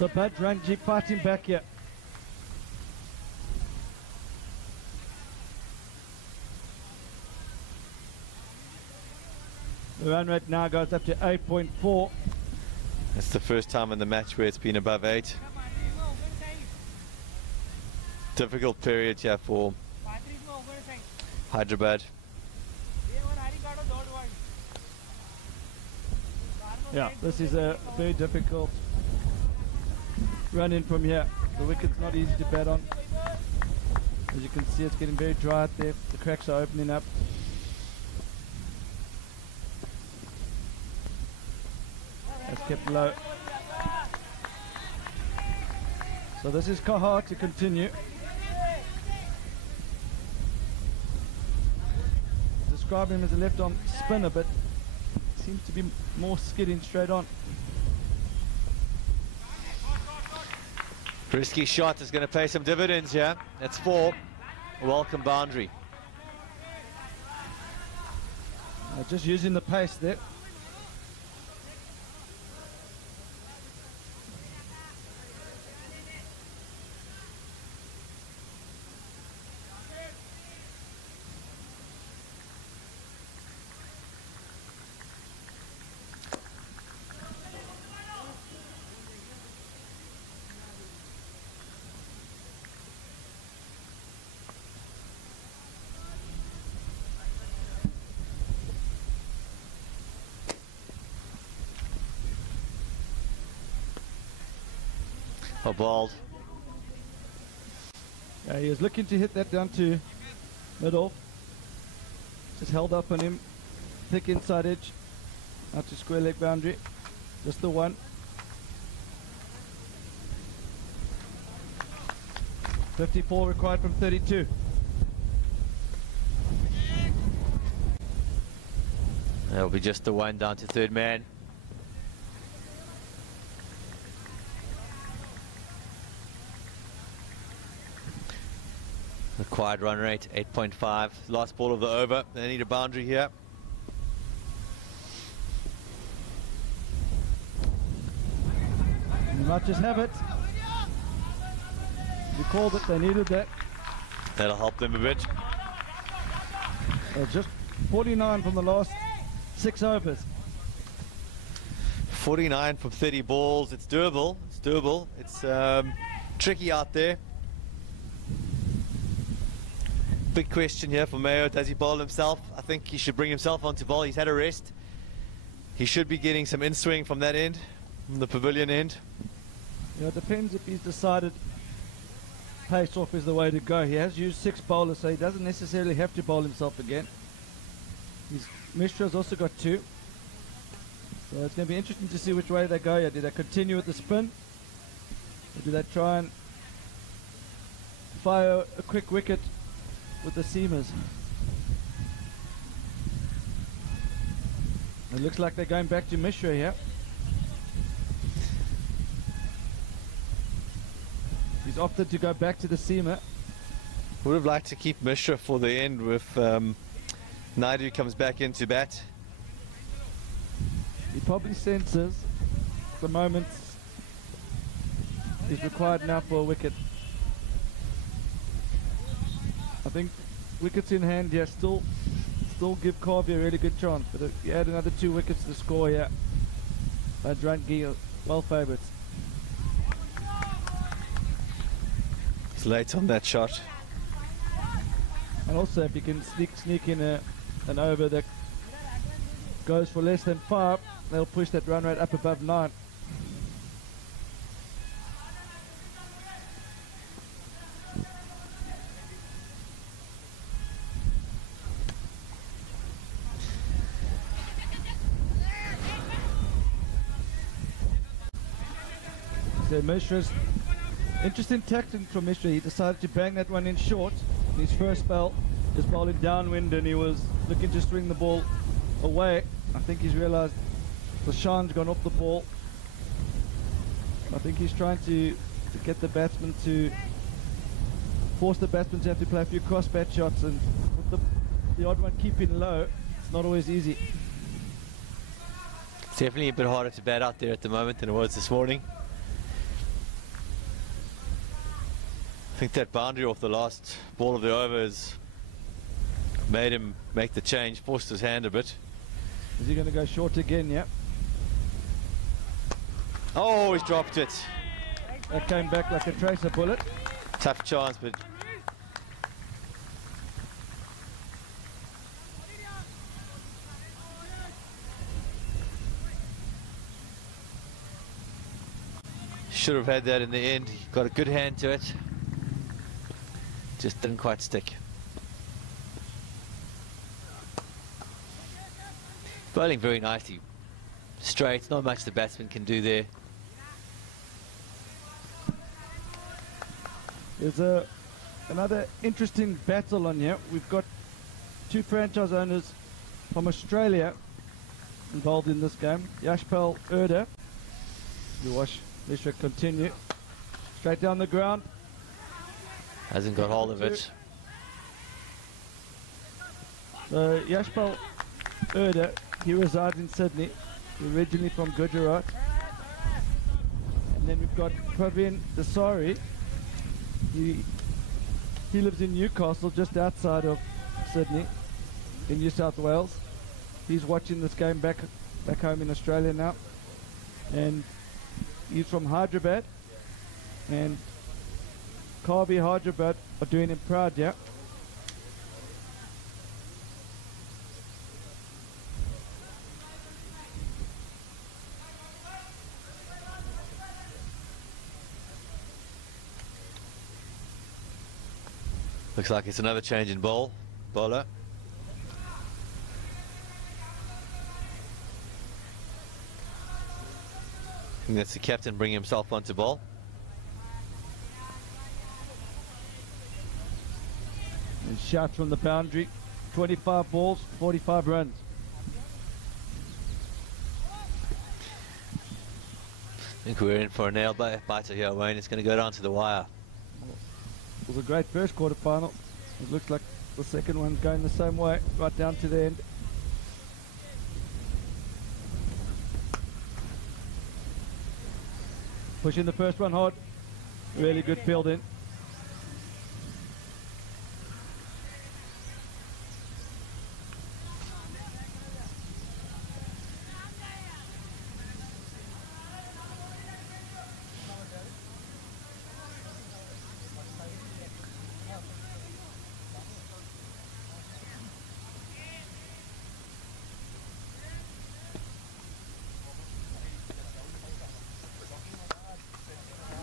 So Bajrangi fighting back here. The run rate now goes up to 8.4. It's the first time in the match where it's been above 8. Difficult period here for Hyderabad. Yeah, this is a very difficult run in from here. The wicket's not easy to bat on. As you can see, it's getting very dry out there. The cracks are opening up. That's kept low. So this is Kaha to continue. Describe him as a left-arm spinner, but seems to be more skidding straight on. Risky shot is going to pay some dividends here. That's 4. Welcome boundary. Just using the pace there. Bowled. Yeah, he was looking to hit that down to middle. Just held up on him. Thick inside edge. Out to square leg boundary. Just the one. 54 required from 32. That'll be just the one down to third man. Required run rate 8.5. Last ball of the over. They need a boundary here. You might just have it. You called it, they needed that. That'll help them a bit. Just 49 from the last 6 overs. 49 from 30 balls. It's doable. It's doable. It's tricky out there. Big question here for Mayo. Does he bowl himself? I think he should bring himself onto bowl. He's had a rest. He should be getting some in-swing from that end, from the pavilion end. Yeah, it depends if he's decided pace off is the way to go. He has used 6 bowlers, so he doesn't necessarily have to bowl himself again. Mishra's also got 2. So it's going to be interesting to see which way they go here. Do they continue with the spin? Or do they try and fire a quick wicket with the seamers? It looks like they're going back to Mishra here. He's opted to go back to the seamer. Would have liked to keep Mishra for the end with Naidu comes back into bat. He probably senses the moment is required now for a wicket. I think wickets in hand here still give Karvy a really good chance, but if you add another 2 wickets to score here, Bajrangi well favoured. He's late on that shot. And also if you can sneak in an over that goes for less than 5, they'll push that run rate up above 9. So Mishra's interesting tactic from Mishra. He decided to bang that one in short. In his first spell, just bowling downwind, and he was looking to swing the ball away. I think he's realised the shine's gone off the ball. I think he's trying to get the batsman to force the batsman to have to play a few cross bat shots, and with the odd one keeping low, it's not always easy. It's definitely a bit harder to bat out there at the moment than it was this morning. I think that boundary off the last ball of the over has made him make the change, forced his hand a bit. Is he going to go short again? Yeah. Oh, he's dropped it. That came back like a tracer bullet. Tough chance, but should have had that in the end. He got a good hand to it. Just didn't quite stick. Bowling very nicely. Straight, not much the batsman can do there. There's another interesting battle on here. We've got 2 franchise owners from Australia involved in this game. Yashpal Urda. You watch Mishra continue. Straight down the ground. Hasn't got hold of it. So Yashpal Urda, he resides in Sydney, originally from Gujarat. And then we've got Praveen Desari. He lives in Newcastle, just outside of Sydney, in New South Wales. He's watching this game back home in Australia now. And he's from Hyderabad. And Karvy, Hyderabad are doing him proud, yeah. Looks like it's another change in bowler. I think that's the captain bringing himself onto bowl. And shot from the boundary. 25 balls, 45 runs. I think we're in for a nail biter here, Wayne. It's going to go down to the wire. It was a great first quarter final. It looks like the second one's going the same way, right down to the end. Pushing the first one hard. Really good fielding.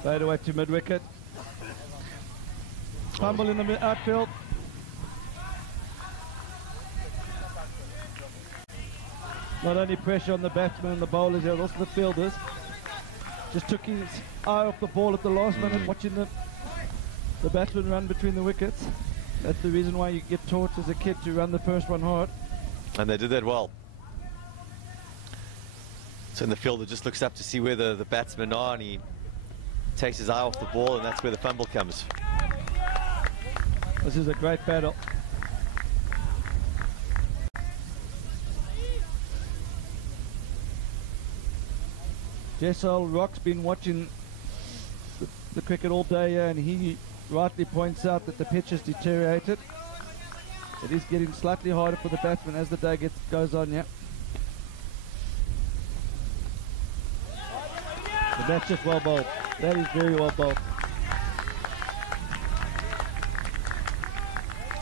Fade away to mid-wicket. Fumble in the outfield. Not only pressure on the batsmen and the bowlers here, also the fielders. Just took his eye off the ball at the last minute, watching the batsman run between the wickets. That's the reason why you get taught as a kid to run the first one hard. And they did that well. So in the fielder just looks up to see where the batsmen are, and he takes his eye off the ball, and that's where the fumble comes. This is a great battle. Jessel Rock's been watching the cricket all day here, and he rightly points out that the pitch has deteriorated. It is getting slightly harder for the batsman as the day goes on, yeah. But that's just well bowled. That is very well bowled.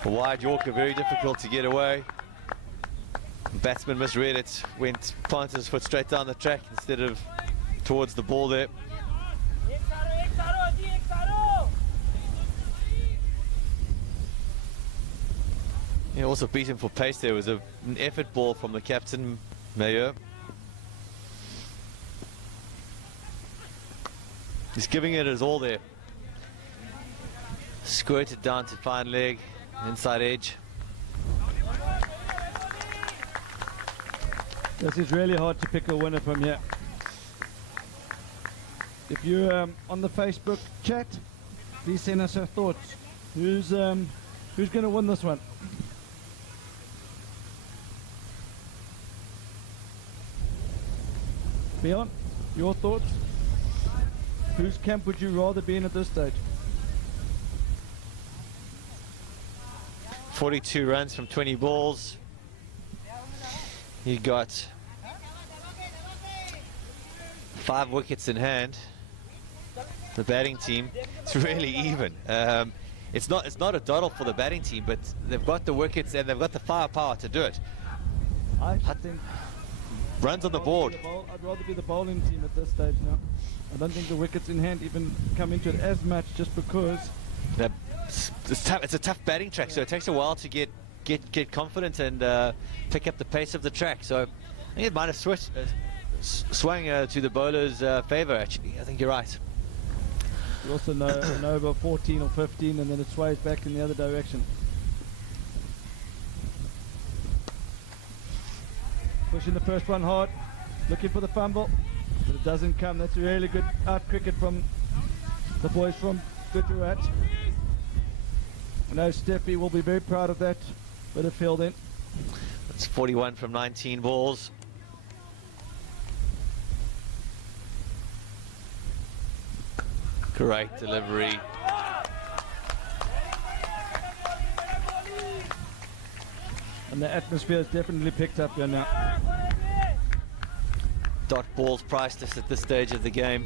A wide Yorker, very difficult to get away. The batsman misread it, planted his foot straight down the track instead of towards the ball there. He also beat him for pace there. It was an effort ball from the captain, Mayer. He's giving it his all there. Squirted down to fine leg, inside edge. This is really hard to pick a winner from here. If you're on the Facebook chat, please send us your thoughts. Who's going to win this one? Bjorn, your thoughts? Whose camp would you rather be in at this stage? 42 runs from 20 balls. You got 5 wickets in hand. The batting team, it's really even. It's not a doddle for the batting team, but they've got the wickets and they've got the firepower to do it. I think runs on the board. I'd rather be the bowling team at this stage now. I don't think the wickets in hand even come into it as much, just because it's a tough batting track, so it takes a while to get confident and pick up the pace of the track. So I think it might have swung to the bowler's favour. Actually, I think you're right. You also know an over 14 or 15, and then it sways back in the other direction. Pushing the first one hard, looking for the fumble, but it doesn't come. That's a really good out cricket from the boys from Gujarat. I know Steffi will be very proud of that bit of fielding. It's 41 from 19 balls. Great delivery. And the atmosphere has definitely picked up here now. Dot balls priceless at this stage of the game.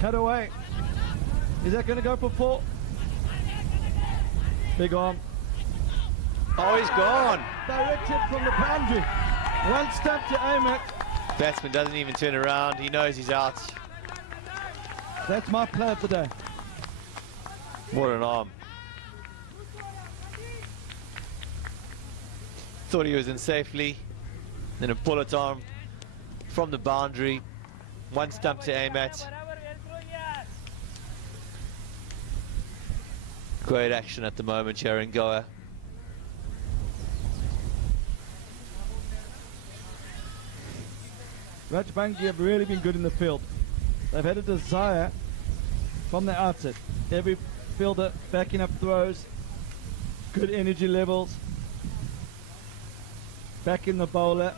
Cut away. Is that going to go for 4? Big arm. Oh, he's gone. Direct hit from the boundary. One stump to aim at. Batsman doesn't even turn around. He knows he's out. That's my play of the day. What an arm. Thought he was in safely. Then a bullet arm from the boundary. One stump to aim at. Great action at the moment here in Goa. Bajrangi have really been good in the field. They've had a desire from the outset. Every fielder backing up throws, good energy levels, back in the bowler.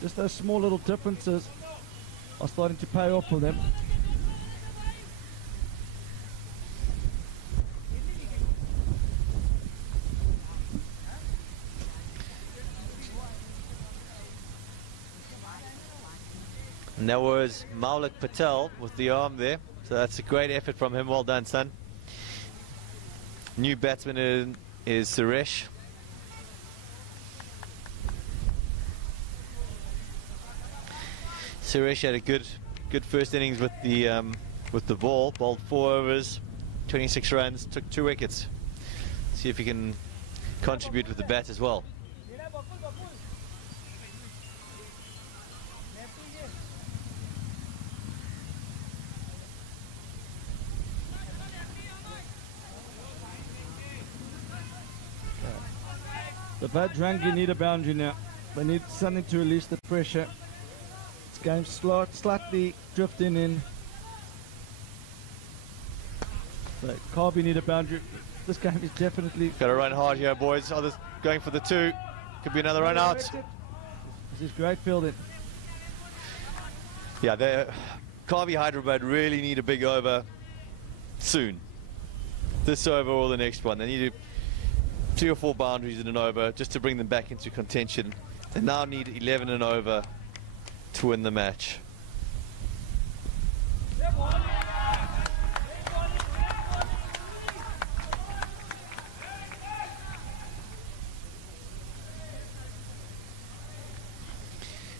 Just those small little differences are starting to pay off for them. And that was Maulik Patel with the arm there. So that's a great effort from him. Well done, son. New batsman is Suresh. Suresh had a good first innings with the ball. Bowled 4 overs, 26 runs, took 2 wickets. See if he can contribute with the bat as well. The Bajrangi need a boundary now. They need something to release the pressure. game's slightly drifting in. So Karvy need a boundary. This game is definitely... Got to run hard here, boys. Others going for the 2. Could be another run out. This is great fielding. Yeah, Karvy Hyderabad really need a big over soon. This over or the next one. They need 3 or 4 boundaries in an over just to bring them back into contention. They now need 11 and over to win the match.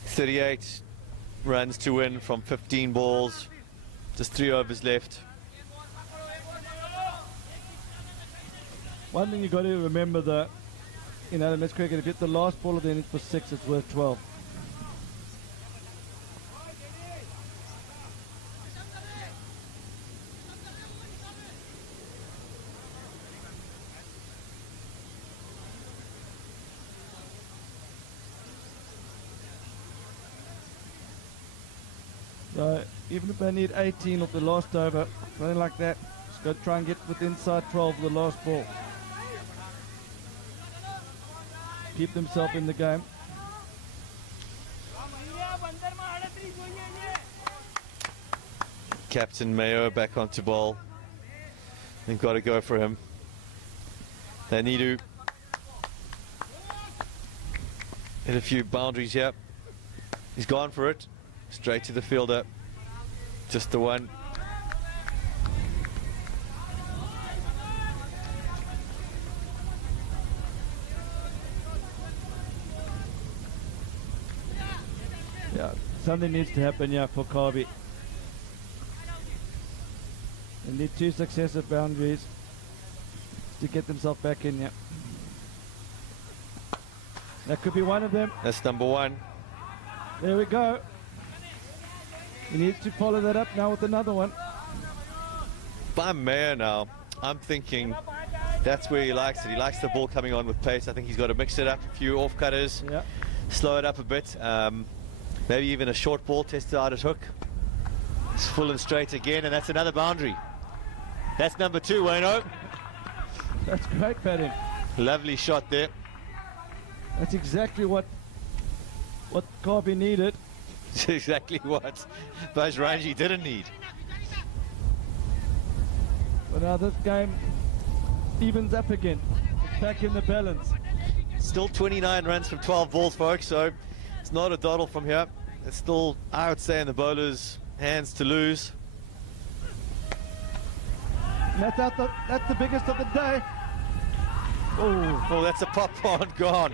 .38 runs to win from 15 balls. Just 3 overs left. One thing you've got to remember that in LMS cricket, if you hit the last ball of the innings for 6, it's worth 12. So even if they need 18 of the last over, something like that, just got to try and get within inside 12 of the last ball. Keep themselves in the game. Captain Mayo back onto ball. They've got to go for him. They need to hit a few boundaries here. He's gone for it. Straight to the fielder. Just the one. Yeah, something needs to happen here for Karvy. They need 2 successive boundaries to get themselves back in here. That could be one of them. That's number 1. There we go. He needs to follow that up now with another one. If I'm Mayo now, I'm thinking that's where he likes it. He likes the ball coming on with pace. I think he's got to mix it up, a few off-cutters, slow it up a bit. Maybe even a short ball, test it out at hook. It's full and straight again, and that's another boundary. That's number 2, Wayno. That's great batting. Lovely shot there. That's exactly what Karvy needed. It's exactly what Bajrangi didn't need. But now this game evens up again. It's back in the balance. Still 29 runs from 12 balls, folks, so it's not a dawdle from here. It's still, I would say, in the bowler's hands to lose. And that's the biggest of the day. Oh, that's a pop on, gone.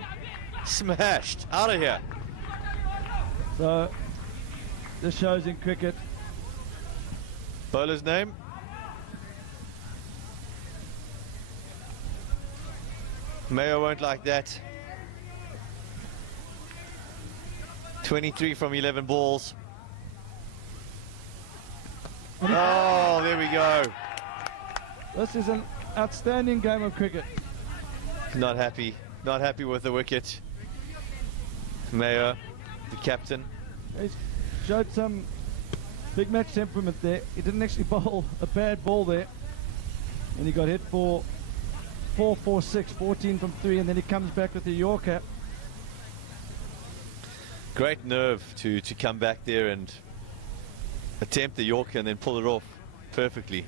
Smashed, out of here. So, this shows in cricket. Bowler's name? Mayo won't like that. 23 from 11 balls. Oh, there we go. This is an outstanding game of cricket. Not happy with the wicket. Mayo, the captain. He's showed some big match temperament there. He didn't actually bowl a bad ball there. And he got hit for 4, 4, 6, 14 from 3, and then he comes back with the Yorker. Great nerve to come back there and attempt the Yorker and then pull it off perfectly.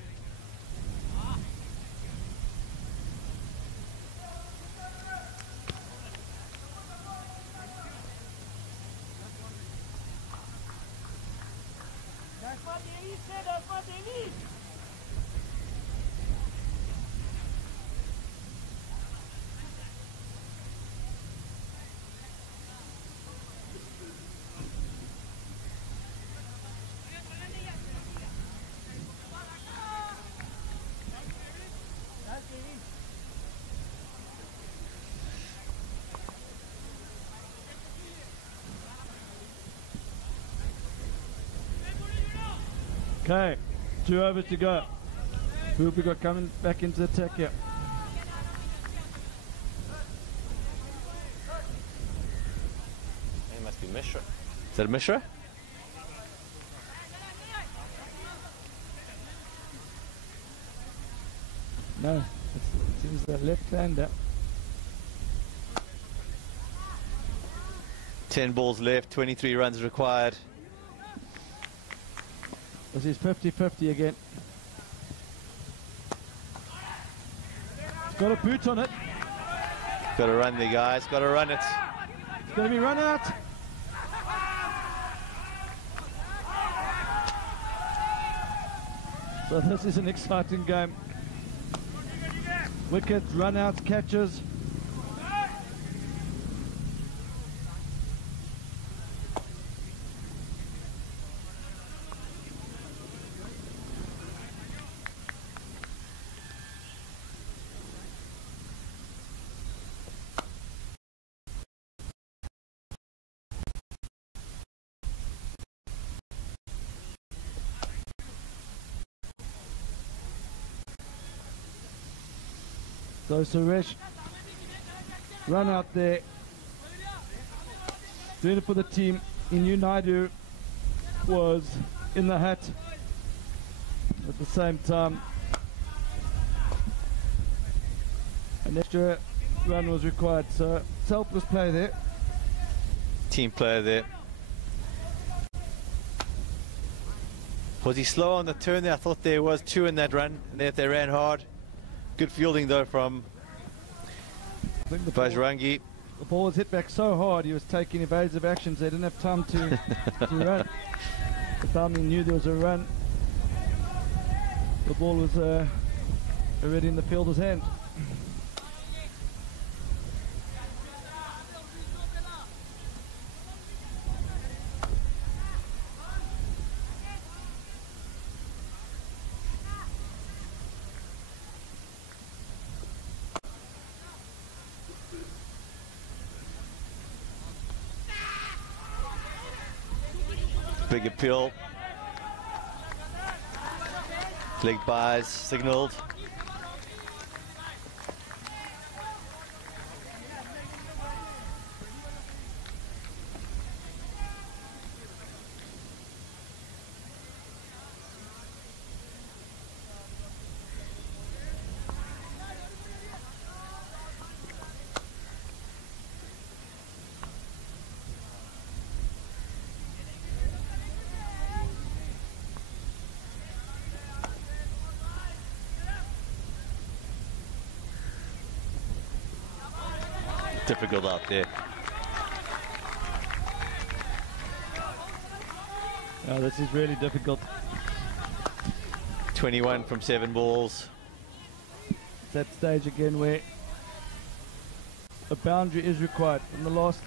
Okay, 2 overs to go. Who have we got coming back into the attack here? It must be Mishra. Is that Mishra? No, it seems the left-hander. 10 balls left, 23 runs required. This is 50-50 again. It's got a boot on it. Got to run there, guys. Got to run it. It's going to be run out. So this is an exciting game. Wickets, run-outs, catches. So Suresh, run out there, doing it for the team. He knew Naidu was in the hat at the same time. An extra run was required, so selfless play there. Team player there. Was he slow on the turn there? I thought there was 2 in that run, and they ran hard. Good fielding though from Bajrangi. The ball was hit back so hard he was taking evasive actions. They didn't have time to run. The time he knew there was a run, the ball was already in the fielder's hand. Big appeal. Leg buys signalled. Difficult out there. Oh, this is really difficult. 21 from 7 balls. It's that stage again where a boundary is required. In the last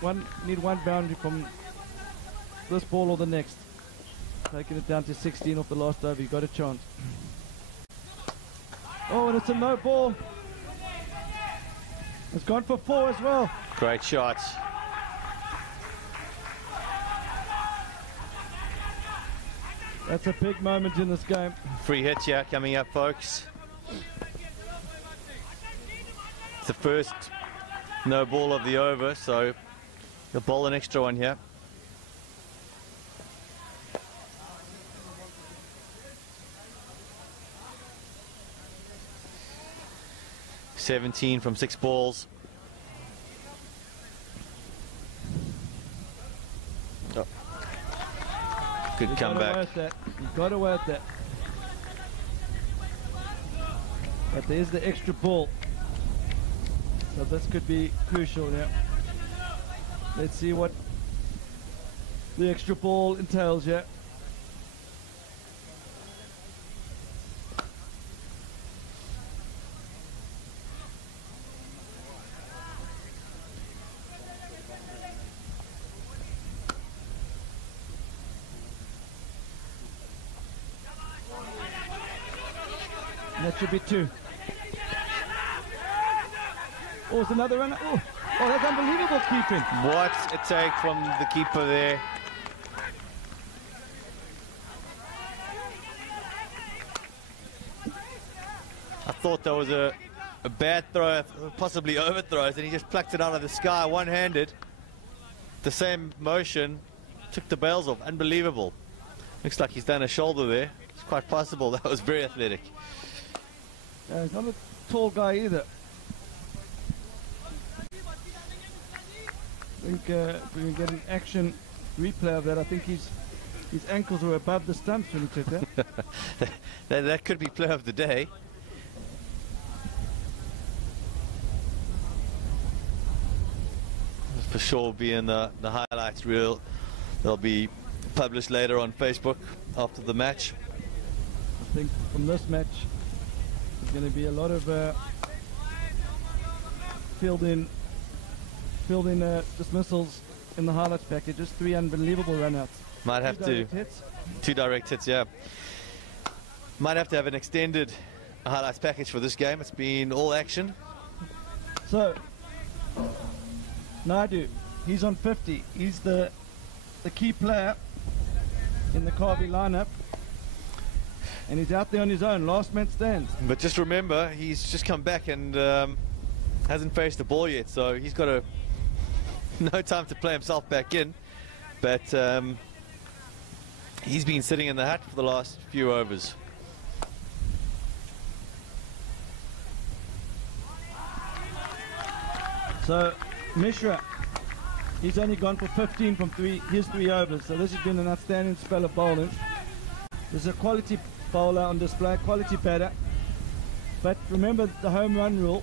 one, need one boundary from this ball or the next. Taking it down to 16 off the last over, you got a chance. Oh, and it's a no ball. It's gone for 4 as well. Great shots. That's a big moment in this game. Free hit here coming up, folks. It's the first no ball of the over, so you'll bowl an extra one here. (17 from 6 balls. Oh. Good comeback. You got away with that. But there's the extra ball. So this could be crucial now. Let's see what the extra ball entails here. That should be 2. Oh, it's another run. Oh, that's unbelievable keeping. What a take from the keeper there. I thought that was a bad throw, possibly overthrows, and he just plucked it out of the sky one-handed. The same motion, took the bails off. Unbelievable. Looks like he's done a shoulder there. It's quite possible. That was very athletic. He's not a tall guy either. I think if we can get an action replay of that, I think his ankles were above the stumps when he took that. that could be play of the day. For sure be in the highlights reel. They'll be published later on Facebook after the match. I think from this match there's going to be a lot of filled-in dismissals in the highlights package. Just 3 unbelievable runouts. Might have to. Hits. 2 direct hits, yeah. Might have to have an extended highlights package for this game. It's been all action. So, Naidu, he's on 50. He's the key player in the Karvy lineup. And he's out there on his own. Last man stands. But just remember, he's just come back and hasn't faced the ball yet. So he's got no time to play himself back in. But he's been sitting in the hut for the last few overs. So Mishra, he's only gone for 15 from his 3 overs. So this has been an outstanding spell of bowling. There's a quality bowler on display, quality batter. But remember the home run rule.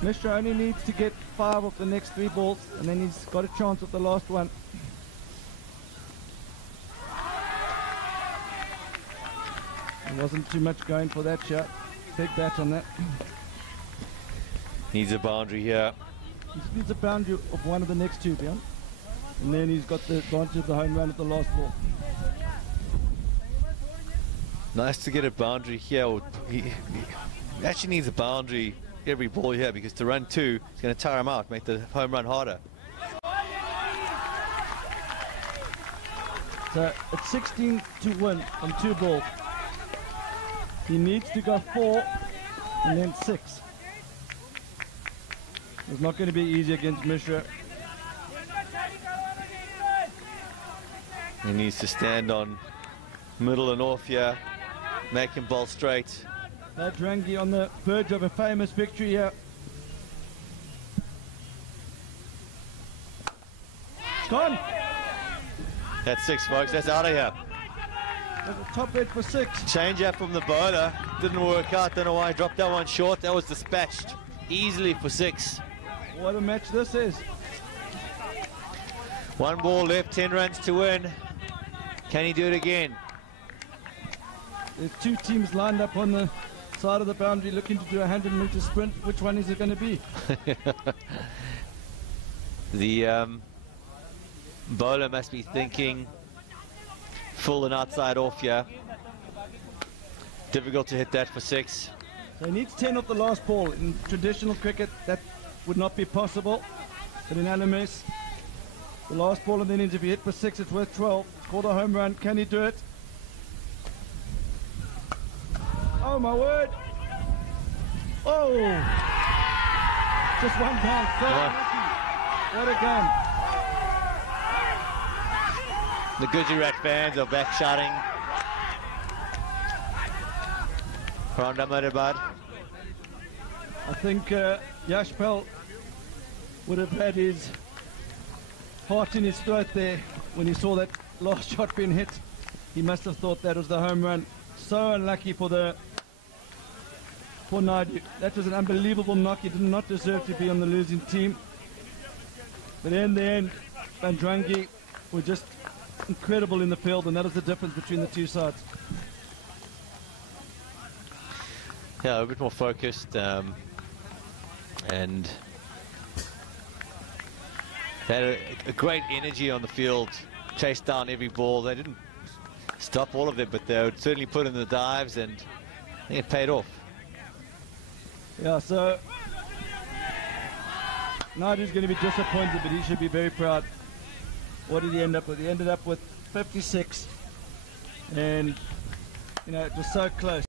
Mishra only needs to get 5 of the next 3 balls, and then he's got a chance at the last one. There wasn't too much going for that shot. Big bat on that. Needs a boundary here. He needs a boundary of one of the next 2, Bjorn. And then he's got the advantage of the home run at the last ball. Nice to get a boundary here. He actually needs a boundary every ball here, because to run 2 is going to tire him out, make the home run harder. So it's 16 to win on 2 balls. He needs to go 4 and then 6. It's not going to be easy against Mishra. He needs to stand on middle and off here, make him bowl straight. Bajrangi on the verge of a famous victory here. It's gone. That's 6, folks. That's out of here. There's a top edge for 6. Change up from the bowler. Didn't work out. Don't know why I dropped that one short. That was dispatched easily for 6. What a match this is. 1 ball left, 10 runs to win. Can he do it again? There's 2 teams lined up on the side of the boundary looking to do a 100-meter sprint. Which one is it going to be? The bowler must be thinking full and outside off here. Difficult to hit that for 6. So he needs 10 off the last ball. In traditional cricket, that would not be possible. But in LMS, the last ball of the innings, if he hit for 6, it's worth 12. It's called a home run. Can he do it? Oh my word! Oh! Just 1 down. So lucky. What a game. The Gujarat fans are back shouting from Hyderabad. I think Yashpal would have had his heart in his throat there when he saw that last shot being hit. He must have thought that was the home run. So unlucky for Naidu. That was an unbelievable knock. He did not deserve to be on the losing team. But in the end, Bajrangi were just incredible in the field, and that is the difference between the 2 sides. Yeah, a bit more focused, and they had a great energy on the field, chased down every ball. They didn't stop all of them, but they would certainly put in the dives, and I think it paid off. Yeah, so Naidu's going to be disappointed, but he should be very proud. What did he end up with? He ended up with 56, and you know, it was so close.